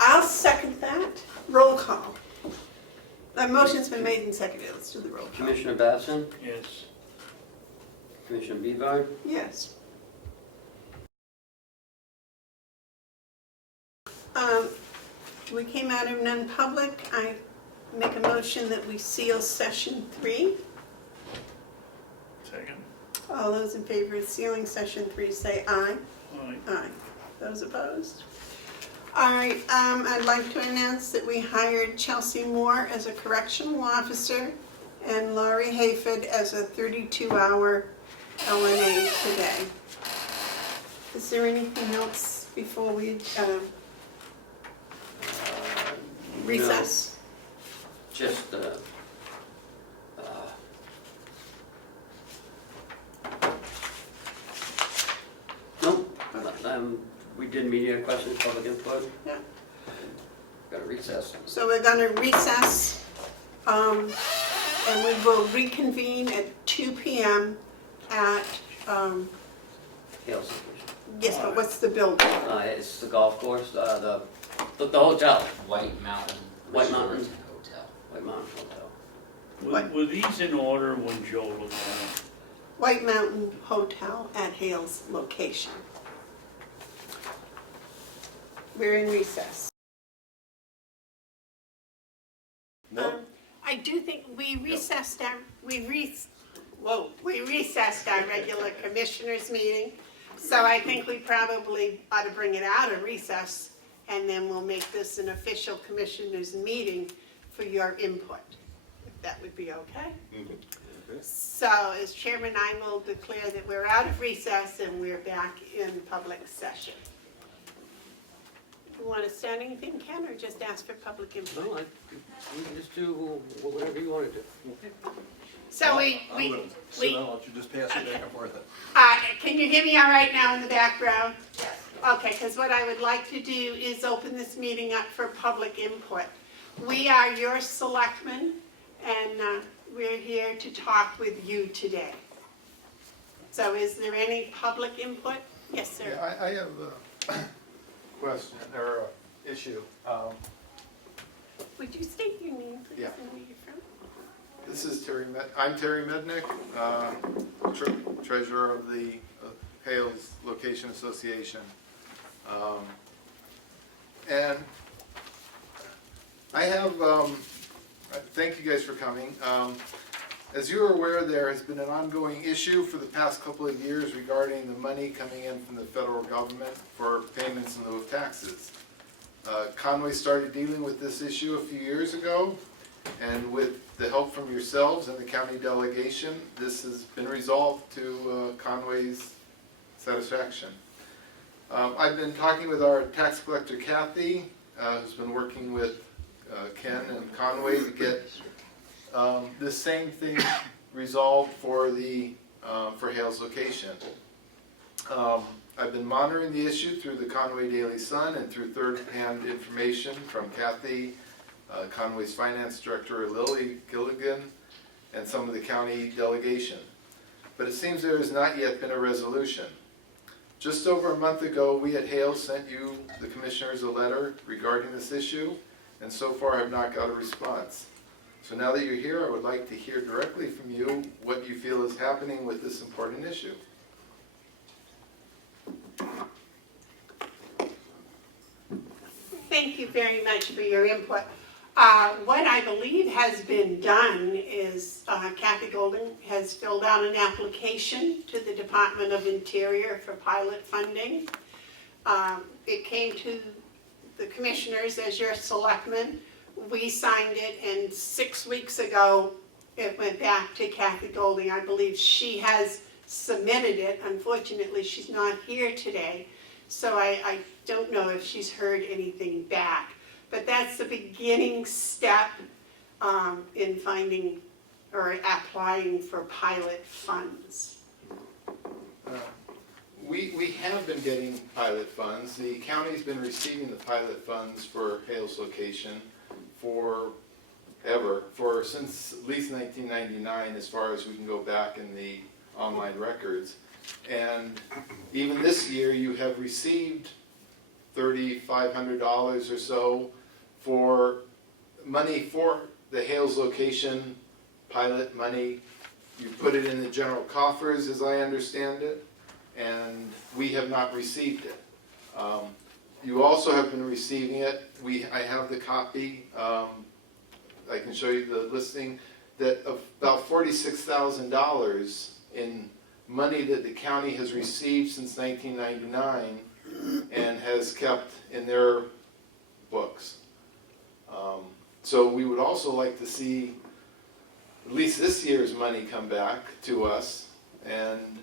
I'll second that. Roll call. The motion's been made and seconded. Let's do the roll call. Commissioner Babson, Yes. Commissioner Bevard, Yes. We came out of non-public. I make a motion that we seal session 3. Second. All those in favor of sealing session 3 say aye. All right. Aye. Those opposed? All right, I'd like to announce that we hired Chelsea Moore as a correctional officer and Laurie Hayford as a 32-hour LNA today. Is there anything else before we recess? No, just nope. We did media questions, public input. Yeah. Got a recess. So we're going to recess, and we will reconvene at 2 p.m. at, Hale Station. yes, but what's the building? It's the golf course, the hotel, White Mountain White Resort Mountain. and Hotel. White Mountain Hotel. What? Were these in order when Joe looked at them? White Mountain Hotel at Hale's location. We're in recess. I do think we recessed our regular commissioners meeting, so I think we probably ought to bring it out of recess and then we'll make this an official commissioners meeting for your input, if that would be okay. So as chairman, I will declare that we're out of recess and we're back in public session. You want to say anything, Ken, or just ask for public input? No, we can just do whatever you want to do. So I'm gonna sit down, let you just pass it back and forth. can you hear me all right now in the background? Yes. Okay, because what I would like to do is open this meeting up for public input. We are your selectmen, and we're here to talk with you today. So is there any public input? Yes, sir. Yeah, I have a question or a issue. Would you state your name, please, Yeah. and where you're from? This is I'm Terry Mednick, treasurer of the Hales Location Association. And I have, thank you guys for coming. As you are aware, there has been an ongoing issue for the past couple of years regarding the money coming in from the federal government for payments in lieu of taxes. Conway started dealing with this issue a few years ago, and with the help from yourselves and the county delegation, this has been resolved to Conway's satisfaction. I've been talking with our tax collector Kathy, who's been working with Ken and Conway to get this same thing resolved for the for Hales Location. I've been monitoring the issue through the Conway Daily Sun and through third-hand information from Kathy, Conway's finance director Lily Gilligan, and some of the county delegation. But it seems there has not yet been a resolution. Just over a month ago, we at Hales sent you, the commissioners, a letter regarding this issue, and so far have not got a response. So now that you're here, I would like to hear directly from you what you feel is happening with this important issue. Thank you very much for your input. What I believe has been done is Kathy Golden has filled out an application to the Department of Interior for pilot funding. It came to the commissioners as your selectmen. We signed it, and 6 weeks ago it went back to Kathy Golding. I believe she has submitted it. Unfortunately, she's not here today, so I don't know if she's heard anything back. But that's the beginning step in finding or applying for pilot funds. We have been getting pilot funds. The county's been receiving the pilot funds for Hales Location since at least 1999, as far as we can go back in the online records. And even this year, you have received $3,500 or so for money for the Hales Location pilot money. You put it in the general coffers, as I understand it, and we have not received it. You also have been receiving it. I have the copy. I can show you the listing that of about $46,000 in money that the county has received since 1999 and has kept in their books. So we would also like to see at least this year's money come back to us, and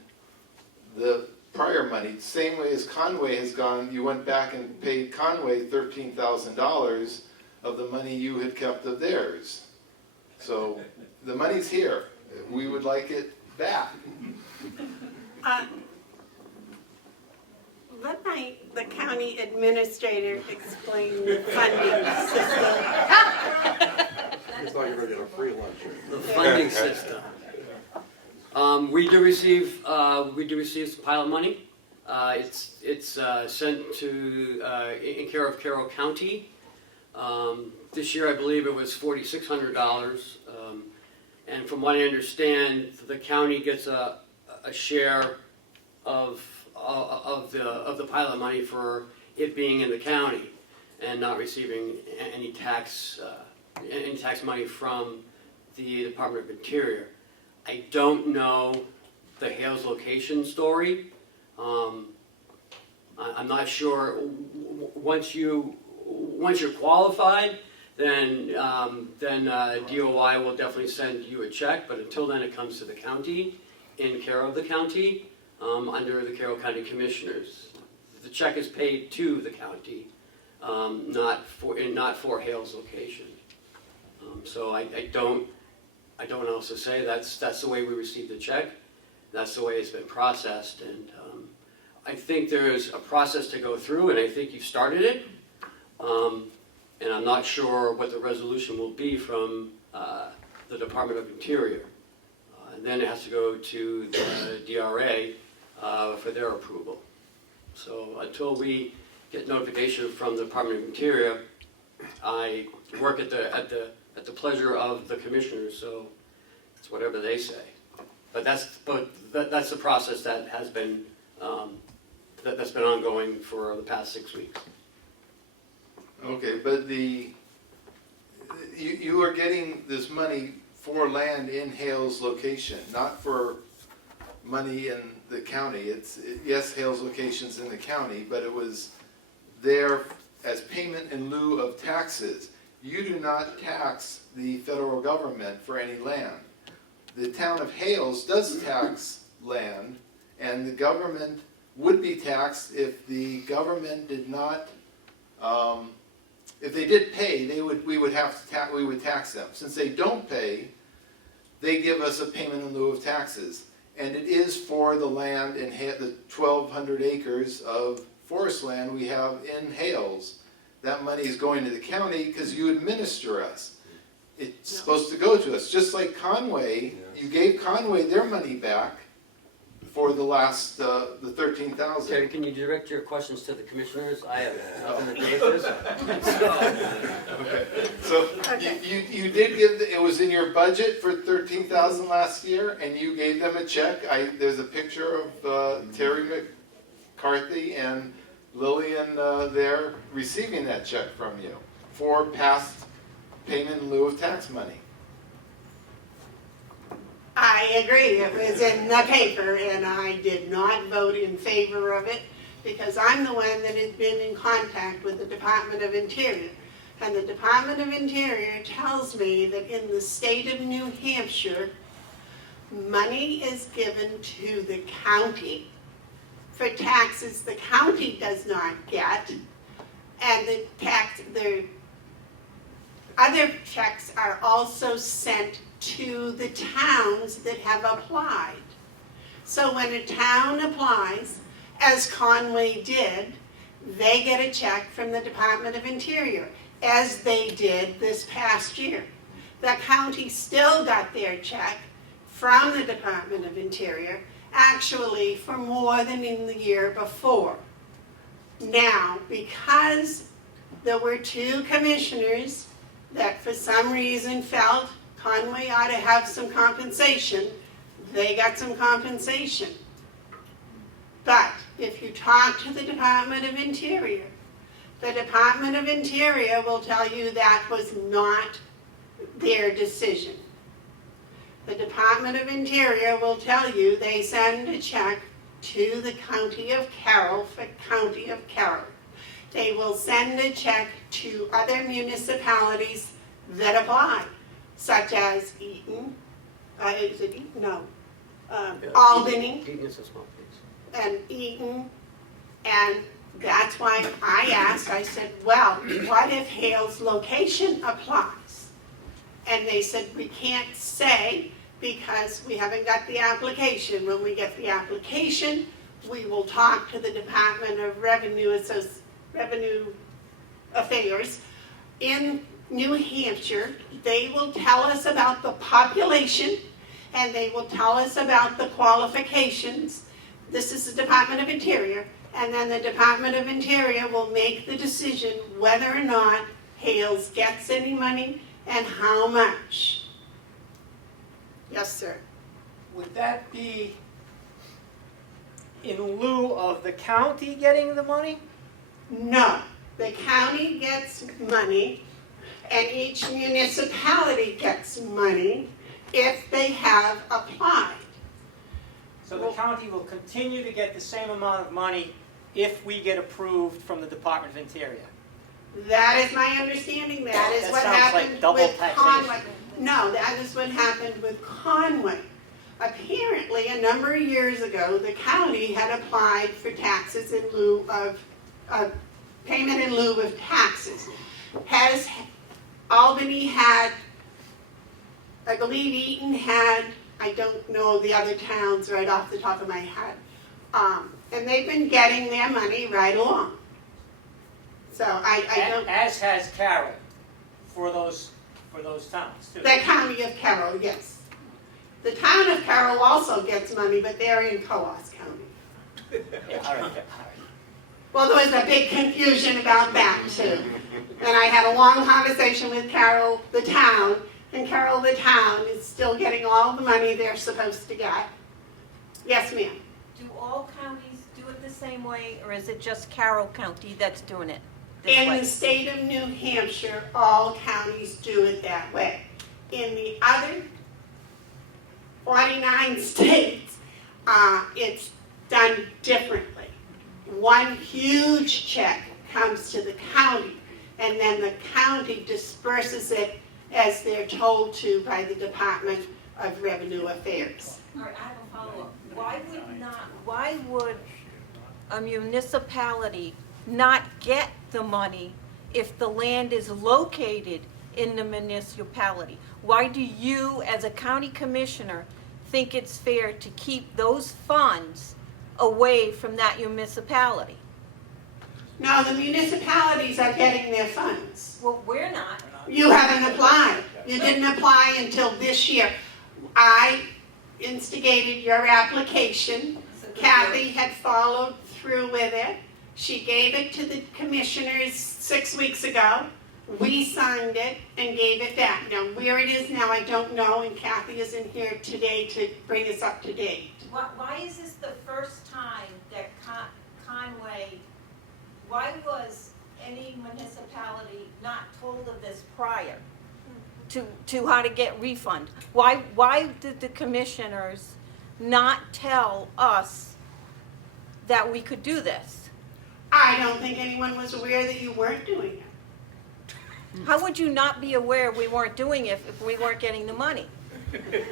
the prior money, same way as Conway has gone, you went back and paid Conway $13,000 of the money you had kept of theirs. So the money's here. We would like it back. Let the county administrator explain the funding system. I thought you were getting a free lunch. The funding system. We do receive some pilot money. It's sent to in care of Carroll County. This year, I believe it was $4,600. And from what I understand, the county gets a share of the pilot money for it being in the county and not receiving any tax money from the Department of Interior. I don't know the Hales Location story. I'm not sure once you're qualified, then DOI will definitely send you a check, but until then it comes to the county, in care of the county, under the Carroll County Commissioners. The check is paid to the county, not for Hale's location. So I don't know what else to say. That's the way we received the check. That's the way it's been processed, and I think there's a process to go through, and I think you started it. And I'm not sure what the resolution will be from the Department of Interior. And then it has to go to the DRA for their approval. So until we get notification from the Department of Interior, I work at the pleasure of the commissioners. So it's whatever they say. But that's the process that has been that's been ongoing for the past 6 weeks. Okay, but you are getting this money for land in Hale's location, not for money in the county. Yes, Hale's location's in the county, but it was there as payment in lieu of taxes. You do not tax the federal government for any land. The town of Hales does tax land, and the government would be taxed if the government did not. If they did pay, we would tax them. Since they don't pay, they give us a payment in lieu of taxes, and it is for the land in the 1,200 acres of forest land we have in Hales. That money is going to the county because you administer us. It's supposed to go to us, just like Conway. You gave Conway their money back for the last the 13,000. Terry, can you direct your questions to the commissioners? I have nothing to do with this. Okay. So you did give it was in your budget for 13,000 last year, and you gave them a check. There's a picture of Terry McCarthy and Lillian there receiving that check from you for past payment in lieu of tax money. I agree, it was in the paper, and I did not vote in favor of it because I'm the one that has been in contact with the Department of Interior. And the Department of Interior tells me that in the state of New Hampshire, money is given to the county for taxes the county does not get, and the other checks are also sent to the towns that have applied. So when a town applies, as Conway did, they get a check from the Department of Interior, as they did this past year. The county still got their check from the Department of Interior, actually for more than in the year before. Now, because there were two commissioners that for some reason felt Conway ought to have some compensation, they got some compensation. But if you talk to the Department of Interior, the Department of Interior will tell you that was not their decision. The Department of Interior will tell you they send a check to the County of Carroll for County of Carroll. They will send a check to other municipalities that apply, such as Eaton, is it Eaton? No. Albany. Eaton is a small place. And Eaton, and that's why I asked, I said, well, what if Hale's location applies? And they said, we can't say because we haven't got the application. When we get the application, we will talk to the Department of Revenue Affairs in New Hampshire. They will tell us about the population, and they will tell us about the qualifications. This is the Department of Interior, and then the Department of Interior will make the decision whether or not Hales gets any money and how much. Yes, sir. Would that be in lieu of the county getting the money? No, the county gets money, and each municipality gets money if they have applied. So the county will continue to get the same amount of money if we get approved from the Department of Interior. That is my understanding, that is That what sounds like happened double with taxation. Conway. No, that is what happened with Conway. Apparently, a number of years ago, the county had applied for taxes in lieu of, payment in lieu of taxes. Has Albany had, I believe Eaton had, I don't know the other towns right off the top of my head. And they've been getting their money right along. So I don't. As has Carroll for those towns too. The county of Carroll, yes. The town of Carroll also gets money, but they're in Coos County. Yeah, all right. Well, there was a big confusion about that too. And I had a long conversation with Carroll, the town, and Carroll, the town, is still getting all the money they're supposed to get. Yes, ma'am. Do all counties do it the same way, or is it just Carroll County that's doing it this In way? the state of New Hampshire, all counties do it that way. In the other 49 states, it's done differently. One huge check comes to the county, and then the county disperses it as they're told to by the Department of Revenue Affairs. All right, I have a follow-up. Why would a municipality not get the money if the land is located in the municipality? Why do you, as a county commissioner, think it's fair to keep those funds away from that municipality? No, the municipalities are getting their funds. Well, we're not. You haven't applied. You didn't apply until this year. I instigated your application. Kathy had followed through with it. She gave it to the commissioners 6 weeks ago. We signed it and gave it back. Now, where it is now, I don't know, and Kathy isn't here today to bring us up to date. Why is this the first time that Conway, why was any municipality not told of this prior to how to get refund? Why did the commissioners not tell us that we could do this? I don't think anyone was aware that you weren't doing it. How would you not be aware we weren't doing it if we weren't getting the money?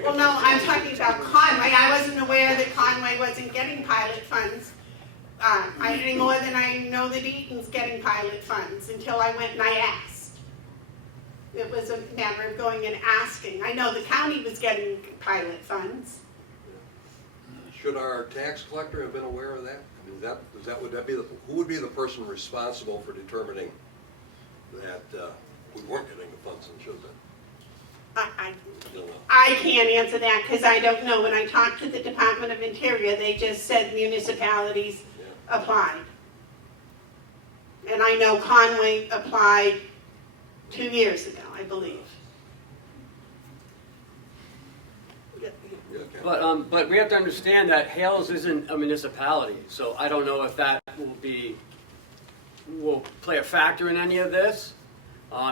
Well, no, I'm talking about Conway. I wasn't aware that Conway wasn't getting pilot funds any more than I know that Eaton's getting pilot funds until I went and I asked. It was a matter of going and asking. I know the county was getting pilot funds. Should our tax collector have been aware of that? I mean, would that be who would be the person responsible for determining that we weren't getting the funds and should have been? I can't answer that because I don't know. When I talked to the Department of Interior, they just said municipalities applied. And I know Conway applied 2 years ago, I believe. But we have to understand that Hales isn't a municipality, so I don't know if that will play a factor in any of this.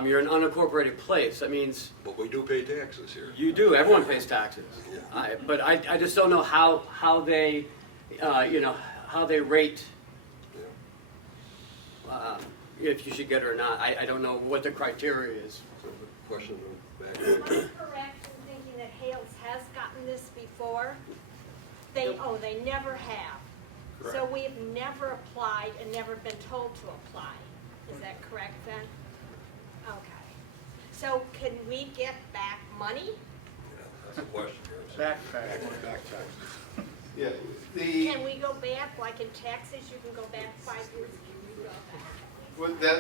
You're an unincorporated place. That means But we do pay taxes here. you do. Everyone pays taxes. Yeah. But I just don't know how they how they rate if you should get it or not. I don't know what the criteria is. So the question back. Am I correct in thinking that Hales has gotten this before? They never have. So Correct. we've never applied and never been told to apply. Is that correct then? Okay. So can we get back money? Yeah, that's a question here. Back. Yeah, Can we go back, like in taxes, you can go back 5 years? Can you go back?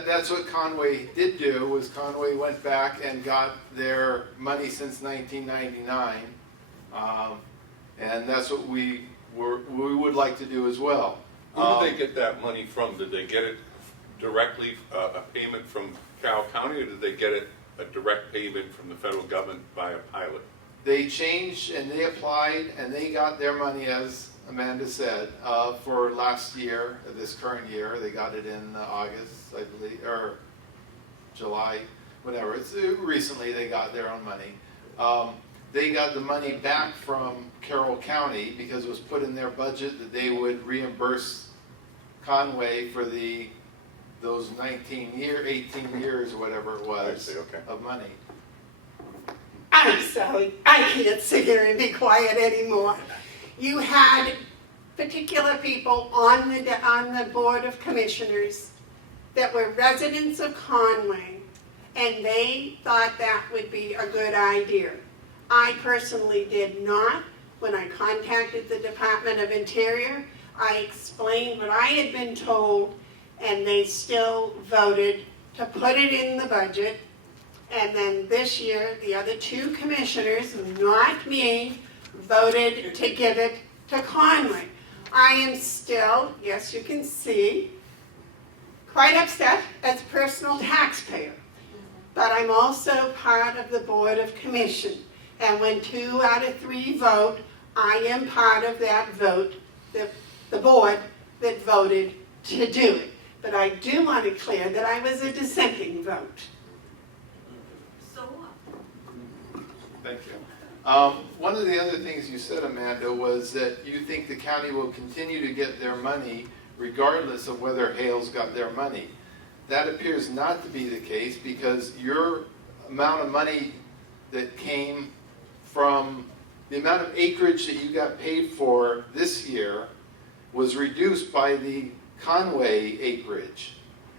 that's what Conway did do, was Conway went back and got their money since 1999. And that's what we would like to do as well. Who did they get that money from? Did they get it directly, a payment from Carroll County, or did they get it a direct payment from the federal government via pilot? They changed and they applied and they got their money, as Amanda said, for last year, this current year. They got it in August, I believe, or July, whatever. It's recently they got their own money. They got the money back from Carroll County because it was put in their budget that they would reimburse Conway for those 18 years, whatever it was, I see, okay. of money. I'm sorry, I can't sit here and be quiet anymore. You had particular people on the Board of Commissioners that were residents of Conway, and they thought that would be a good idea. I personally did not. When I contacted the Department of Interior, I explained what I had been told, and they still voted to put it in the budget. And then this year, the other two commissioners, not me, voted to give it to Conway. I am still, yes, you can see, quite upset as a personal taxpayer. But I'm also part of the Board of Commission. And when 2 out of 3 vote, I am part of that vote, the board that voted to do it. But I do want to clear that I was a dissenting vote. So what? Thank you. One of the other things you said, Amanda, was that you think the county will continue to get their money regardless of whether Hales got their money. That appears not to be the case, because your amount of money that came from the amount of acreage that you got paid for this year was reduced by the Conway acreage.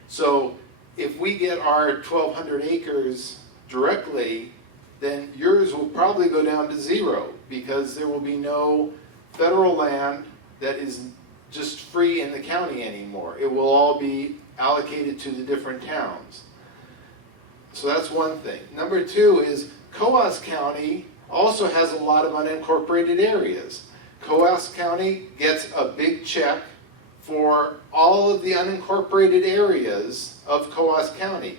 So if we get our 1,200 acres directly, then yours will probably go down to 0, because there will be no federal land that is just free in the county anymore. It will all be allocated to the different towns. So that's one thing. Number 2 is Coos County also has a lot of unincorporated areas. Coos County gets a big check for all of the unincorporated areas of Coos County.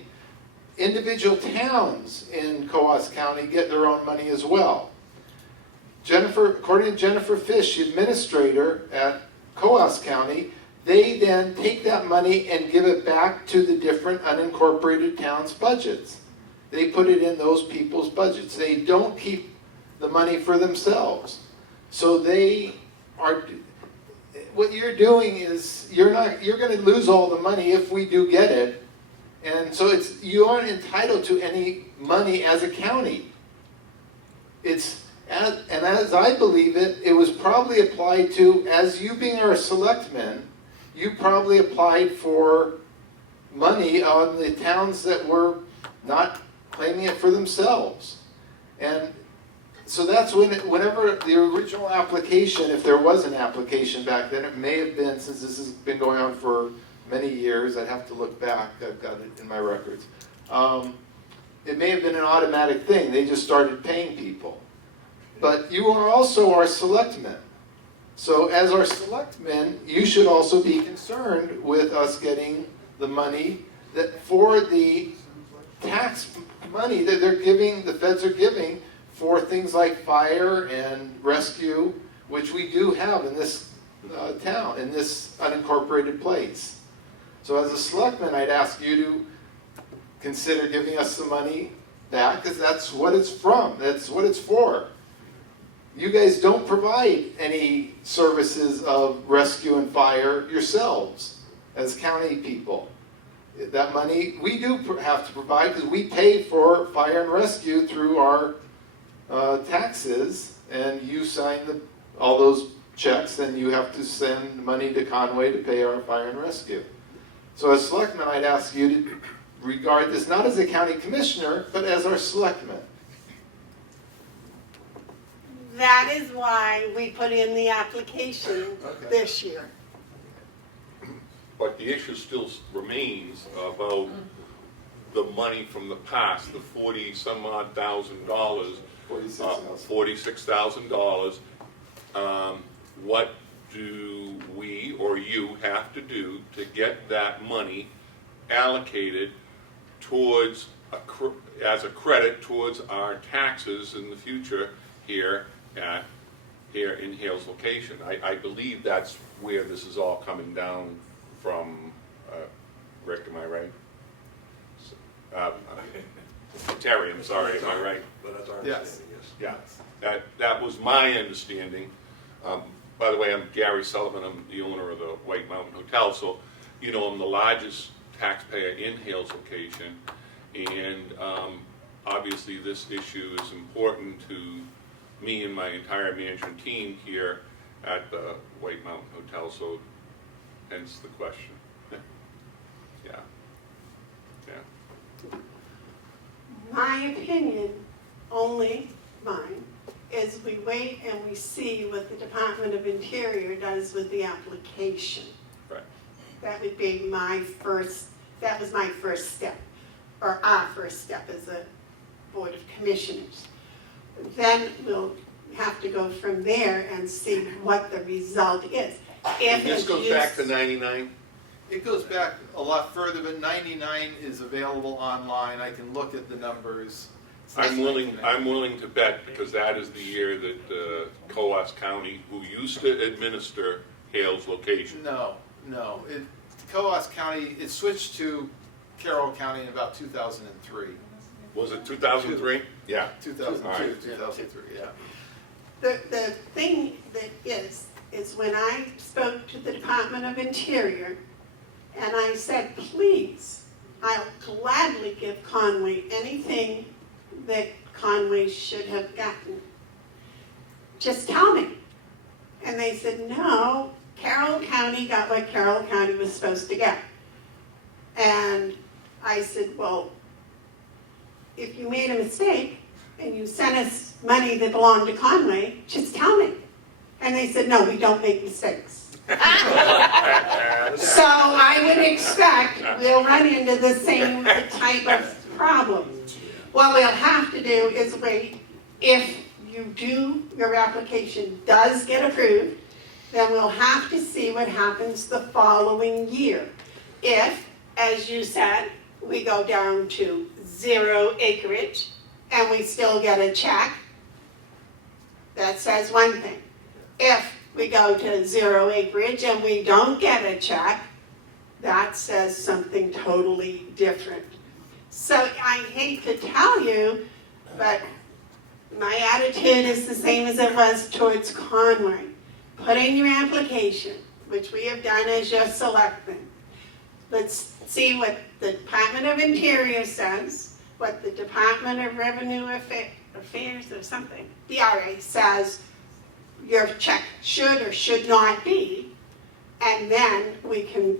Individual towns in Coos County get their own money as well. According to Jennifer Fish, the administrator at Coos County, they then take that money and give it back to the different unincorporated towns' budgets. They put it in those people's budgets. They don't keep the money for themselves. So they are, what you're doing is, you're going to lose all the money if we do get it. And so you aren't entitled to any money as a county. And as I believe it, it was probably applied to, as you being our selectmen, you probably applied for money on the towns that were not claiming it for themselves. And so that's whenever the original application, if there was an application back then, it may have been, since this has been going on for many years, I'd have to look back, I've got it in my records. It may have been an automatic thing, they just started paying people. But you are also our selectmen. So as our selectmen, you should also be concerned with us getting the money that for the tax money that they're giving, the feds are giving for things like fire and rescue, which we do have in this town, in this unincorporated place. So as a selectman, I'd ask you to consider giving us the money back, because that's what it's from, that's what it's for. You guys don't provide any services of rescue and fire yourselves as county people. That money we do have to provide, because we pay for fire and rescue through our taxes, and you sign all those checks, and you have to send money to Conway to pay our fire and rescue. So as selectmen, I'd ask you to regard this not as a county commissioner, but as our selectmen. That is why we put in the application this year. But the issue still remains about the money from the past, the 40-some-odd thousand dollars. $46,000. What do we or you have to do to get that money allocated towards as a credit towards our taxes in the future here in Hales location? I believe that's where this is all coming down from. Rick, am I right? Terry, I'm sorry, am I right? But that's our Yes. understanding, yes. Yeah, that was my understanding. by the way, I'm Gary Sullivan, I'm the owner of the White Mountain Hotel, so, you know, I'm the largest taxpayer in Hales location, and obviously this issue is important to me and my entire management team here at the White Mountain Hotel, so hence the question. Yeah. Yeah. My opinion, only mine, is we wait and we see what the Department of Interior does with the application. Right. That would be that was my first step, or our first step as a Board of Commissioners. Then we'll have to go from there and see what the result is. And this goes back to 99? It goes back a lot further, but 99 is available online. I can look at the numbers. I'm willing to bet, because that is the year that Coos County, who used to administer Hales location. No. Coos County, it switched to Carroll County in about 2003. Was it 2003? Yeah. 2002, All right. 2003, yeah. The thing that is when I spoke to the Department of Interior, and I said, please, I'll gladly give Conway anything that Conway should have gotten. Just tell me. And they said, no, Carroll County got what Carroll County was supposed to get. And I said, well, if you made a mistake and you sent us money that belonged to Conway, just tell me. And they said, no, we don't make mistakes. So I would expect we'll run into the same type of problem. What we'll have to do is wait. If your application does get approved, then we'll have to see what happens the following year. If, as you said, we go down to 0 acreage and we still get a check, that says one thing. If we go to 0 acreage and we don't get a check, that says something totally different. So I hate to tell you, but my attitude is the same as it was towards Conway. Put in your application, which we have done as your selectman. Let's see what the Department of Interior says, what the Department of Revenue Affairs or something, DRA says your check should or should not be, and then we can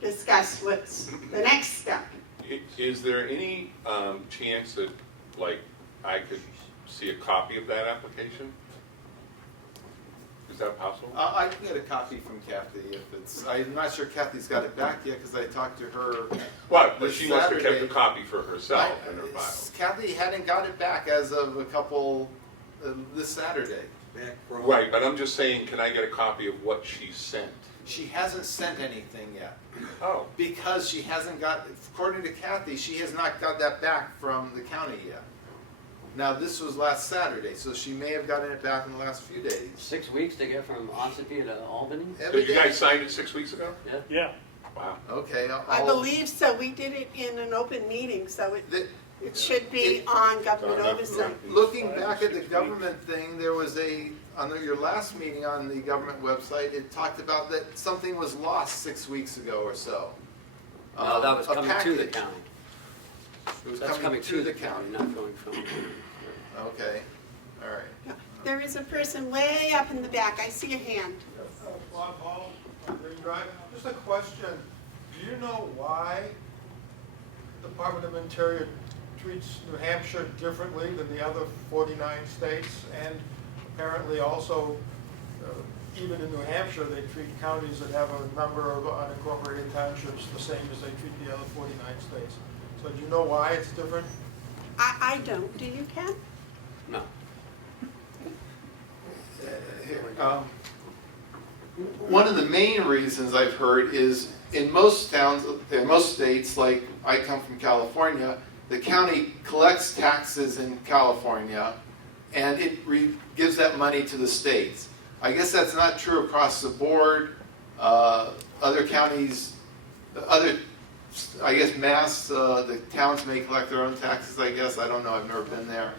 discuss what's the next step. Is there any chance that, like, I could see a copy of that application? Is that possible? I can get a copy from Kathy if it's, I'm not sure Kathy's got it back yet because I talked to her. What? But this she must have kept Saturday. a copy for herself in her file. Kathy hadn't got it back as of a couple, this Saturday. Back from. Right, but I'm just saying, can I get a copy of what she sent? She hasn't sent anything yet. Oh. Because she hasn't got, according to Kathy, she has not got that back from the county yet. Now, this was last Saturday, so she may have gotten it back in the last few days. 6 weeks to get from Ossipee to Albany? So you guys signed it 6 weeks ago? Yeah. Yeah. Wow. Okay. I believe so. We did it in an open meeting, so it should be on government oversight. Looking back at the government thing, there was on your last meeting on the government website, it talked about that something was lost 6 weeks ago or so. No, that was A coming to the package. county. It was That's coming to the county, not going from. Okay, all right. There is a person way up in the back. I see a hand. Bob Hall, Green Drive. Just a question. Do you know why the Department of Interior treats New Hampshire differently than the other 49 states? And apparently also, even in New Hampshire, they treat counties that have a number of unincorporated townships the same as they treat the other 49 states. So do you know why it's different? I don't. Do you, Ken? No. One of the main reasons I've heard is in most towns, in most states, like I come from California, the county collects taxes in California and it gives that money to the states. I guess that's not true across the board. Other counties, I guess Mass, the towns may collect their own taxes, I guess. I don't know, I've never been there.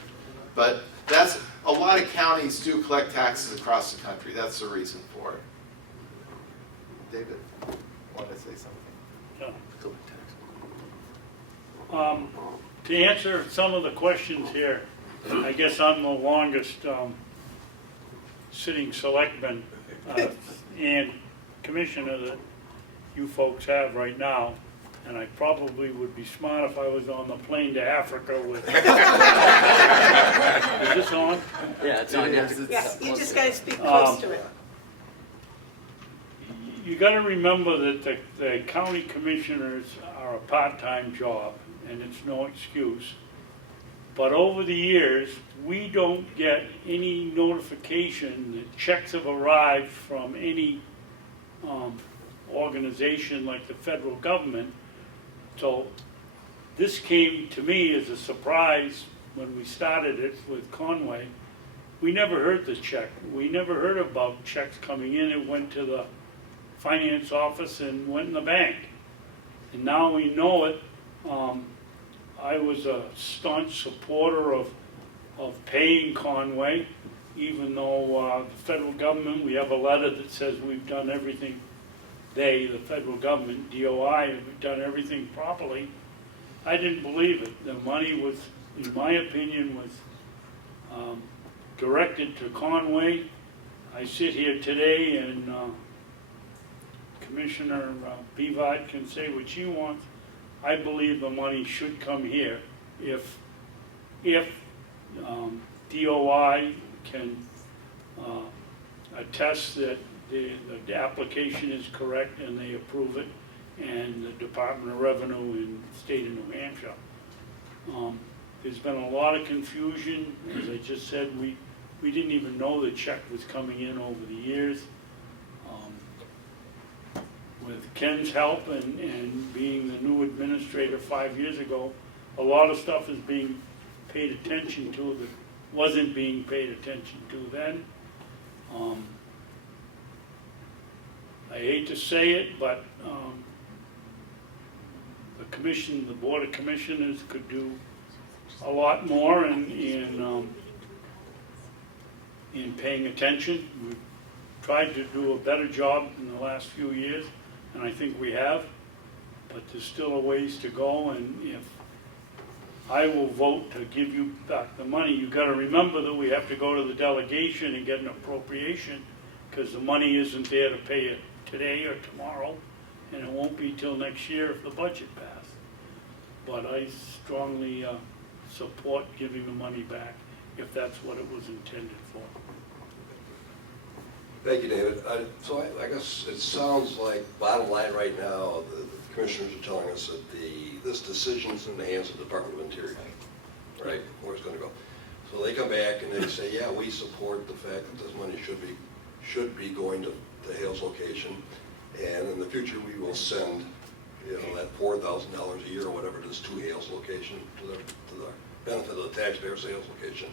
But that's a lot of counties do collect taxes across the country. That's the reason for it. David, want to say something? To answer some of the questions here, I guess I'm the longest sitting selectman and commissioner that you folks have right now, and I probably would be smart if I was on the plane to Africa with. Is this on? Yeah, it's on, yeah. Yeah, you just gotta speak close to it. You gotta remember that the county commissioners are a part-time job, and it's no excuse. But over the years, we don't get any notification that checks have arrived from any organization like the federal government. So this came to me as a surprise when we started it with Conway. We never heard the check. We never heard about checks coming in. It went to the finance office and went in the bank. And now we know it. I was a staunch supporter of paying Conway, even though the federal government, we have a letter that says we've done everything, the federal government, DOI, have done everything properly. I didn't believe it. The money was, in my opinion, was directed to Conway. I sit here today and Commissioner Bevard can say what she wants. I believe the money should come here if DOI can attest that the application is correct and they approve it, and the Department of Revenue in the state of New Hampshire. There's been a lot of confusion. As I just said, we didn't even know the check was coming in over the years. With Ken's help and being the new administrator 5 years ago, a lot of stuff is being paid attention to that wasn't being paid attention to then. I hate to say it, but the Board of Commissioners could do a lot more in paying attention. We've tried to do a better job in the last few years, and I think we have, but there's still a ways to go. And if I will vote to give you back the money, you've got to remember that we have to go to the delegation and get an appropriation, because the money isn't there to pay it today or tomorrow, and it won't be till next year if the budget passes. But I strongly support giving the money back if that's what it was intended for. Thank you, David. So I guess it sounds like, bottom line right now, the commissioners are telling us that this decision's in the hands of the Department of Interior, right, where it's going to go. So they come back and they say, yeah, we support the fact that this money should be going to Hale's location, and in the future we will send, that $4,000 a year or whatever it is to Hale's location, to the benefit of the taxpayers' Hale's location.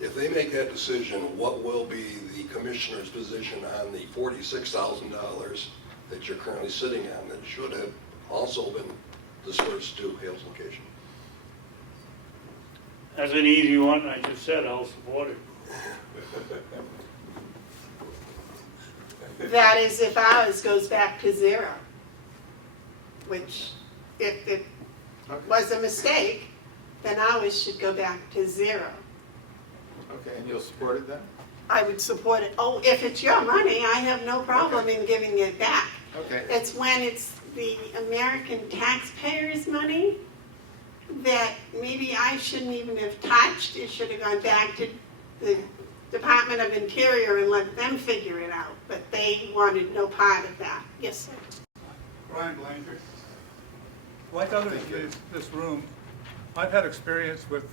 If they make that decision, what will be the commissioner's position on the $46,000 that you're currently sitting on that should have also been dispersed to Hale's location? That's an easy one. I just said I'll support it. That is if ours goes back to zero, which if it was a mistake, then ours should go back to zero. Okay, and you'll support it then? I would support it. Oh, if it's your money, I have no problem in giving it back. Okay. It's when it's the American taxpayers' money that maybe I shouldn't even have touched. It should have gone back to the Department of Interior and let them figure it out. But they wanted no part of that. Yes, sir. Brian Blanker. Like others in this room, I've had experience with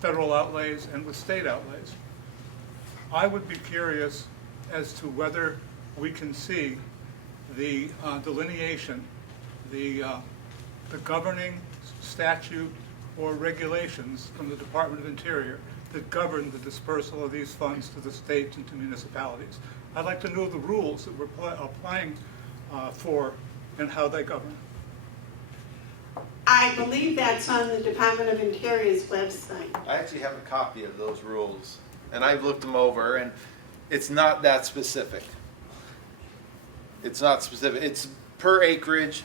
federal outlays and with state outlays. I would be curious as to whether we can see the delineation, the governing statute or regulations from the Department of Interior that govern the dispersal of these funds to the states and to municipalities. I'd like to know the rules that we're applying for and how they govern. I believe that's on the Department of Interior's website. I actually have a copy of those rules, and I've looked them over, and it's not that specific. It's not specific. It's per acreage,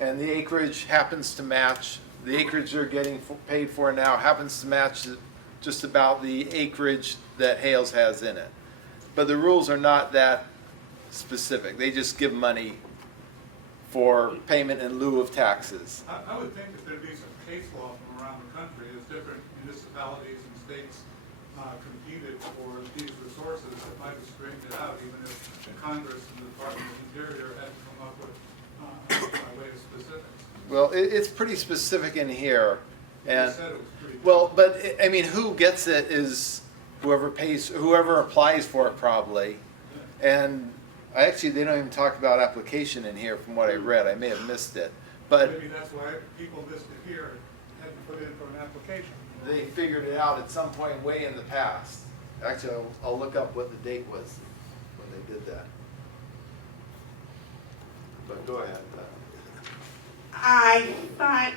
and the acreage happens to match, the acreage they're getting paid for now happens to match just about the acreage that Hales has in it. But the rules are not that specific. They just give money for payment in lieu of taxes. I would think that there'd be some case law from around the country as different municipalities and states competed for these resources that might have straightened it out, even if Congress and the Department of Interior hadn't come up with a way of specifics. Well, it's pretty specific in here, and, You said it was pretty. well, but, I mean, who gets it is whoever pays, whoever applies for it probably. And actually, they don't even talk about application in here from what I read. I may have missed it. But Maybe that's why people missed it here and hadn't put in for an application. they figured it out at some point way in the past. Actually, I'll look up what the date was when they did that. But go ahead. I thought,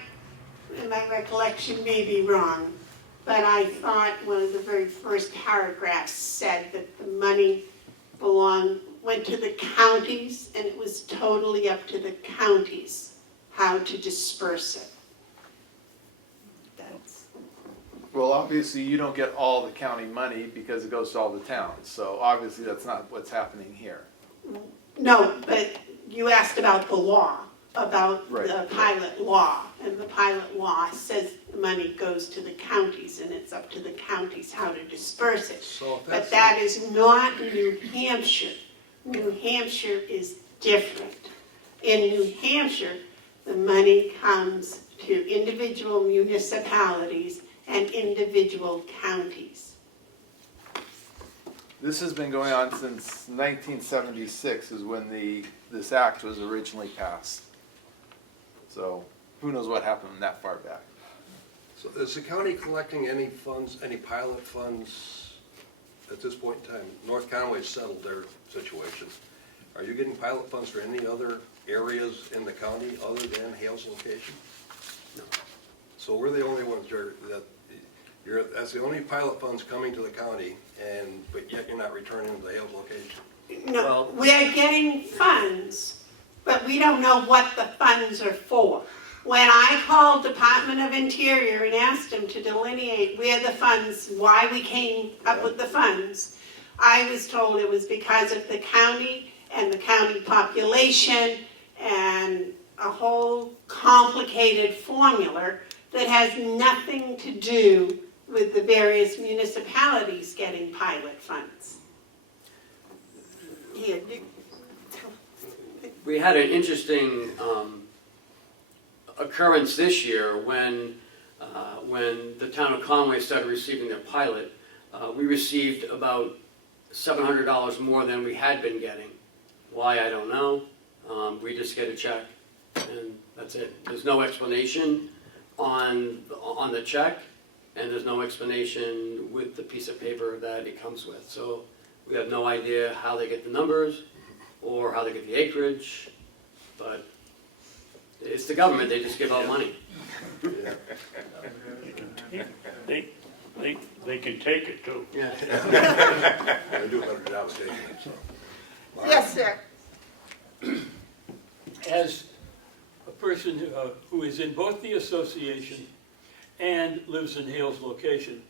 and my recollection may be wrong, but I thought one of the very first paragraphs said that the money went to the counties, and it was totally up to the counties how to disperse it. That's, Well, obviously, you don't get all the county money because it goes to all the towns. So obviously, that's not what's happening here. no, but you asked about the law, about Right. the pilot law, and the pilot law says the money goes to the counties, and it's up to the counties how to disperse it. So if But that's that is not New Hampshire. New Hampshire is different. In New Hampshire, the money comes to individual municipalities and individual counties. This has been going on since 1976 is when this act was originally passed. So who knows what happened that far back. So is the county collecting any funds, any pilot funds at this point in time? North Conway's settled their situation. Are you getting pilot funds for any other areas in the county other than Hales location? No. So we're the only ones that's the only pilot funds coming to the county, but yet you're not returning to the Hales location? No, Well- we're getting funds, but we don't know what the funds are for. When I called Department of Interior and asked them to delineate where the funds, why we came up with the funds, I was told it was because of the county and the county population and a whole complicated formula that has nothing to do with the various municipalities getting pilot funds. Here, We had an interesting occurrence this year when the town of Conway started receiving their pilot. We received about $700 more than we had been getting. Why, I don't know. We just get a check and that's it. There's no explanation on the check, and there's no explanation with the piece of paper that it comes with. So we have no idea how they get the numbers or how they get the acreage, but it's the government, they just give out money. They can take it too. Yeah. They do a better job of taking it, so. yes, sir. As a person who is in both the association and lives in Hales location,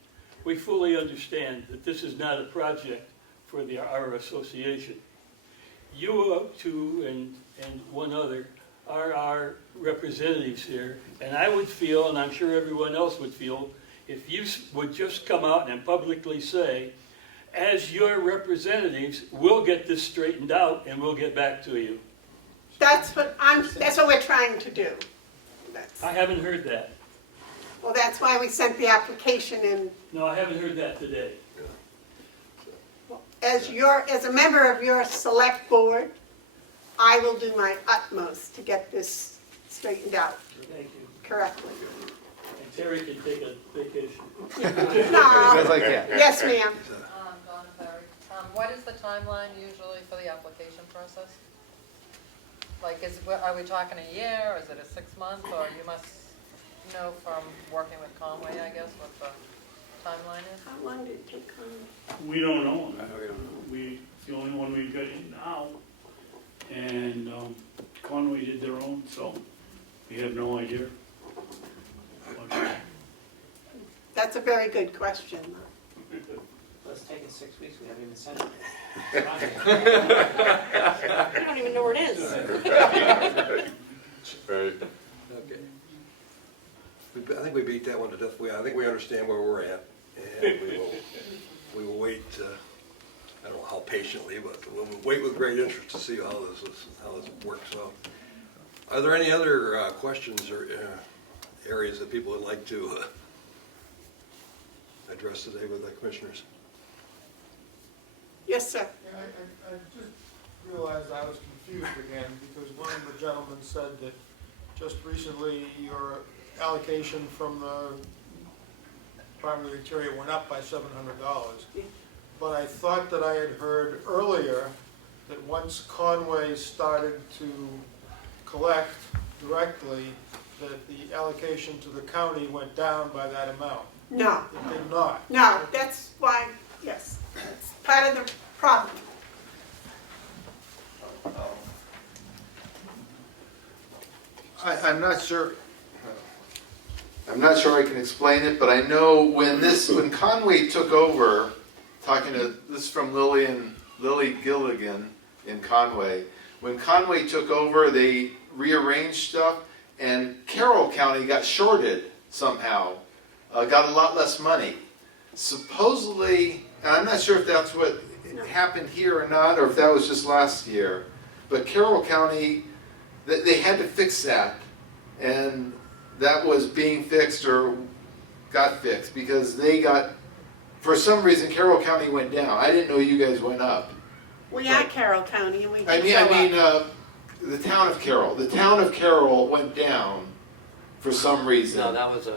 we fully understand that this is not a project for our association. You two and one other are our representatives here, and I would feel, and I'm sure everyone else would feel, if you would just come out and publicly say, as your representatives, we'll get this straightened out and we'll get back to you. That's what we're trying to do. I haven't heard that. Well, that's why we sent the application in. No, I haven't heard that today. As a member of your select board, I will do my utmost to get this straightened out Thank you. correctly. And Terry can take a vacation. No. Because I can. Yes, ma'am. Donna Ferry. What is the timeline usually for the application process? Like, are we talking a year, or is it a 6 month, or you must know from working with Conway, I guess, what the timeline is? How long did it take on? We don't know. It's the only one we've got in now. And Conway did their own, so we have no idea. That's a very good question. Let's take it 6 weeks, we haven't even sent it. I don't even know where it is. Right. Okay. I think we beat that one to death. I think we understand where we're at, and we will wait, I don't know how patiently, but we'll wait with great interest to see how this works out. Are there any other questions or areas that people would like to address today with the commissioners? Yes, sir. Yeah, I just realized I was confused again, because one of the gentlemen said that just recently your allocation from the Department of the Interior went up by $700. But I thought that I had heard earlier that once Conway started to collect directly, that the allocation to the county went down by that amount. No. It did not. No, that's why, yes, that's part of the problem. I'm not sure. I'm not sure I can explain it, but I know when Conway took over, this is from Lily Gilligan in Conway. When Conway took over, they rearranged stuff, and Carroll County got shorted somehow, got a lot less money. Supposedly, and I'm not sure if that's what happened here or not, or if that was just last year, but Carroll County, they had to fix that, and that was being fixed or got fixed because they got, for some reason, Carroll County went down. I didn't know you guys went up. We are Carroll County, and we I mean, the town of Carroll. The town of Carroll went down for some reason. No, that was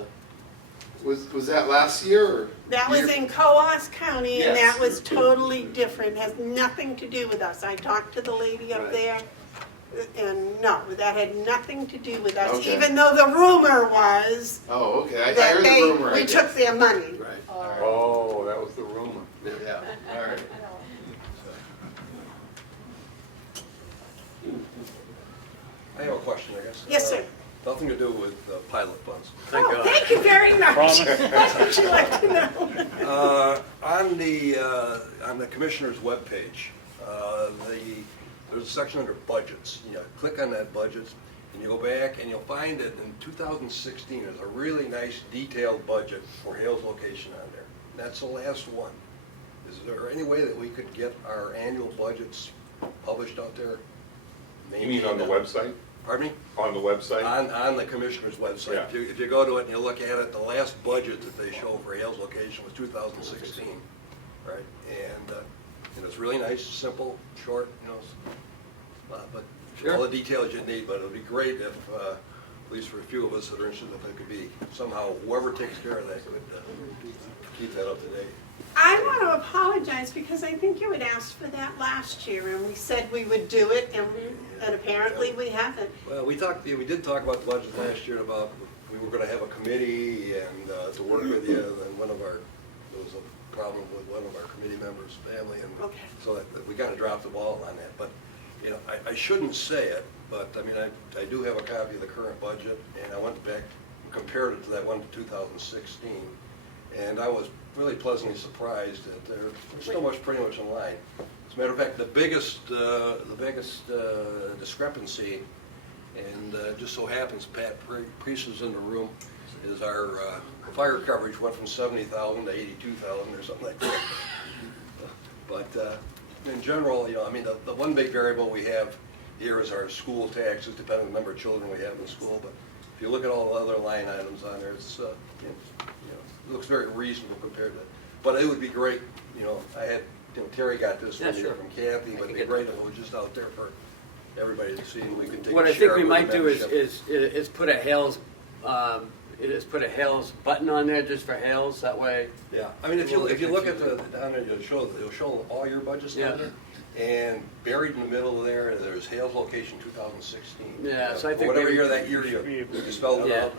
Was that last year? Or That was in Coos County, and Yes. that was totally different, has nothing to do with us. I talked to the lady up Right. there, and no, that had nothing to do with us, Okay. even though the rumor was Oh, okay. I that heard the rumor. we took their money. Right. Oh, that was the rumor. Yeah. All right. I have a question, I guess. Yes, sir. Nothing to do with pilot funds. Oh, thank you very much. Promise. What would you like to know? On the commissioner's webpage, there's a section under budgets. You click on that budget, and you go back, and you'll find that in 2016, there's a really nice detailed budget for Hale's location on there. That's the last one. Is there any way that we could get our annual budgets published out there? You mean on the website? Pardon me? On the website? On the commissioner's website. Yeah. If you go to it and you look at it, the last budget that they show for Hale's location was 2016, right? And it's really nice, simple, short, but all the details you need. But it would be great if, at least for a few of us that are interested, if it could be somehow, whoever takes care of that could keep that up to date. I want to apologize because I think you had asked for that last year, and we said we would do it, and apparently we haven't. Well, we did talk about the budget last year, about we were going to have a committee and to work with you, and there was a problem with one of our committee members' family, and Okay. so we kind of dropped the ball on that. But I shouldn't say it, but I mean I do have a copy of the current budget, and I went back and compared it to that one to 2016, and I was really pleasantly surprised that they're still pretty much in line. As a matter of fact, the biggest discrepancy, and just so happens Pat Priest is in the room, is our fire coverage went from 70,000 to 82,000 or something like that. But in general, I mean, the one big variable we have here is our school taxes, depending on the number of children we have in school. But if you look at all the other line items on there, it's it looks very reasonable compared to. But it would be great, I had Terry got this from Kathy, but it'd be great if it was just out there for everybody to see, and we could take What a I think share we with might the do membership. is put a Hales, button on there just for Hales, that way. Yeah, I mean, if you look at down there, it'll show all your budgets down there. and buried in the middle there, there's Hales location 2016. Yeah, so I think Whatever maybe- year that year you spelled it Yeah. out,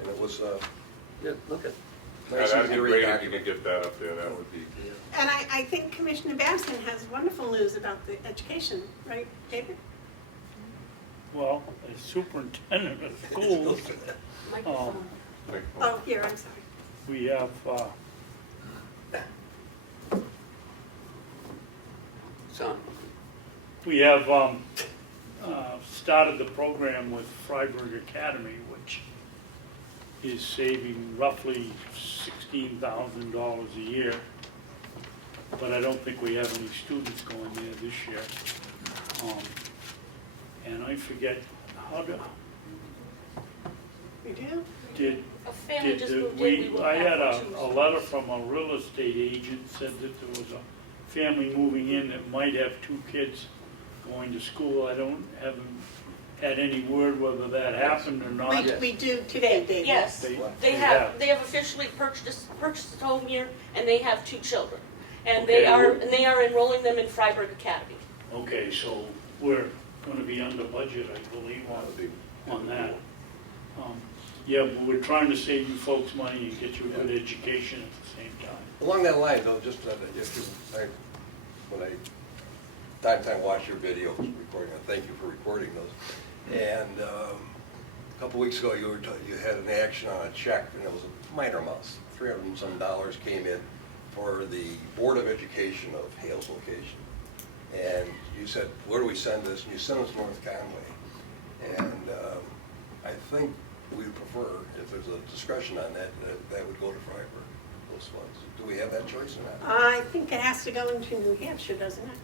and it was Yeah, okay. nice That'd and be read great if you document. could get that up there, that would be. And I think Commissioner Babson has wonderful news about the education, right, David? Well, as superintendent of schools, Microphone. Like, Oh, here, I'm sorry. we have, So, we have started the program with Freiburg Academy, which is saving roughly $16,000 a year. But I don't think we have any students going there this year. And I forget, how do, We do? did, A family did just the- moved in, we will I had have a letter from a real estate agent said that there was a family moving in that might have 2 kids going to school. I haven't had any word whether that happened or not. We do today, David. Yes, they have. have officially purchased a home here, and they have 2 children. And they are enrolling them in Freiburg Academy. Okay, so we're gonna be under budget, I believe, on that. Yeah, but we're trying to save you folks money and get you a good education at the same time. Along that line, though, just, when I time to time watch your videos recording, I thank you for recording those. And a couple weeks ago, you had an action on a check, and it was a minor amount, $300 and some came in for the Board of Education of Hales location. And you said, where do we send this? And you sent us North Conway. And I think we prefer, if there's a discussion on that, that would go to Freiburg, those funds. Do we have that choice or not? I think it has to go into New Hampshire, doesn't it?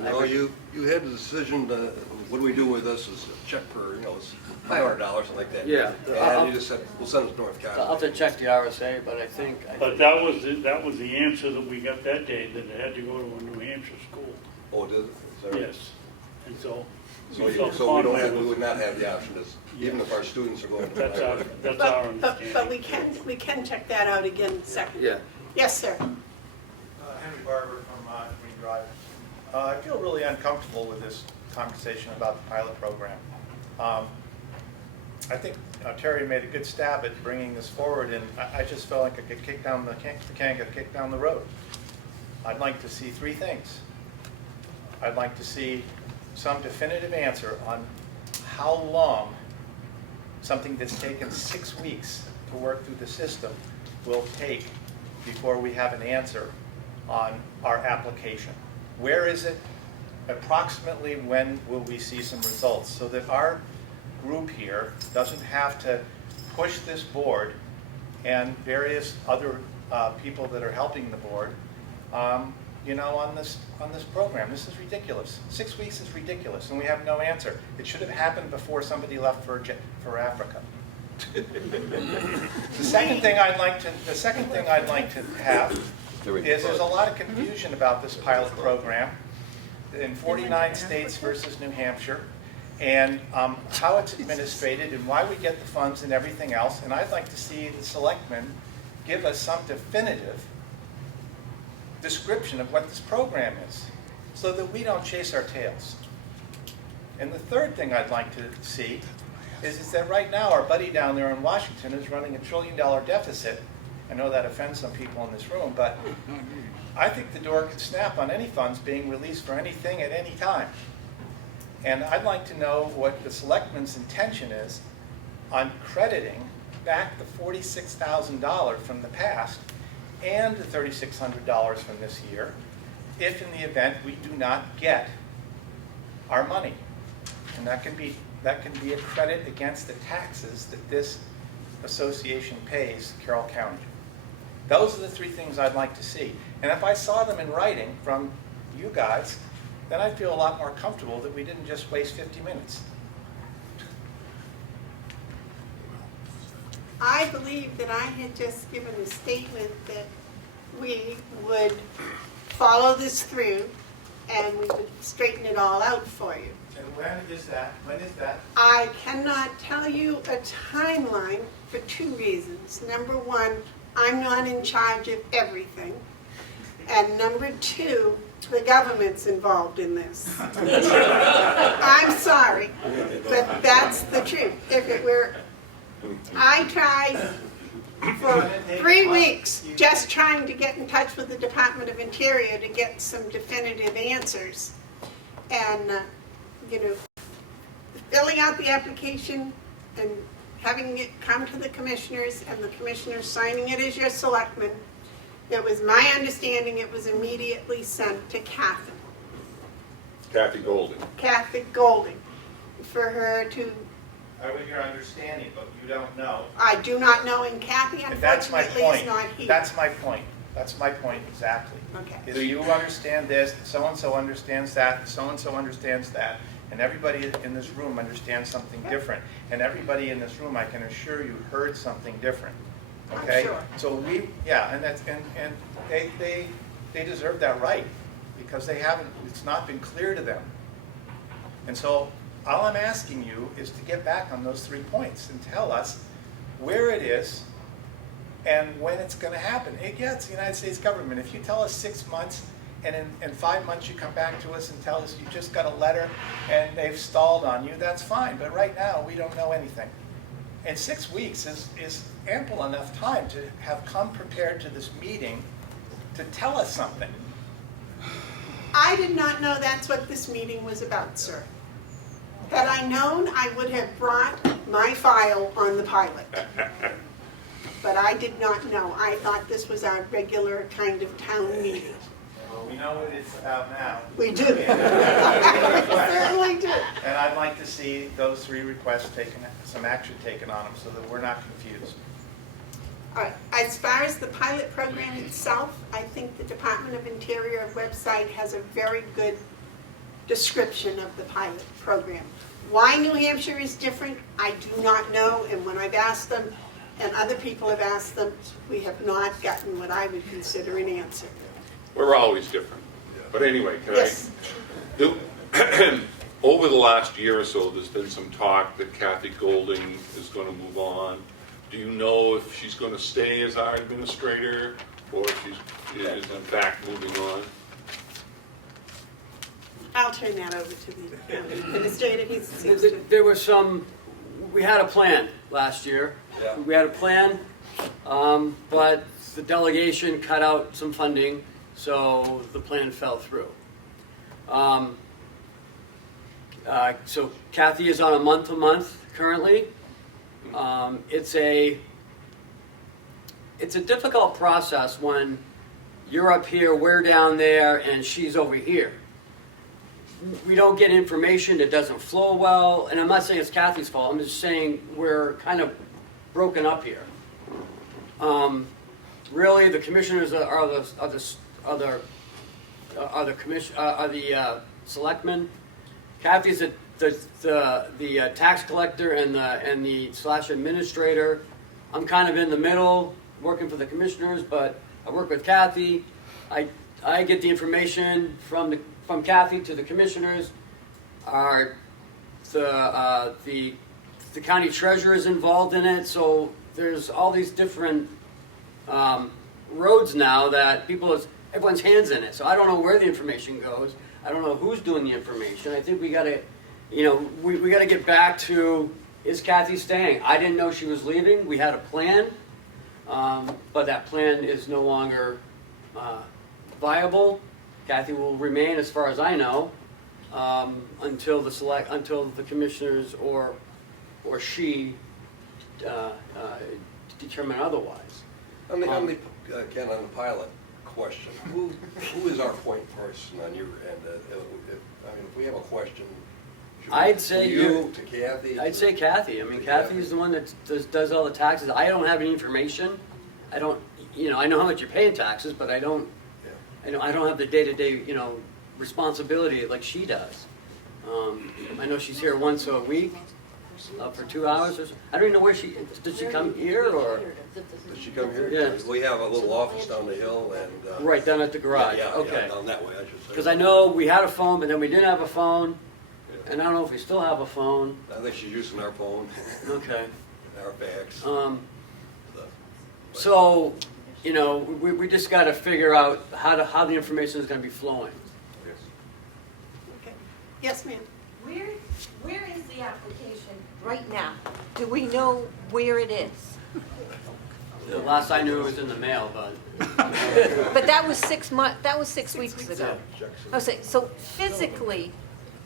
No, you had the decision, what do we do with this, is a check per, it's $500, something like that. Yeah. And you just said, we'll send it to North I'll have Conway. to check the RSA, but I think. But that was the answer that we got that day, that it had to go to a New Hampshire school. Oh, did it? Is that right? Yes, and so. So we felt we confident would not have the option, even if our students are going to Freiburg. That's our But understanding. we can check that out again second. Yeah. Yes, sir. Henry Barber from Green Drive. I feel really uncomfortable with this conversation about the pilot program. I think Terry made a good stab at bringing this forward, and I just felt like I could kick down the can get kicked down the road. I'd like to see 3 things. I'd like to see some definitive answer on how long something that's taken 6 weeks to work through the system will take before we have an answer on our application. Where is it? Approximately when will we see some results, so that our group here doesn't have to push this board and various other people that are helping the board, on this program. This is ridiculous. 6 weeks is ridiculous, and we have no answer. It should have happened before somebody left for Africa. The second thing I'd like to have is there's a lot of confusion about this pilot program in 49 states versus New Hampshire, and how it's administrated and why we get the funds and everything else. And I'd like to see the selectmen give us some definitive description of what this program is, so that we don't chase our tails. And the third thing I'd like to see is that right now our buddy down there in Washington is running $1 trillion deficit. I know that offends some people in this room, but I think the door could snap on any funds being released for anything at any time. And I'd like to know what the selectmen's intention is on crediting back the $46,000 from the past and the $3,600 from this year, if in the event we do not get our money. And that can be a credit against the taxes that this association pays Carroll County. Those are the 3 things I'd like to see. And if I saw them in writing from you guys, then I'd feel a lot more comfortable that we didn't just waste 50 minutes. I believe that I had just given a statement that we would follow this through and we would straighten it all out for you. And when is that? I cannot tell you a timeline for 2 reasons. Number 1, I'm not in charge of everything. And number 2, The government's involved in this. I'm sorry, but that's the truth. If it were, I tried for 3 weeks just trying to get in touch with the Department of Interior to get some definitive answers. And, filling out the application and having it come to the commissioners and the commissioners signing it as your selectman, it was my understanding it was immediately sent to Kathy Golding, for her to. That was your understanding, but you don't know. I do not know, and Kathy That's my unfortunately point. is not here. That's my point. That's my point exactly. Okay. Is you understand this, so-and-so understands that, and so-and-so understands that, and everybody in this room understands something different. And everybody in this room, I can assure you, heard something different. Okay? I'm sure. So and that's and they deserve that right, because it's not been clear to them. And so all I'm asking you is to get back on those 3 points and tell us where it is and when it's going to happen. It's the United States government. If you tell us 6 months and in 5 months you come back to us and tell us you just got a letter and they've stalled on you, that's fine. But right now we don't know anything. And 6 weeks is ample enough time to have come prepared to this meeting to tell us something. I did not know that's what this meeting was about, sir. Had I known, I would have brought my file on the pilot. But I did not know. I thought this was our regular kind of town meeting. Well, we know what it's about now. We do. We certainly do. And I'd like to see those 3 requests some action taken on them so that we're not confused. All right. As far as the pilot program itself, I think the Department of Interior website has a very good description of the pilot program. Why New Hampshire is different, I do not know, and when I've asked them, and other people have asked them, we have not gotten what I would consider an answer. We're always different. But anyway, Yes. Over the last year or so, there's been some talk that Kathy Golding is going to move on. Do you know if she's going to stay as our administrator, or if she is in fact moving on? I'll turn that over to the administrator. There was we had a plan last year. Yeah. We had a plan, but the delegation cut out some funding, so the plan fell through. So Kathy is on a month-to-month currently. It's a difficult process when you're up here, we're down there, and she's over here. We don't get information, it doesn't flow well, and I'm not saying it's Kathy's fault, I'm just saying we're kind of broken up here. Really, the commissioners are the selectmen. Kathy's the tax collector and the / administrator. I'm kind of in the middle, working for the commissioners, but I work with Kathy. I get the information from Kathy to the commissioners. The county treasurer is involved in it, so there's all these different roads now that everyone's hands in it. So I don't know where the information goes. I don't know who's doing the information. I think we got to, we got to get back to, is Kathy staying? I didn't know she was leaving. We had a plan, but that plan is no longer viable. Kathy will remain, as far as I know, until the commissioners or she determine otherwise. Again, on the pilot question, who is our point person on your end? If we have a question, I'd say you to Kathy. I'd say Kathy. I mean, Kathy's the one that does all the taxes. I don't have any information. I don't, I know how much you pay in taxes, but I don't have the day-to-day, responsibility like she does. I know she's here once a week for 2 hours. I don't even know where does she come here or? Does she come here? Yeah. We have a little office down the hill and. Right, down at the garage. Yeah, okay. down that way, I should say. Because I know we had a phone, but then we didn't have a phone, and I don't know if we still have a phone. I think she's using our phone. Okay. Our bags. So, we just got to figure out how the information is going to be flowing. Yes, ma'am. Where is the application right now? Do we know where it is? The last I knew it was in the mail, but But that was 6 weeks ago. I was saying, so physically,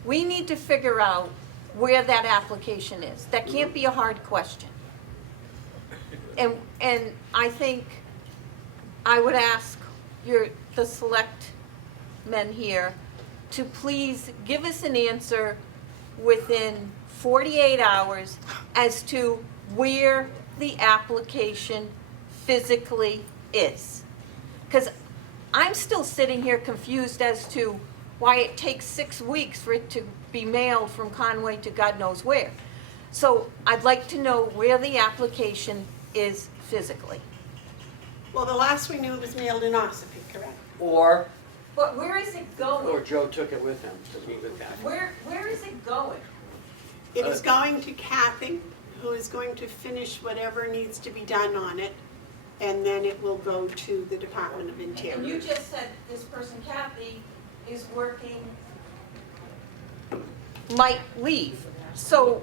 we need to figure out where that application is. That can't be a hard question. And I think I would ask the select men here to please give us an answer within 48 hours as to where the application physically is. Because I'm still sitting here confused as to why it takes 6 weeks for it to be mailed from Conway to God knows where. So I'd like to know where the application is physically. Well, the last we knew it was mailed in Ossipee, correct? or But where is it going? Joe took it with him to meet with Kathy. Where is it going? It is going to Kathy, who is going to finish whatever needs to be done on it, and then it will go to the Department of Interior. And you just said this person Kathy is working, might leave. So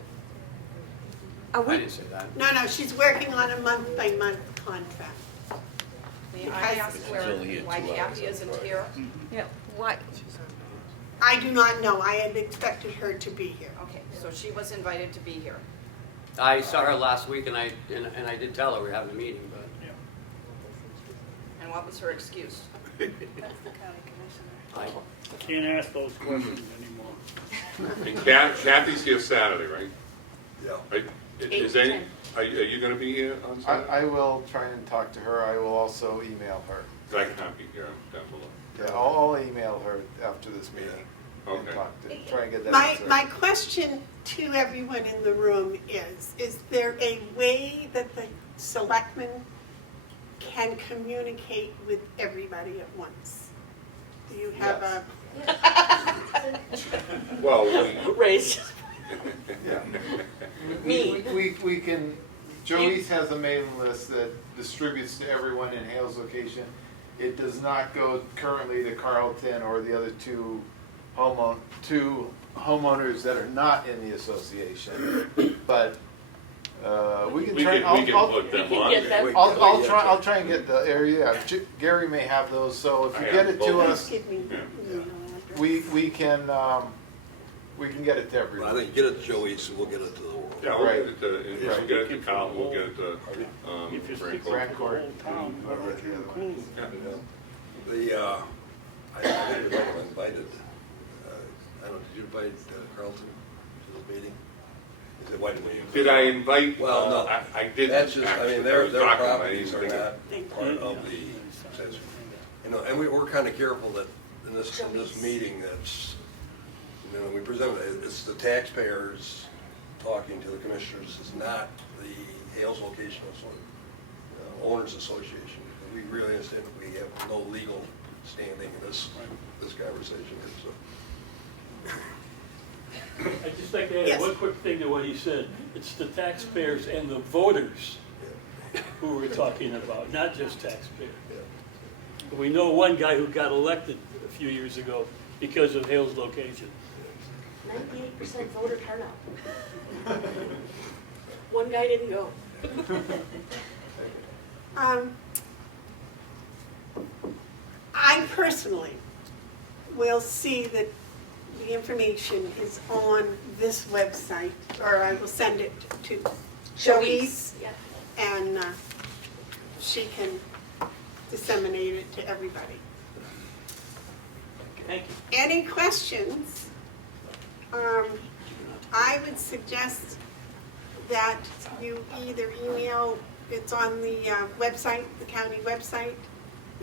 are I we, didn't say that. No, she's working on a month-by-month contract. May I ask why Kathy isn't here? yeah, why? I do not know. I had expected her to be here. Okay, so she was invited to be here. I saw her last week, and I did tell her we were having a meeting, but And what was her excuse? I Can't ask those questions anymore. And Kathy's here Saturday, right? Yeah. Right? Is any, are you gonna be here on Saturday? I will try and talk to her. I will also email her. 'Cause I can't be here down below. Yeah, I'll email her after this meeting and Okay. try and get that My answer. question to everyone in the room is there a way that the selectmen can communicate with everybody at once? Do you have a? Well, Raise. Yeah. Me. We can, Joey's has a mailing list that distributes to everyone in Hale's location. It does not go currently to Carlton or the other two homeowners that are not in the association, but we can try. we can put them on there. I'll try and get the area. Gary may have those, so if you get it to us, Give me the email address. we can get it to Well, I everybody. think get it to Joey, so we'll get it to the world. Yeah, we'll Right. get it to, if we'll get it to Carlton, we'll get it to, If you stick Frank. with the Rancourt. whole town, Whoever what the you other one include? is. Yeah. I think we might have invited, I don't know, did you invite Carlton to the meeting? He said, why didn't we? Did I invite? Well, no. I didn't. That's just, I actually. mean, I their was talking, I properties didn't are think not part of the successor. You know, and we're kind of careful that in this meeting, that's, you know, we present, it's the taxpayers talking to the commissioners, it's not the Hales Vocational Owners Association. We really understand that we have no legal standing in this conversation here, so. I'd just like to add Yes. one quick thing to what he said. It's the taxpayers and the voters who we're talking about, not just taxpayers. We know one guy who got elected a few years ago because of Hale's location. 98% voter turnout. One guy didn't go. I personally will see that the information is on this website, or I will send it to Joey's, Yeah. and she can disseminate it to everybody. Thank you. Any questions? I would suggest that you either email, it's on the website, the county website.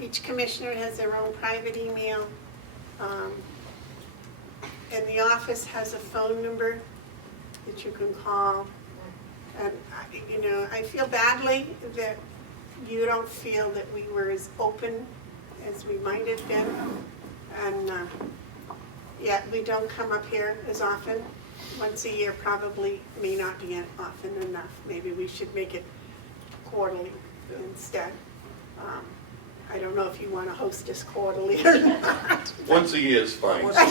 Each commissioner has their own private email. And the office has a phone number that you can call. And, you know, I feel badly that you don't feel that we were as open as we might have been. And yet we don't come up here as often. Once a year probably may not be often enough. Maybe we should make it quarterly instead. I don't know if you want to host us quarterly or not. Once a year is fine. Once a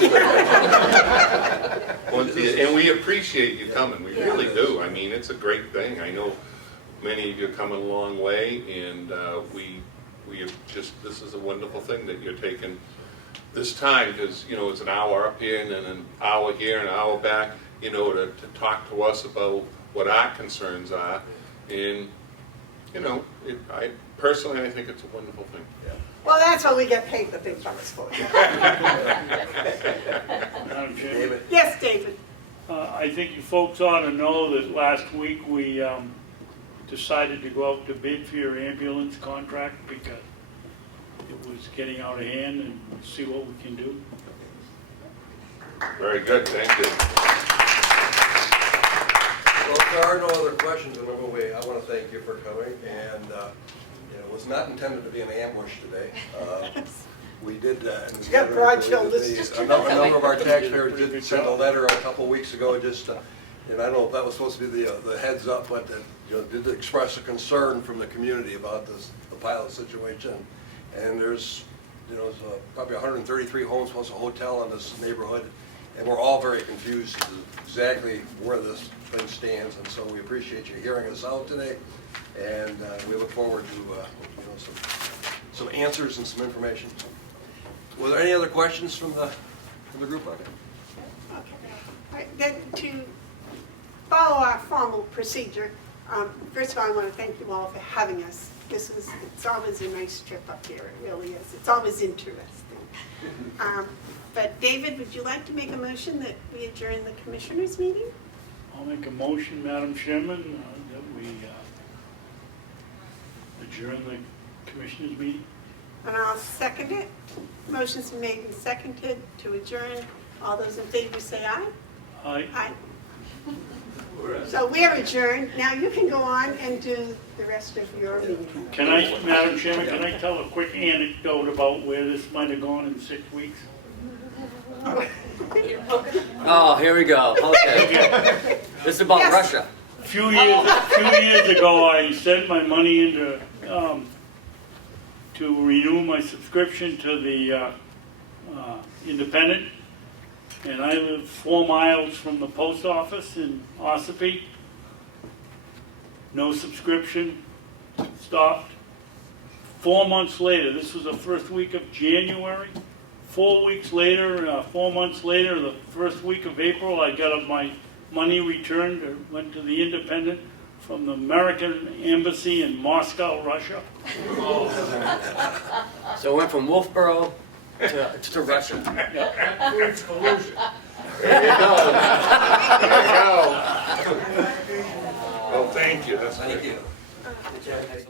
year, and we appreciate you coming, we really do. I mean, it's a great thing. I know many of you are coming a long way, and we have just, this is a wonderful thing that you're taking this time, because, you know, it's an hour up here and then an hour here and an hour back, you know, to talk to us about what our concerns are. And, you know, I personally think it's a wonderful thing. Well, that's what we get paid the big bucks for. Madam Chairman? Yes, David. I think you folks ought to know that last week we decided to go out to bid for your ambulance contract because it was getting out of hand, and see what we can do. Very good, thank you. Well, if there are no other questions in the way, I want to thank you for coming, and it was not intended to be an ambush today. We did, You got broad shoulders. A number of our taxpayers did send a letter a couple weeks ago, just, and I don't know if that was supposed to be the heads up, but did express a concern from the community about the pilot situation. And there's probably 133 homes plus a hotel in this neighborhood, and we're all very confused as to exactly where this thing stands. And so we appreciate you hearing us out today, and we look forward to some answers and some information. Were there any other questions from the group? Okay. All right, then to follow our formal procedure, first of all, I want to thank you all for having us. It's always a nice trip up here, it really is. It's always interesting. But David, would you like to make a motion that we adjourn the commissioners' meeting? I'll make a motion, Madam Chairman, that we adjourn the commissioners' meeting. And I'll second it. Motion's been made and seconded to adjourn. All those in favor say aye. Aye. Aye. So we're adjourned. Now you can go on and do the rest of your meeting. Can I, Madam Chairman, can I tell a quick anecdote about where this might have gone in 6 weeks? Oh, here we go. Okay. This is about Russia. A few years ago, I sent my money into to renew my subscription to the Independent, and I live 4 miles from the post office in Ossipee. No subscription, stopped. 4 months later, this was the first week of January. 4 weeks later, 4 months later, the first week of April, I got my money returned. It went to the Independent from the American Embassy in Moscow, Russia. So it went from Wolfboro to Russia. It's collusion. There you go. There you go. Well, thank you. That's Thank you. Thanks a lot.